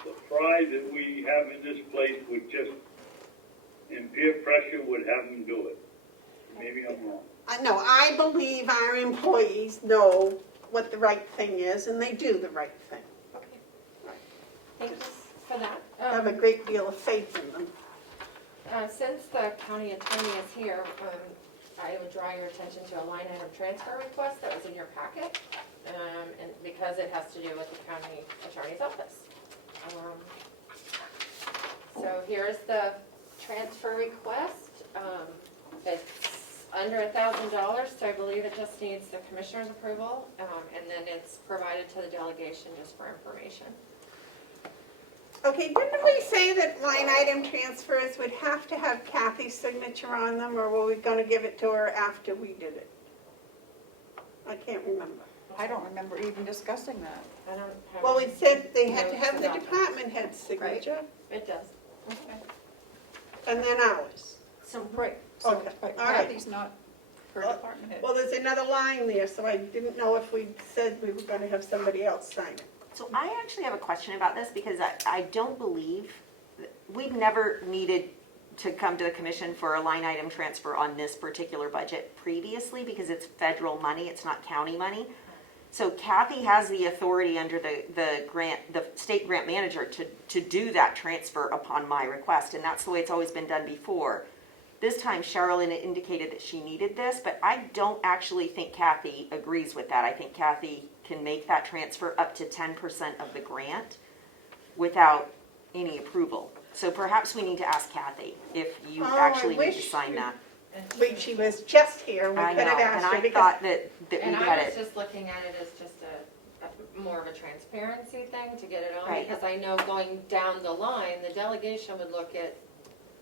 the pride that we have in this place would just, and peer pressure would have them do it. Maybe I'm wrong. No, I believe our employees know what the right thing is, and they do the right thing. thank you for that. I have a great deal of faith in them. Since the county attorney is here, I would draw your attention to a line item transfer request that was in your packet, and because it has to do with the county attorney's office. So here's the transfer request. It's under $1,000, so I believe it just needs the commissioner's approval, and then it's provided to the delegation just for information. Okay, didn't we say that line item transfers would have to have Kathy's signature on them, or were we going to give it to her after we did it? I can't remember. I don't remember even discussing that. I don't have. Well, we any said they had to have the notes about department head's signature, that. It does. and then ours. So, Right. So, Okay, right, all right. Kathy's not her Well- department head. Well, there's another line there, so I didn't know if we said we were going to have somebody else sign it. So I actually have a question about this because I don't believe, we've never needed to come to the commission for a line item transfer on this particular budget previously because it's federal money, it's not county money. So Kathy has the authority under the state grant manager to do that transfer upon my request, and that's the way it's always been done before. This time Sherilyn indicated that she needed this, but I don't actually think Kathy agrees with that. I think Kathy can make that transfer up to 10% of the grant without any approval. So perhaps we need to ask Kathy if you actually need to wish sign that. Wait, she was just here, and we I could know, have and asked her I because thought that we and had I was it. just looking at it as just a more of a transparency thing to get it on, Right. because I know going down the line, the delegation would look at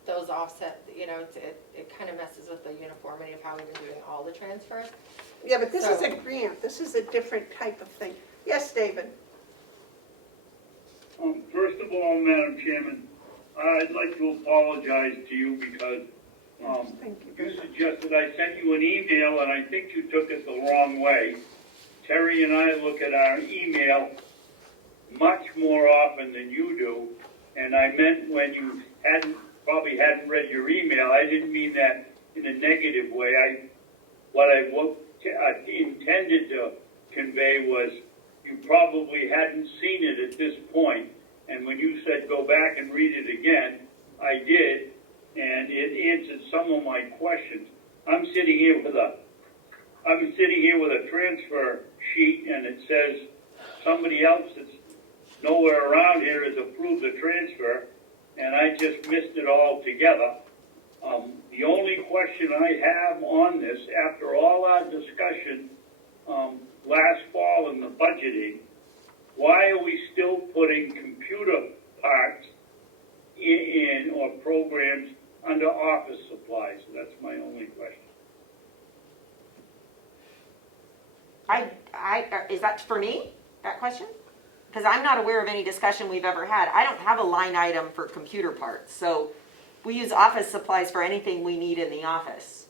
those offset, it kind of messes with the uniformity of how we've been doing all the transfers. Yeah, but this is So- a grant, this is a different type of thing. Yes, David? First of all, Madam Chairman, I'd like to apologize to you because Thank you you very much. suggested I sent you an email, and I think you took it the wrong way. Terry and I look at our email much more often than you do, and I meant when you probably hadn't read your email, I didn't mean that in a negative way. What I intended to convey was you probably hadn't seen it at this point, and when you said go back and read it again, I did, and it answered some of my questions. I'm sitting here with a transfer sheet, and it says somebody else that's nowhere around here has approved the transfer, and I just missed it all together. The only question I have on this, after all our discussion last fall in the budgeting, why are we still putting computer parts in or programs under office supplies? That's my only question. Is that for me, that question? Because I'm not aware of any discussion we've ever had. I don't have a line item for computer parts, so we use office supplies for anything we need in the office.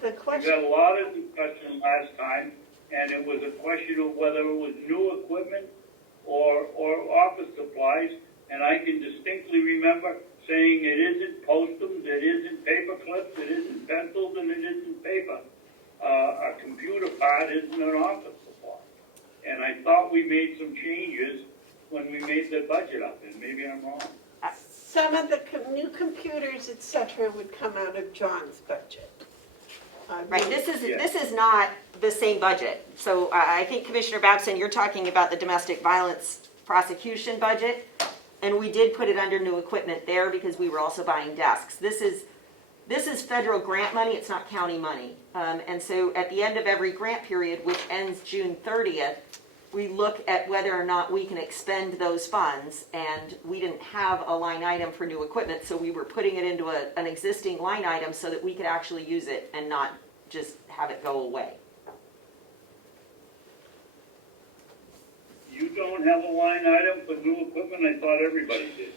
The We question, had a lot of discussion last time, and it was a question of whether it was new equipment or office supplies, and I can distinctly remember saying it isn't postums, it isn't paper clips, it isn't pencils, and it isn't paper. A computer part isn't an office supply. And I thought we made some changes when we made the budget up, and maybe I'm wrong. some of the new computers, et cetera, would come out of John's budget. Right, this is not the same budget. So I think Commissioner Babson, you're talking about the domestic violence prosecution budget, and we did put it under new equipment there because we were also buying desks. This is federal grant money, it's not county money. And so at the end of every grant period, which ends June 30th, we look at whether or not we can expend those funds, and we didn't have a line item for new equipment, so we were putting it into an existing line item so that we could actually use it and not just have it go away. You don't have a line item for new equipment? I thought everybody did.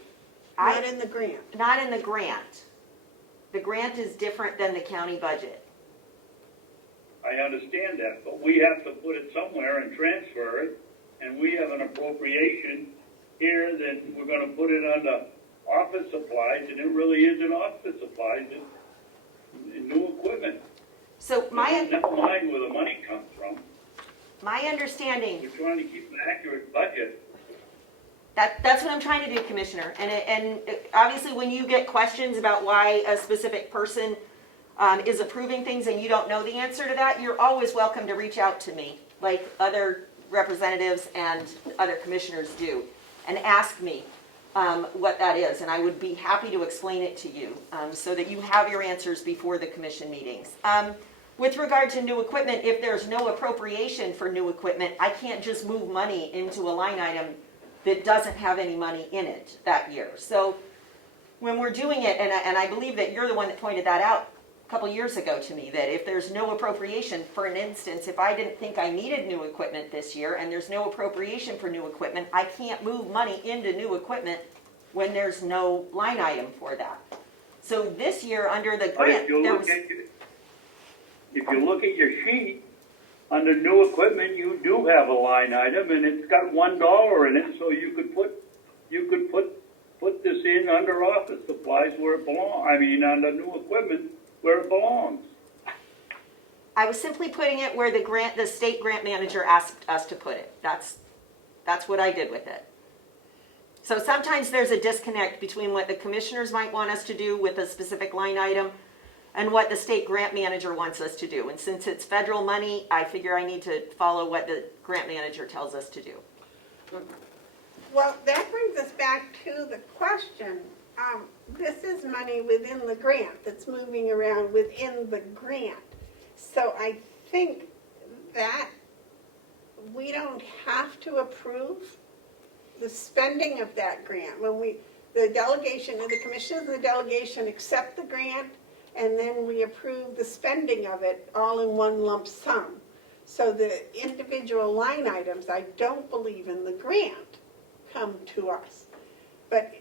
Not in the grant. Not in the grant. The grant is different than the county budget. I understand that, but we have to put it somewhere and transfer it, and we have an appropriation here that we're gonna put it under office supplies, and it really isn't office supplies, it's new equipment. So Never mind where the money comes from. my understanding, We're trying to keep an accurate budget. that's what I'm trying to do, Commissioner. And obviously, when you get questions about why a specific person is approving things and you don't know the answer to that, you're always welcome to reach out to me, like other representatives and other commissioners do, and ask me what that is. And I would be happy to explain it to you so that you have your answers before the commission meetings. With regard to new equipment, if there's no appropriation for new equipment, I can't just move money into a line item that doesn't have any money in it that year. So when we're doing it, and I believe that you're the one that pointed that out a couple years ago to me, that if there's no appropriation, for an instance, if I didn't think I needed new equipment this year and there's no appropriation for new equipment, I can't move money into new equipment when there's no line item for that. So this year, under the But grant, if you there look was... at your sheet, under new equipment, you do have a line item, and it's got $1 in it, so you could put this in under office supplies where it belongs. I mean, under new equipment where it belongs. I was simply putting it where the state grant manager asked us to put it. That's what I did with it. So sometimes there's a disconnect between what the commissioners might want us to do with a specific line item and what the state grant manager wants us to do. And since it's federal money, I figure I need to follow what the grant manager tells us to do. Well, that brings us back to the question. This is money within the grant that's moving around within the grant. So I think that we don't have to approve the spending of that grant. When the delegation, the commissioners and the delegation accept the grant, and then we approve the spending of it all in one lump sum. So the individual line items, I don't believe in the grant, come to us. But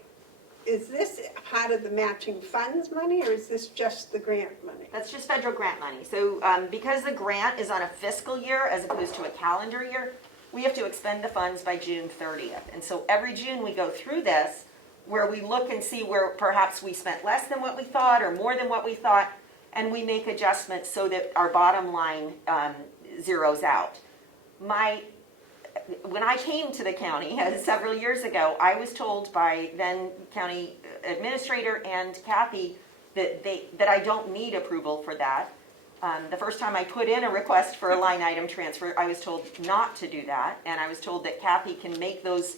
is this part of the matching funds money, or is this just the grant money? That's just federal grant money. So because the grant is on a fiscal year as opposed to a calendar year, we have to expend the funds by June 30th. And so every June we go through this, where we look and see where perhaps we spent less than what we thought or more than what we thought, and we make adjustments so that our bottom line zeroes out. When I came to the county several years ago, I was told by then county administrator and Kathy that I don't need approval for that. The first time I put in a request for a line item transfer, I was told not to do that, and I was told that Kathy can make those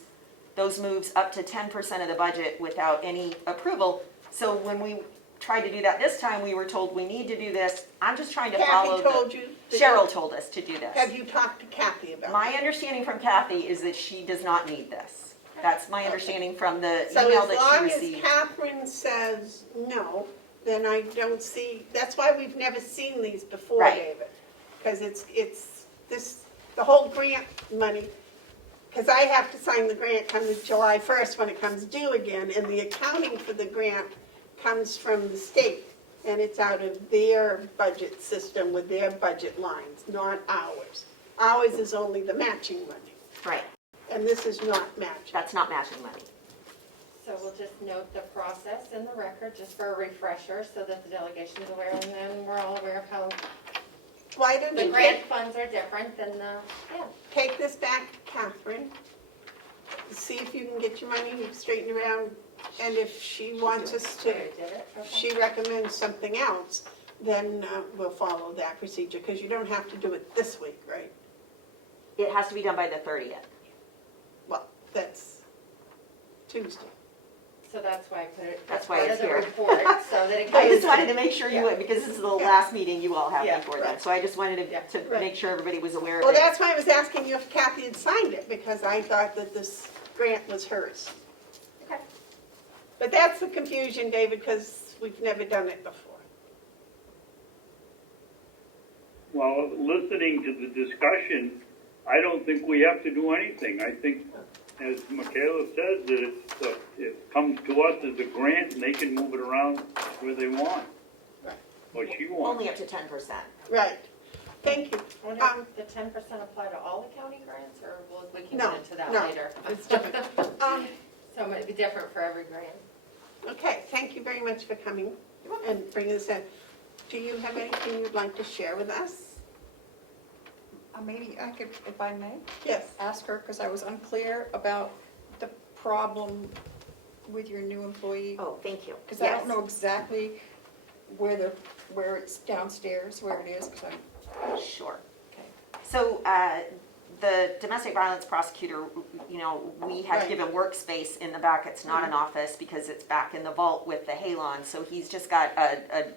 moves up to 10% of the budget without any approval. So when we tried to do that this time, we were told we need to do this. I'm just trying to follow. Kathy told you? Cheryl told us to do this. Have you talked to Kathy about it? My understanding from Kathy is that she does not need this. That's my understanding from the So email as that long she as received. Catherine says no, then I don't see, that's why we've never seen these before, Right. David. because the whole grant money, because I have to sign the grant come July 1st when it comes due again, and the accounting for the grant comes from the state, and it's out of their budget system with their budget lines, not ours. Ours is only the matching money, Right, and this is not matching. that's not matching money. So we'll just note the process in the record, just for a refresher, so that the delegation's aware, and then we're all aware of how Why don't the you grant funds are different than the, yeah. take this back to Catherine, see if you can get your money straightened around, and if she wants us to, Did it? Okay. she recommends something else, then we'll follow that procedure, because you don't have to do it this week, right? It has to be done by the 30th. Well, that's Tuesday. So that's why I put it, That's that's why part it's of the here. report, so that it I just goes. wanted to make sure you would, because this is the last meeting you all have Yeah, before then. right. So I just wanted Yeah, to right. make sure everybody was aware of Well, it. that's why I was asking you if Kathy had signed it, because I thought that this grant was hers. Okay. But that's the confusion, David, because we've never done it before. Well, listening to the discussion, I don't think we have to do anything. I think, as Michaela says, that it comes to us as a grant, and they can move it around where they want, Right. what she wants. Only up to 10%. Right. Thank you. Wonder if the 10% apply to all the county grants, or we can No, get into that no, later? it's different. So it might be different for every grant. Okay, thank you very much for coming and bringing this in. Do you have anything you'd like to share with us? Maybe I could, if I may, Yes. ask her, because I was unclear about the problem with your new employee. Oh, thank you. Because I don't know exactly where it's downstairs, where it is, because I'm, Sure. okay. So the domestic violence prosecutor, we had Right. given workspace in the back. It's not an office because it's back in the vault with the halon. So he's just got a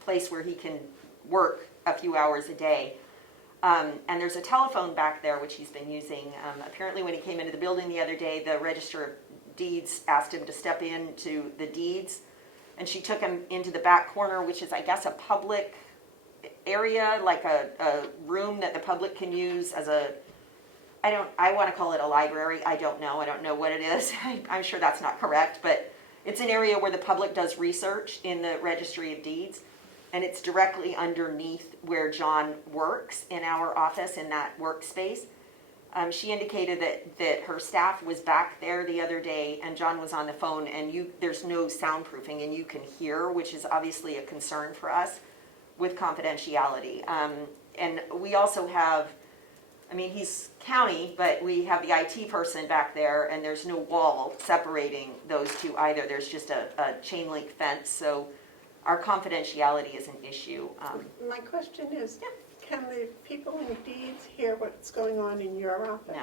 place where he can work a few hours a day. And there's a telephone back there, which he's been using. Apparently when he came into the building the other day, the Register of Deeds asked him to step into the deeds. And she took him into the back corner, which is, I guess, a public area, like a room that the public can use as I want to call it a library. I don't know what it is. I'm sure that's not correct, but it's an area where the public does research in the Registry of Deeds. And it's directly underneath where John works in our office in that workspace. She indicated that her staff was back there the other day and John was on the phone and there's no soundproofing and you can hear, which is obviously a concern for us with confidentiality. And we also have, he's county, but we have the IT person back there and there's no wall separating those two either. There's just a chain link fence. So our confidentiality is an issue. My question is, can the people in Deeds hear what's going on in your office?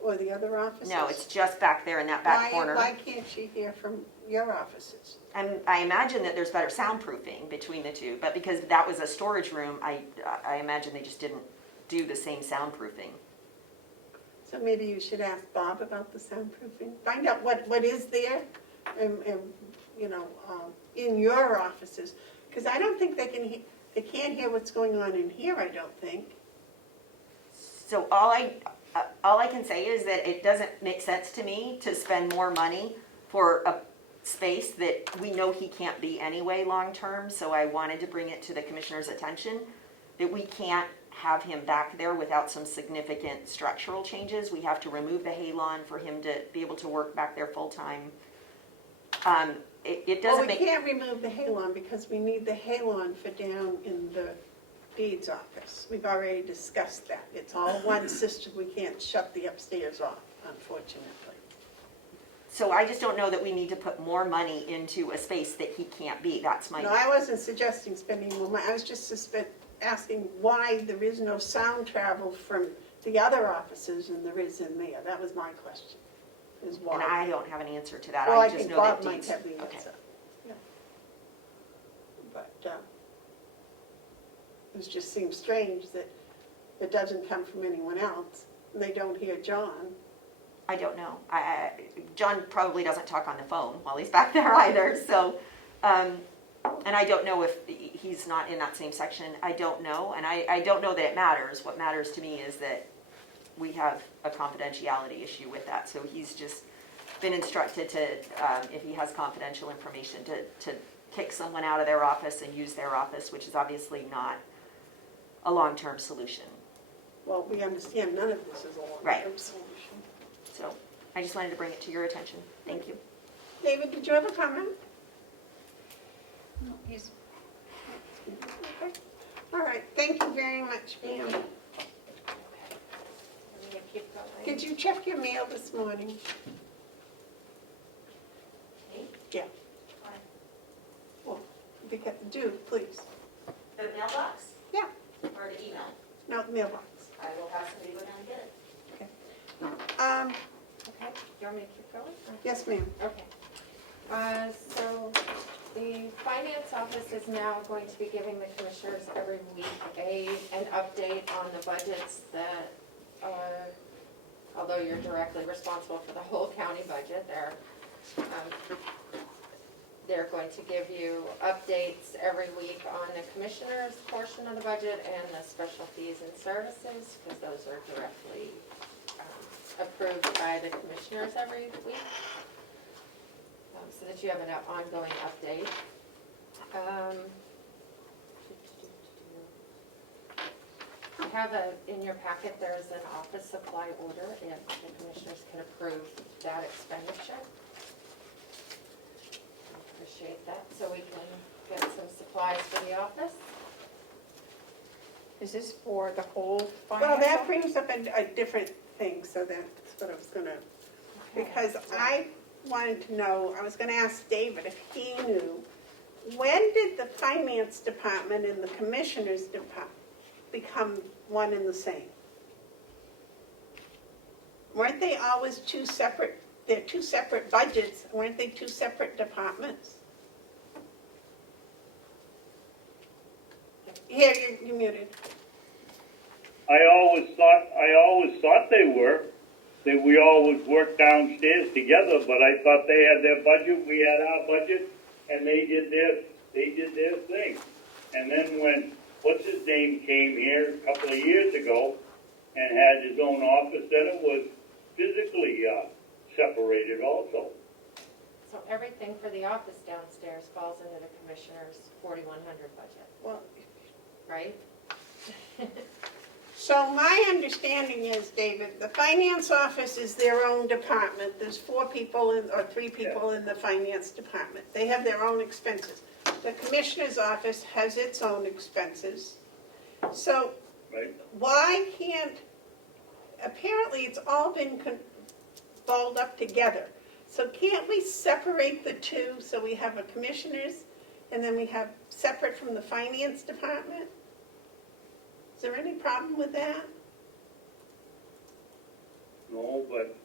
No. Or the other offices? No, it's just back there in that back corner. Why can't she hear from your offices? And I imagine that there's better soundproofing between the two, but because that was a storage room, I imagine they just didn't do the same soundproofing. So maybe you should ask Bob about the soundproofing. Find out what is there, and in your offices, because I don't think they can't hear what's going on in here. I don't think. So all I can say is that it doesn't make sense to me to spend more money for a space that we know he can't be anyway long term. So I wanted to bring it to the commissioner's attention that we can't have him back there without some significant structural changes. We have to remove the halon for him to be able to work back there full time. It doesn't We can't remove the halon because we need the halon for down in the Deeds office. We've already discussed that. It's all one system. We can't shut the upstairs off, unfortunately. So I just don't know that we need to put more money into a space that he can't be. That's my. No, I wasn't suggesting spending more money. I was just asking why there is no sound travel from the other offices and there is in there. That was my question, is why. And I don't have an answer to that. Well, I just think know Bob that might Deeds. have the Okay. answer. Yeah. But it just seems strange that it doesn't come from anyone else. They don't hear John. I don't know. John probably doesn't talk on the phone while he's back there either. So And I don't know if he's not in that same section, I don't know, and I don't know that it matters. What matters to me is that we have a confidentiality issue with that, so he's just been instructed to, if he has confidential information, to kick someone out of their office and use their office, which is obviously not a long-term solution. Well, we understand none of this is a Right. long-term solution. So I just wanted to bring it to your attention. Thank you. David, did you have a comment? No, he's- Okay. All right, thank you very much, ma'am. I'm gonna keep going. Did you check your mail this morning? Me? Yeah. Why? Well, if you get the due, please. The mailbox? Yeah. Or the email? No, mailbox. I will have somebody go down and get it. Okay, do you want me to keep going? or- Yes, ma'am. Okay. So the finance office is now going to be giving the commissioners every week an update on the budgets that are, although you're directly responsible for the whole county budget, they're going to give you updates every week on the commissioners' portion of the budget and the special fees and services, because those are directly approved by the commissioners every week, so that you have an ongoing update. You have in your packet, there's an office supply order, if the commissioners can approve that expenditure. Appreciate that, so we can get some supplies for the office. Is this for the whole Well, finance? that office? brings up a different thing, so that's what I was gonna, because I wanted to know, I was gonna ask David if he knew, when did the finance department and the commissioners department become one and the same? Weren't they always two separate, they're two separate budgets, weren't they two separate departments? Here, you're muted. I always thought they were, that we always worked downstairs together, but I thought they had their budget, we had our budget, and they did their thing. And then when, what's his name came here a couple of years ago and had his own office, then it was physically, separated also. So everything for the office downstairs falls into the commissioner's 4,100 budget, Well, right? so my understanding is, David, the finance office is their own department. There's 4 people or 3 people in the finance department. They have their own expenses. The commissioner's office has its own expenses. So Right? why can't, apparently it's all been balled up together. So can't we separate the two so we have a commissioner's and then we have separate from the finance department? Is there any problem with that? No, but,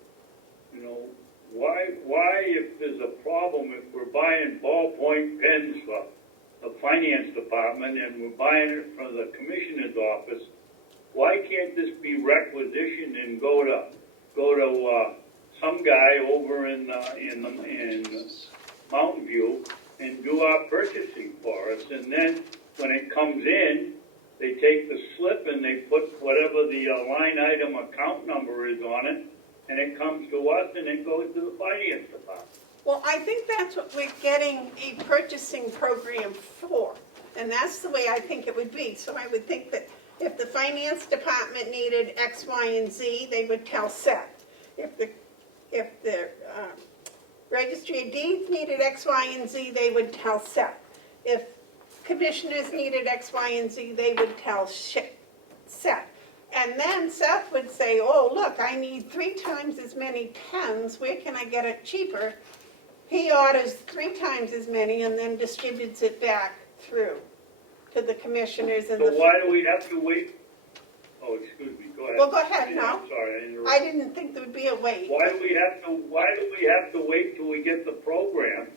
you know, why if there's a problem, if we're buying ballpoint pens for the finance department and we're buying it for the commissioner's office, why can't this be requisitioned and go to some guy over in Mountain View and do our purchasing for us? And then when it comes in, they take the slip and they put whatever the line item account number is on it, and it comes to us and it goes to the finance department. Well, I think that's what we're getting a purchasing program for, and that's the way I think it would be. So I would think that if the finance department needed X, Y, and Z, they would tell Seth. If the registry of deeds needed X, Y, and Z, they would tell Seth. If commissioners needed X, Y, and Z, they would tell Seth. And then Seth would say, oh, look, I need 3 times as many pens. Where can I get it cheaper? He orders 3 times as many and then distributes it back through to the commissioners and So the... why do we have to wait? Oh, excuse me, go ahead. Well, go ahead, Yeah, no. I'm sorry, I interrupted. I didn't think there would be a wait. Why do we have to wait till we get the program?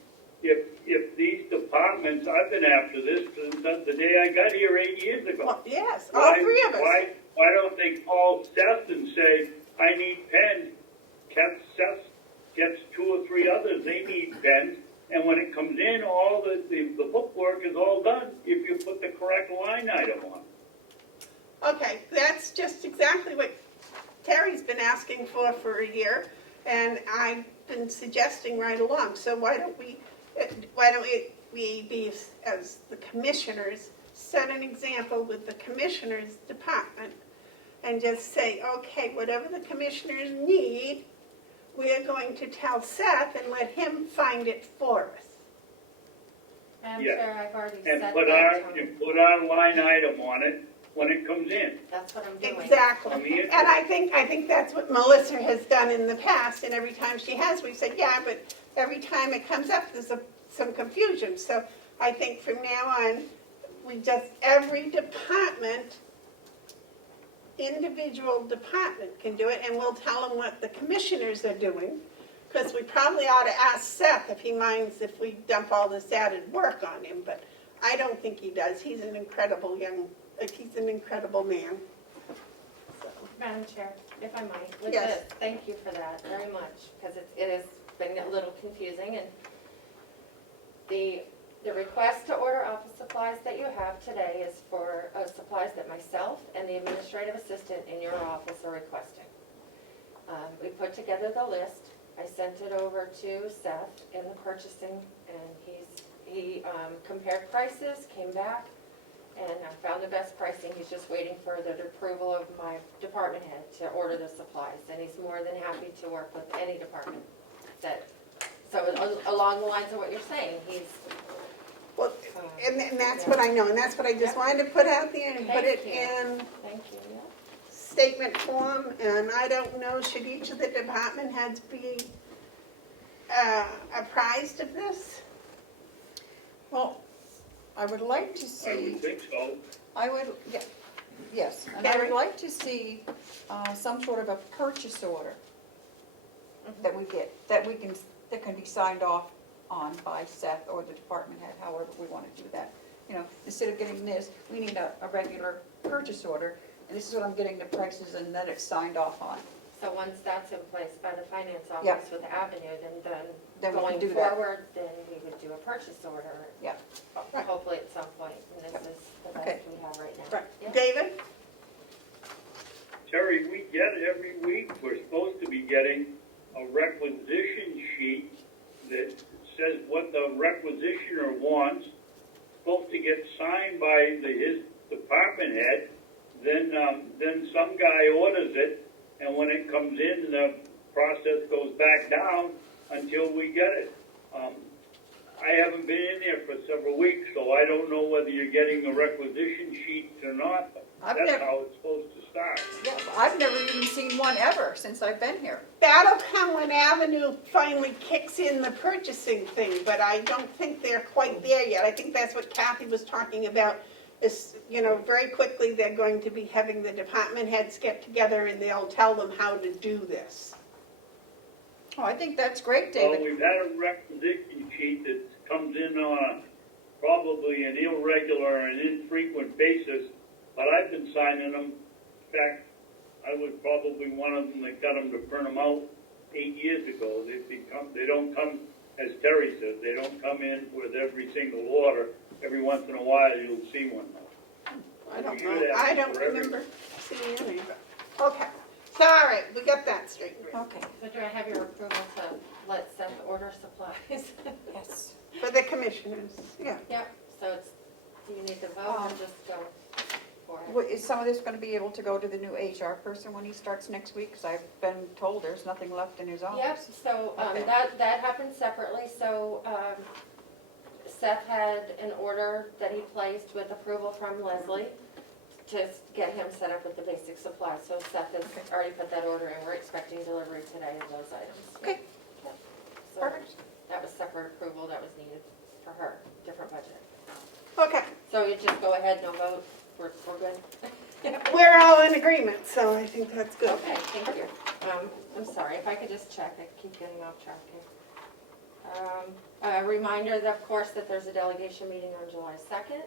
If these departments, I've been after this since the day I got here 8 years ago. Well, yes, all 3 of us. Why don't they call Seth and say, I need pens? Seth gets 2 or 3 others, they need pens, and when it comes in, all the bookwork is all done if you put the correct line item on. Okay, that's just exactly what Terry's been asking for a year, and I've been suggesting right along. So why don't we be, as the commissioners, set an example with the commissioners department and just say, okay, whatever the commissioners need, we're going to tell Seth and let him find it for us. Madam Yeah. Chair, I've already And said put that. our line item on it when it comes in. That's what I'm doing. Exactly. On the And I think that's what Melissa has done in the past, and every time she has, we've said, yeah, but every time it comes up, there's some confusion. So I think from now on, every department, individual department can do it, and we'll tell them what the commissioners are doing, because we probably ought to ask Seth if he minds if we dump all this added work on him, but I don't think he does. He's an incredible man. So. Madam Chair, if I might, with Yes. this, thank you for that very much, because it has been a little confusing, and the request to order office supplies that you have today is for supplies that myself and the administrative assistant in your office are requesting. We put together the list. I sent it over to Seth in the purchasing, and he compared prices, came back, and I found the best pricing. He's just waiting for the approval of my department head to order the supplies, and he's more than happy to work with any department so along the lines of what you're saying, he's. Well, and that's what I know, and that's what I just wanted to put out there and put it Thank you. in Thank you, yeah. statement form, and I don't know, should each of the department heads be apprised of this? Well, I would like to I see, would think so. yes, and I would like to see some sort of a purchase order that we get, that can be signed off on by Seth or the department head, however we want to do that. You know, instead of getting this, we need a regular purchase order, and this is what I'm getting the prices, and then it's signed off on. So once that's in place by the finance Yeah. office with the Avenue, then Then we can going do that. forward, then we would do a purchase order. Yeah. Hopefully at some point, and this is the Okay. best we have right now. Right. Yeah. David? Terry, we get every week, we're supposed to be getting a requisition sheet that says what the requisitioner wants, supposed to get signed by his department head, then some guy orders it, and when it comes in, the process goes back down until we get it. I haven't been in there for several weeks, so I don't know whether you're getting a requisition sheet or not. I've That's never- how it's supposed to start. Yeah, I've never even seen one ever since I've been here. That'll come when Avenue finally kicks in the purchasing thing, but I don't think they're quite there yet. I think that's what Kathy was talking about, is, very quickly they're going to be having the department heads get together and they'll tell them how to do this. Oh, I think that's great, Well, David. we've had a requisition sheet that comes in on probably an irregular and infrequent basis, but I've been signing them. In fact, I was probably one of them that got them to print them out 8 years ago. They don't come, as Terry said, they don't come in with every single order. Every once in a while, you'll see one. I don't We should know. have I don't for every- remember seeing any, but, okay. So, all right, we got that straight. Okay, So do I have your approval to let Seth order supplies? yes. For the commissioners, yeah. Yep, so do you need to vote or just go for it? Is some of this going to be able to go to the new HR person when he starts next week? Because I've been told there's nothing left in his Yep, office. so Okay. that happened separately, so Seth had an order that he placed with approval from Leslie to get him set up with the basic supplies. So Seth has already put that order in, we're expecting delivery today of those items. Okay. Yep. So Perfect. that was separate approval that was needed for her, different budget. Okay, So you just go ahead, no vote, we're good? we're all in agreement, so I think that's good. Okay, thank you. I'm sorry, if I could just check, I keep getting off track here. A reminder, of course, that there's a delegation meeting on July 2nd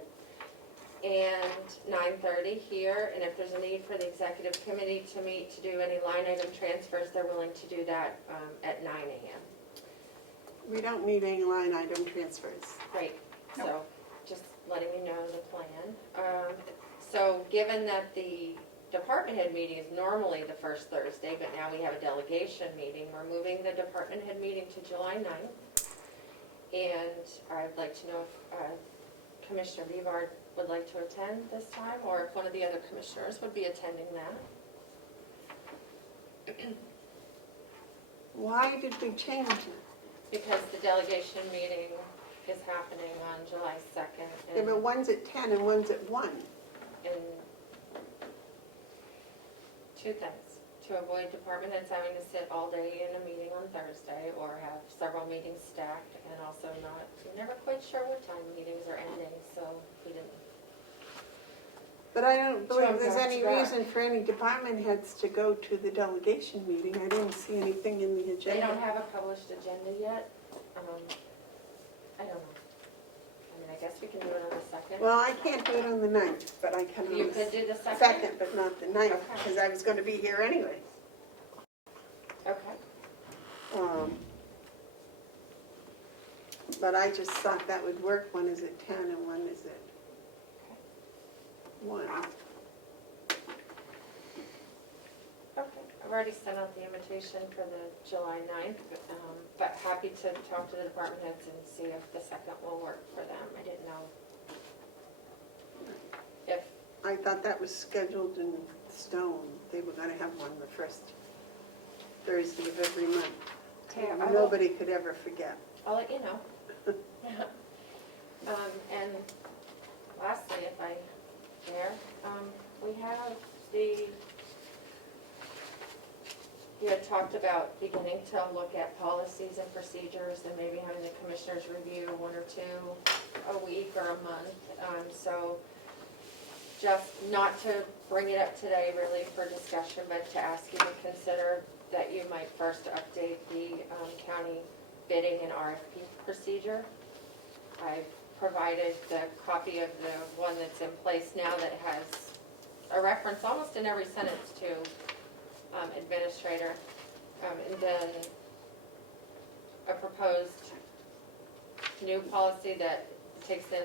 and 9:30 here, and if there's a need for the executive committee to meet to do any line item transfers, they're willing to do that at 9 a.m. We don't need any line item transfers. Great, so just letting you know the plan. So given that the department head meeting is normally the first Thursday, but now we have a delegation meeting, we're moving the department head meeting to July 9th. And I'd like to know if Commissioner Vivard would like to attend this time, or if one of the other commissioners would be attending that. Why did we change it? Because the delegation meeting is happening on July 2nd. Yeah, but one's at 10 and one's at 1. And two things, to avoid department heads having to sit all day in a meeting on Thursday or have several meetings stacked, and also we're never quite sure what time meetings are ending, so we didn't. But I don't believe Jump there's back any to back. reason for any department heads to go to the delegation meeting. I didn't see anything in the agenda. They don't have a published agenda yet. I don't know. I mean, I guess we can do it on the 2nd. Well, I can't do it on the 9th, but I can on You the could do the 2nd? 2nd, but not the 9th, Okay. because I was going to be here anyway. Okay. But I just thought that would work. One is at 10 and one is at 1. Okay, I've already sent out the invitation for the July 9th, but happy to talk to the department heads and see if the 2nd will work for them. I didn't know if, I thought that was scheduled in stone. They were going to have one the first Thursday of every month. Okay, I will- Nobody could ever forget. I'll let you know. And lastly, if I dare, we have you had talked about beginning to look at policies and procedures and maybe having the commissioners review one or two a week or a month. So just not to bring it up today really for discussion, but to ask you to consider that you might first update the county bidding and RFP procedure. I've provided the copy of the one that's in place now that has a reference almost in every sentence to administrator, and then a proposed new policy that takes in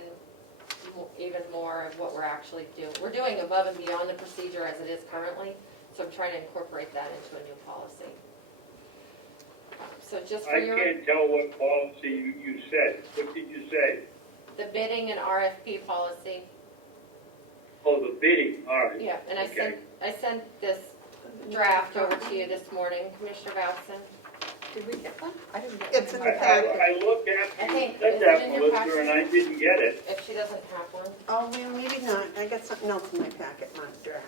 even more of what we're actually doing. We're doing above and beyond the procedure as it is currently, so I'm trying to incorporate that into a new policy. So just for I your, can't tell what policy you said. What did you say? the bidding and RFP policy, Oh, the bidding, all right. yeah, and Okay. I sent this draft over to you this morning, Commissioner Bowson. Did we get one? I didn't get It's one. in the packet. I looked I after you think- said is it that, in your Melissa, and I didn't get it. If she doesn't have one, Oh, well, maybe not. I got something else in my packet, not draft.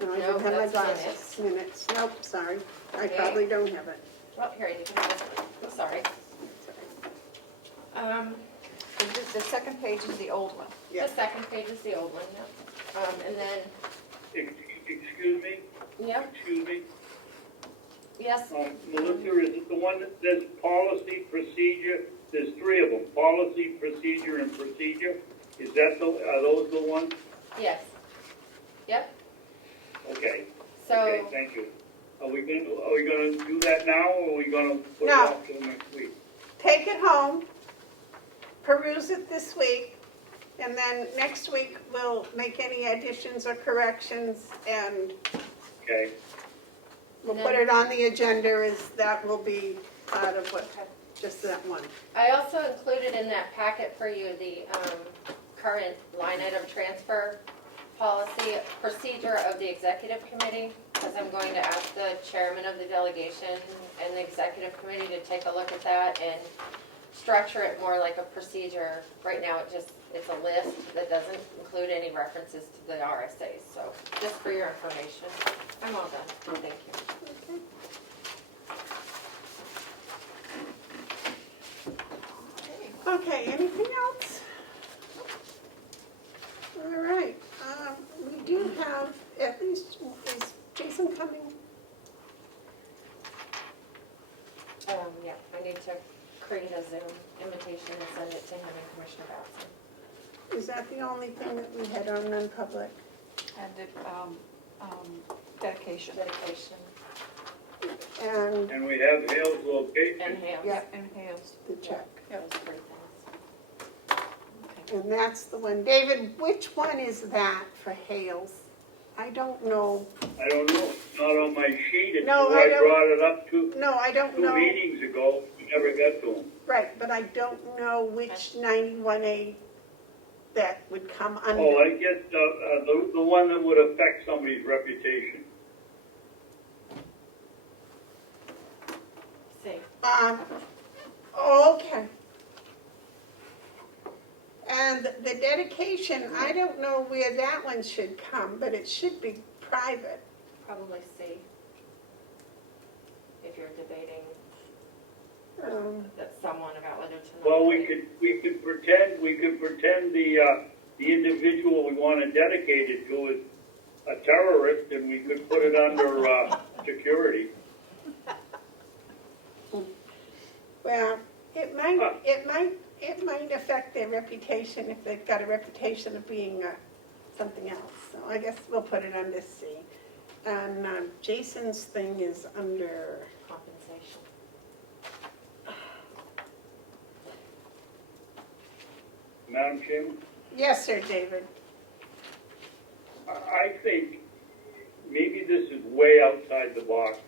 I No, don't I know. don't have my That's glasses. Minutes. Nope, sorry. I Okay. probably don't have it. Oh, here, you can have it. I'm sorry. The second page is the old one. The Yeah. second page is the old one, yep. And then, Excuse me? yep, Excuse me? yes, Melissa, is it the one that says policy, procedure? There's three of them, policy, procedure, and procedure. Is that are those the ones? yes. Yep, Okay. so, Okay, thank you. Are we gonna do that now, or are we gonna put it No. off till next week? Take it home, peruse it this week, and then next week we'll make any additions or corrections, and Okay. we'll put it on the agenda as that will be part of what, just that one. I also included in that packet for you the current line item transfer policy procedure of the executive committee, because I'm going to ask the chairman of the delegation and the executive committee to take a look at that and structure it more like a procedure. Right now, it's a list that doesn't include any references to the RSAs, so just for your information. I'm all done, thank you. Okay, anything else? All right, we do have, at least, is Jason coming? Yeah, I need to create a Zoom invitation and send it to him and Commissioner Bowson. Is that the only thing that we had on non-public? And the dedication. Dedication. And we have Hale's location. And Hales. Yeah, and Hales. the check. Those three things. And that's the one. David, which one is that for Hales? I don't know. I don't know, it's not on my sheet, it's No, who I I don't- brought it up to No, I don't 2 know. meetings ago, we never got to them. Right, but I don't know which 91A that would come under. Oh, I guess the one that would affect somebody's reputation. See, Okay. And the dedication, I don't know where that one should come, but it should be private. probably C. If you're debating that someone about whether to. Well, we could pretend the individual we want to dedicate it to is a terrorist, and we could put it under security. Well, it might affect their reputation if they've got a reputation of being something else. So I guess we'll put it under C. And Jason's thing is under, Compensation. Madam Chairman, yes, sir, David. I think maybe this is way outside the box,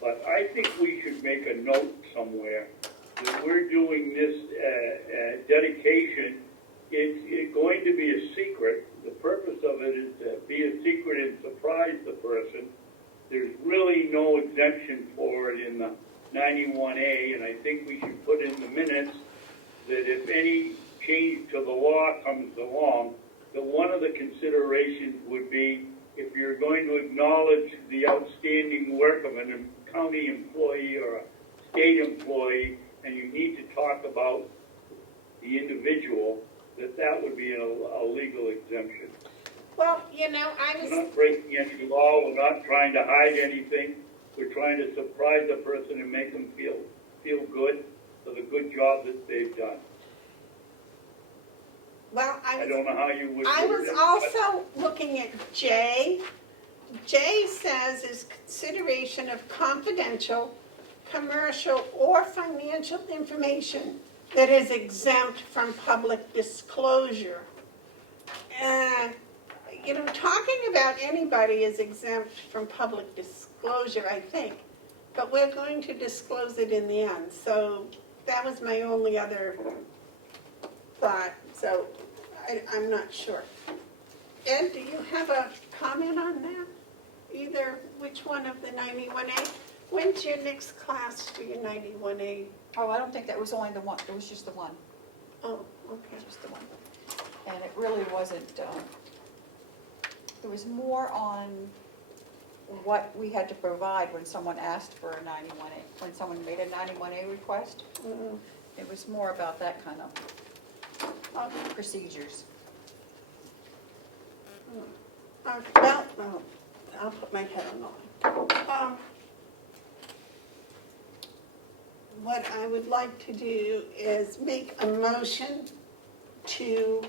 but I think we should make a note somewhere that we're doing this dedication. It's going to be a secret. The purpose of it is to be a secret and surprise the person. There's really no exemption for it in the 91A, and I think we should put in the minutes that if any change to the law comes along, that one of the considerations would be if you're going to acknowledge the outstanding work of a county employee or a state employee, and you need to talk about the individual, that would be a legal exemption. Well, you know, We're not breaking any law, we're not trying to hide anything, we're trying to surprise the person and make them feel good for the good job that they've done. well, I don't know how you would. I word was it, also looking at J. J says is consideration of confidential, commercial, or financial information that is exempt from public disclosure. And, you know, talking about anybody is exempt from public disclosure, I think. But we're going to disclose it in the end. So that was my only other thought. So I'm not sure. Ed, do you have a comment on that? Either which one of the 91A? When's your next class for your 91A? Oh, I don't think that was only the one, it was just the one, Oh, okay. just the one. And it really wasn't, it was more on what we had to provide when someone asked for a 91A, when someone made a 91A request. Mm, It was more about that kind of procedures. okay. Well, no, I'll put my head on. What I would like to do is make a motion to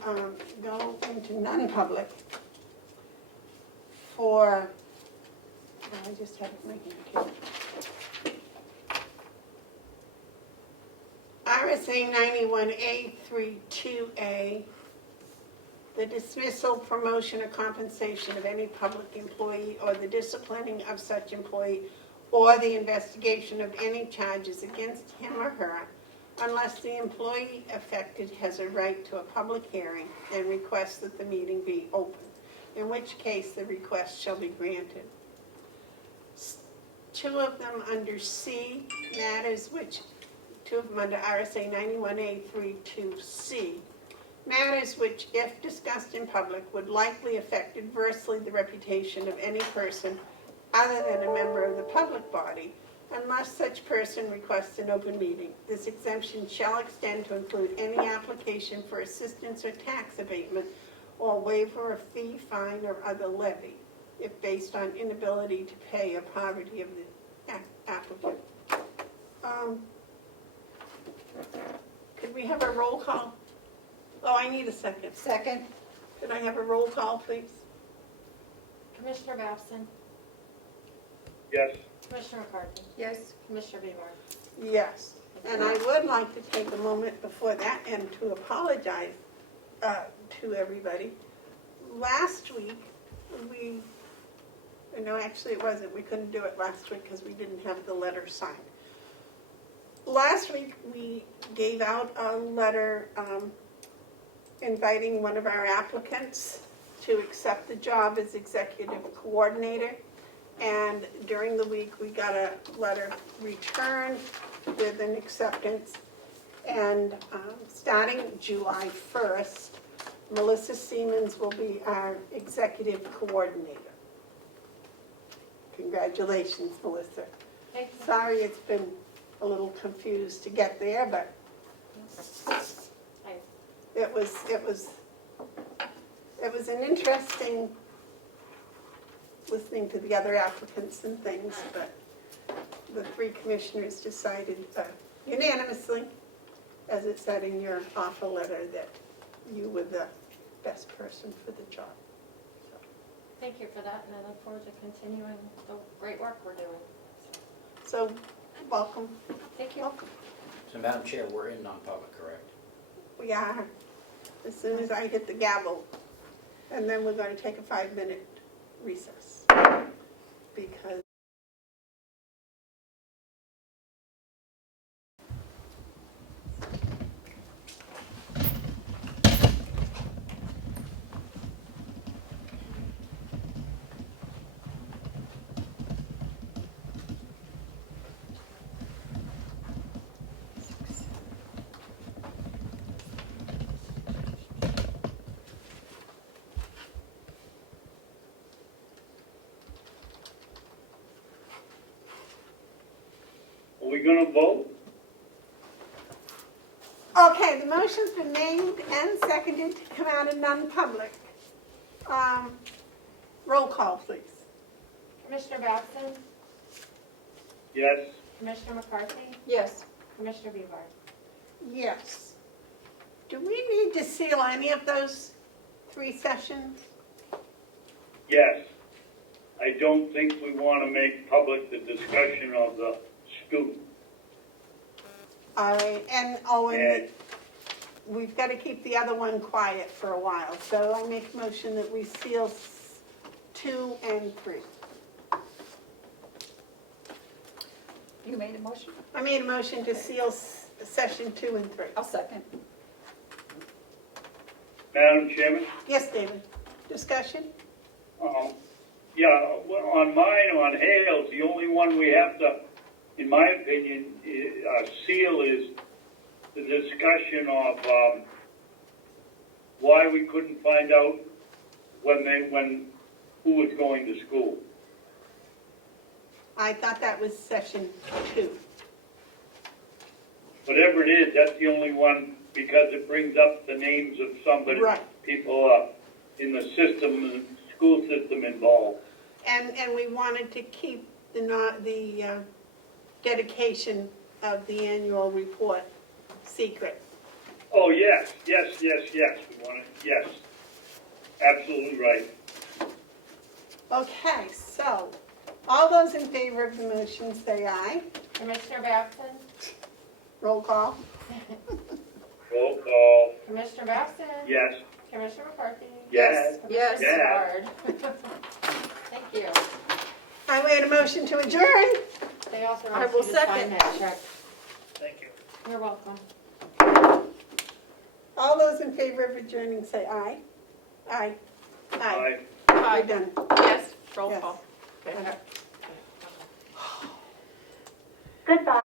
go into non-public for, I just have it in my hand here. RSA 91A32A, the dismissal, promotion, or compensation of any public employee or the disciplining of such employee or the investigation of any charges against him or her unless the employee affected has a right to a public hearing and requests that the meeting be open, in which case the request shall be granted. Two of them under C, matters which, two of them under RSA 91A32C, matters which, if discussed in public, would likely affect adversely the reputation of any person other than a member of the public body, unless such person requests an open meeting. This exemption shall extend to include any application for assistance or tax abatement or waiver of fee, fine, or other levy, if based on inability to pay or poverty of the applicant. Could we have a roll call? Oh, I need a second. Second? Could I have a roll call, please? Commissioner Babson, Yes. Commissioner McCarthy? Yes. Commissioner Bieber? Yes, and I would like to take a moment before that and to apologize to everybody. Last week, actually it wasn't, we couldn't do it last week because we didn't have the letter signed. Last week, we gave out a letter inviting one of our applicants to accept the job as executive coordinator. And during the week, we got a letter returned with an acceptance. And starting July 1st, Melissa Siemens will be our executive coordinator. Congratulations, Melissa. Thank you. Sorry it's been a little confused to get there, but it was an interesting listening to the other applicants and things, but the three commissioners decided unanimously, as it said in your offer letter, that you were the best person for the job. Thank you for that, and I look forward to continuing the great work we're doing. So, welcome. Thank you. Welcome. So Madam Chair, we're in non-public, correct? We are, as soon as I hit the gavel. And then we're going to take a 5-minute recess. Because Are we gonna vote? okay, the motion's been made and seconded to come out of non-public. Roll call, please. Commissioner Batson? Yes. Commissioner McCarthy? Yes. Commissioner Bieber? Yes. Do we need to seal any of those 3 sessions? Yes. I don't think we wanna make public the discussion of the student. All right, and And we've got to keep the other one quiet for a while, so I make a motion that we seal 2 and 3. You made a motion? I made a motion to seal session 2 and 3. I'll second. Madam Chairman? Yes, David. Discussion? Yeah, well, on mine, on Hales, the only one we have to, in my opinion, seal is the discussion of why we couldn't find out who was going to school. I thought that was session 2. Whatever it is, that's the only one, because it brings up the names of somebody, Right. people in the system, the school system involved. And we wanted to keep the dedication of the annual report secret. Oh, yes. We want it, yes. Absolutely right. Okay, so, all those in favor of the motion say aye. Commissioner Batson? Roll call. Roll call, Commissioner Batson? yes. Commissioner McCarthy? Yes. Yes. Commissioner Yes. Bedard? Thank you. I made a motion to adjourn. They also I want will you to sign second. that check. Thank you. You're welcome. All those in favor of adjourning say aye. Aye. Aye. Aye. We're done. Yes. Roll Yes. call. Okay. Goodbye.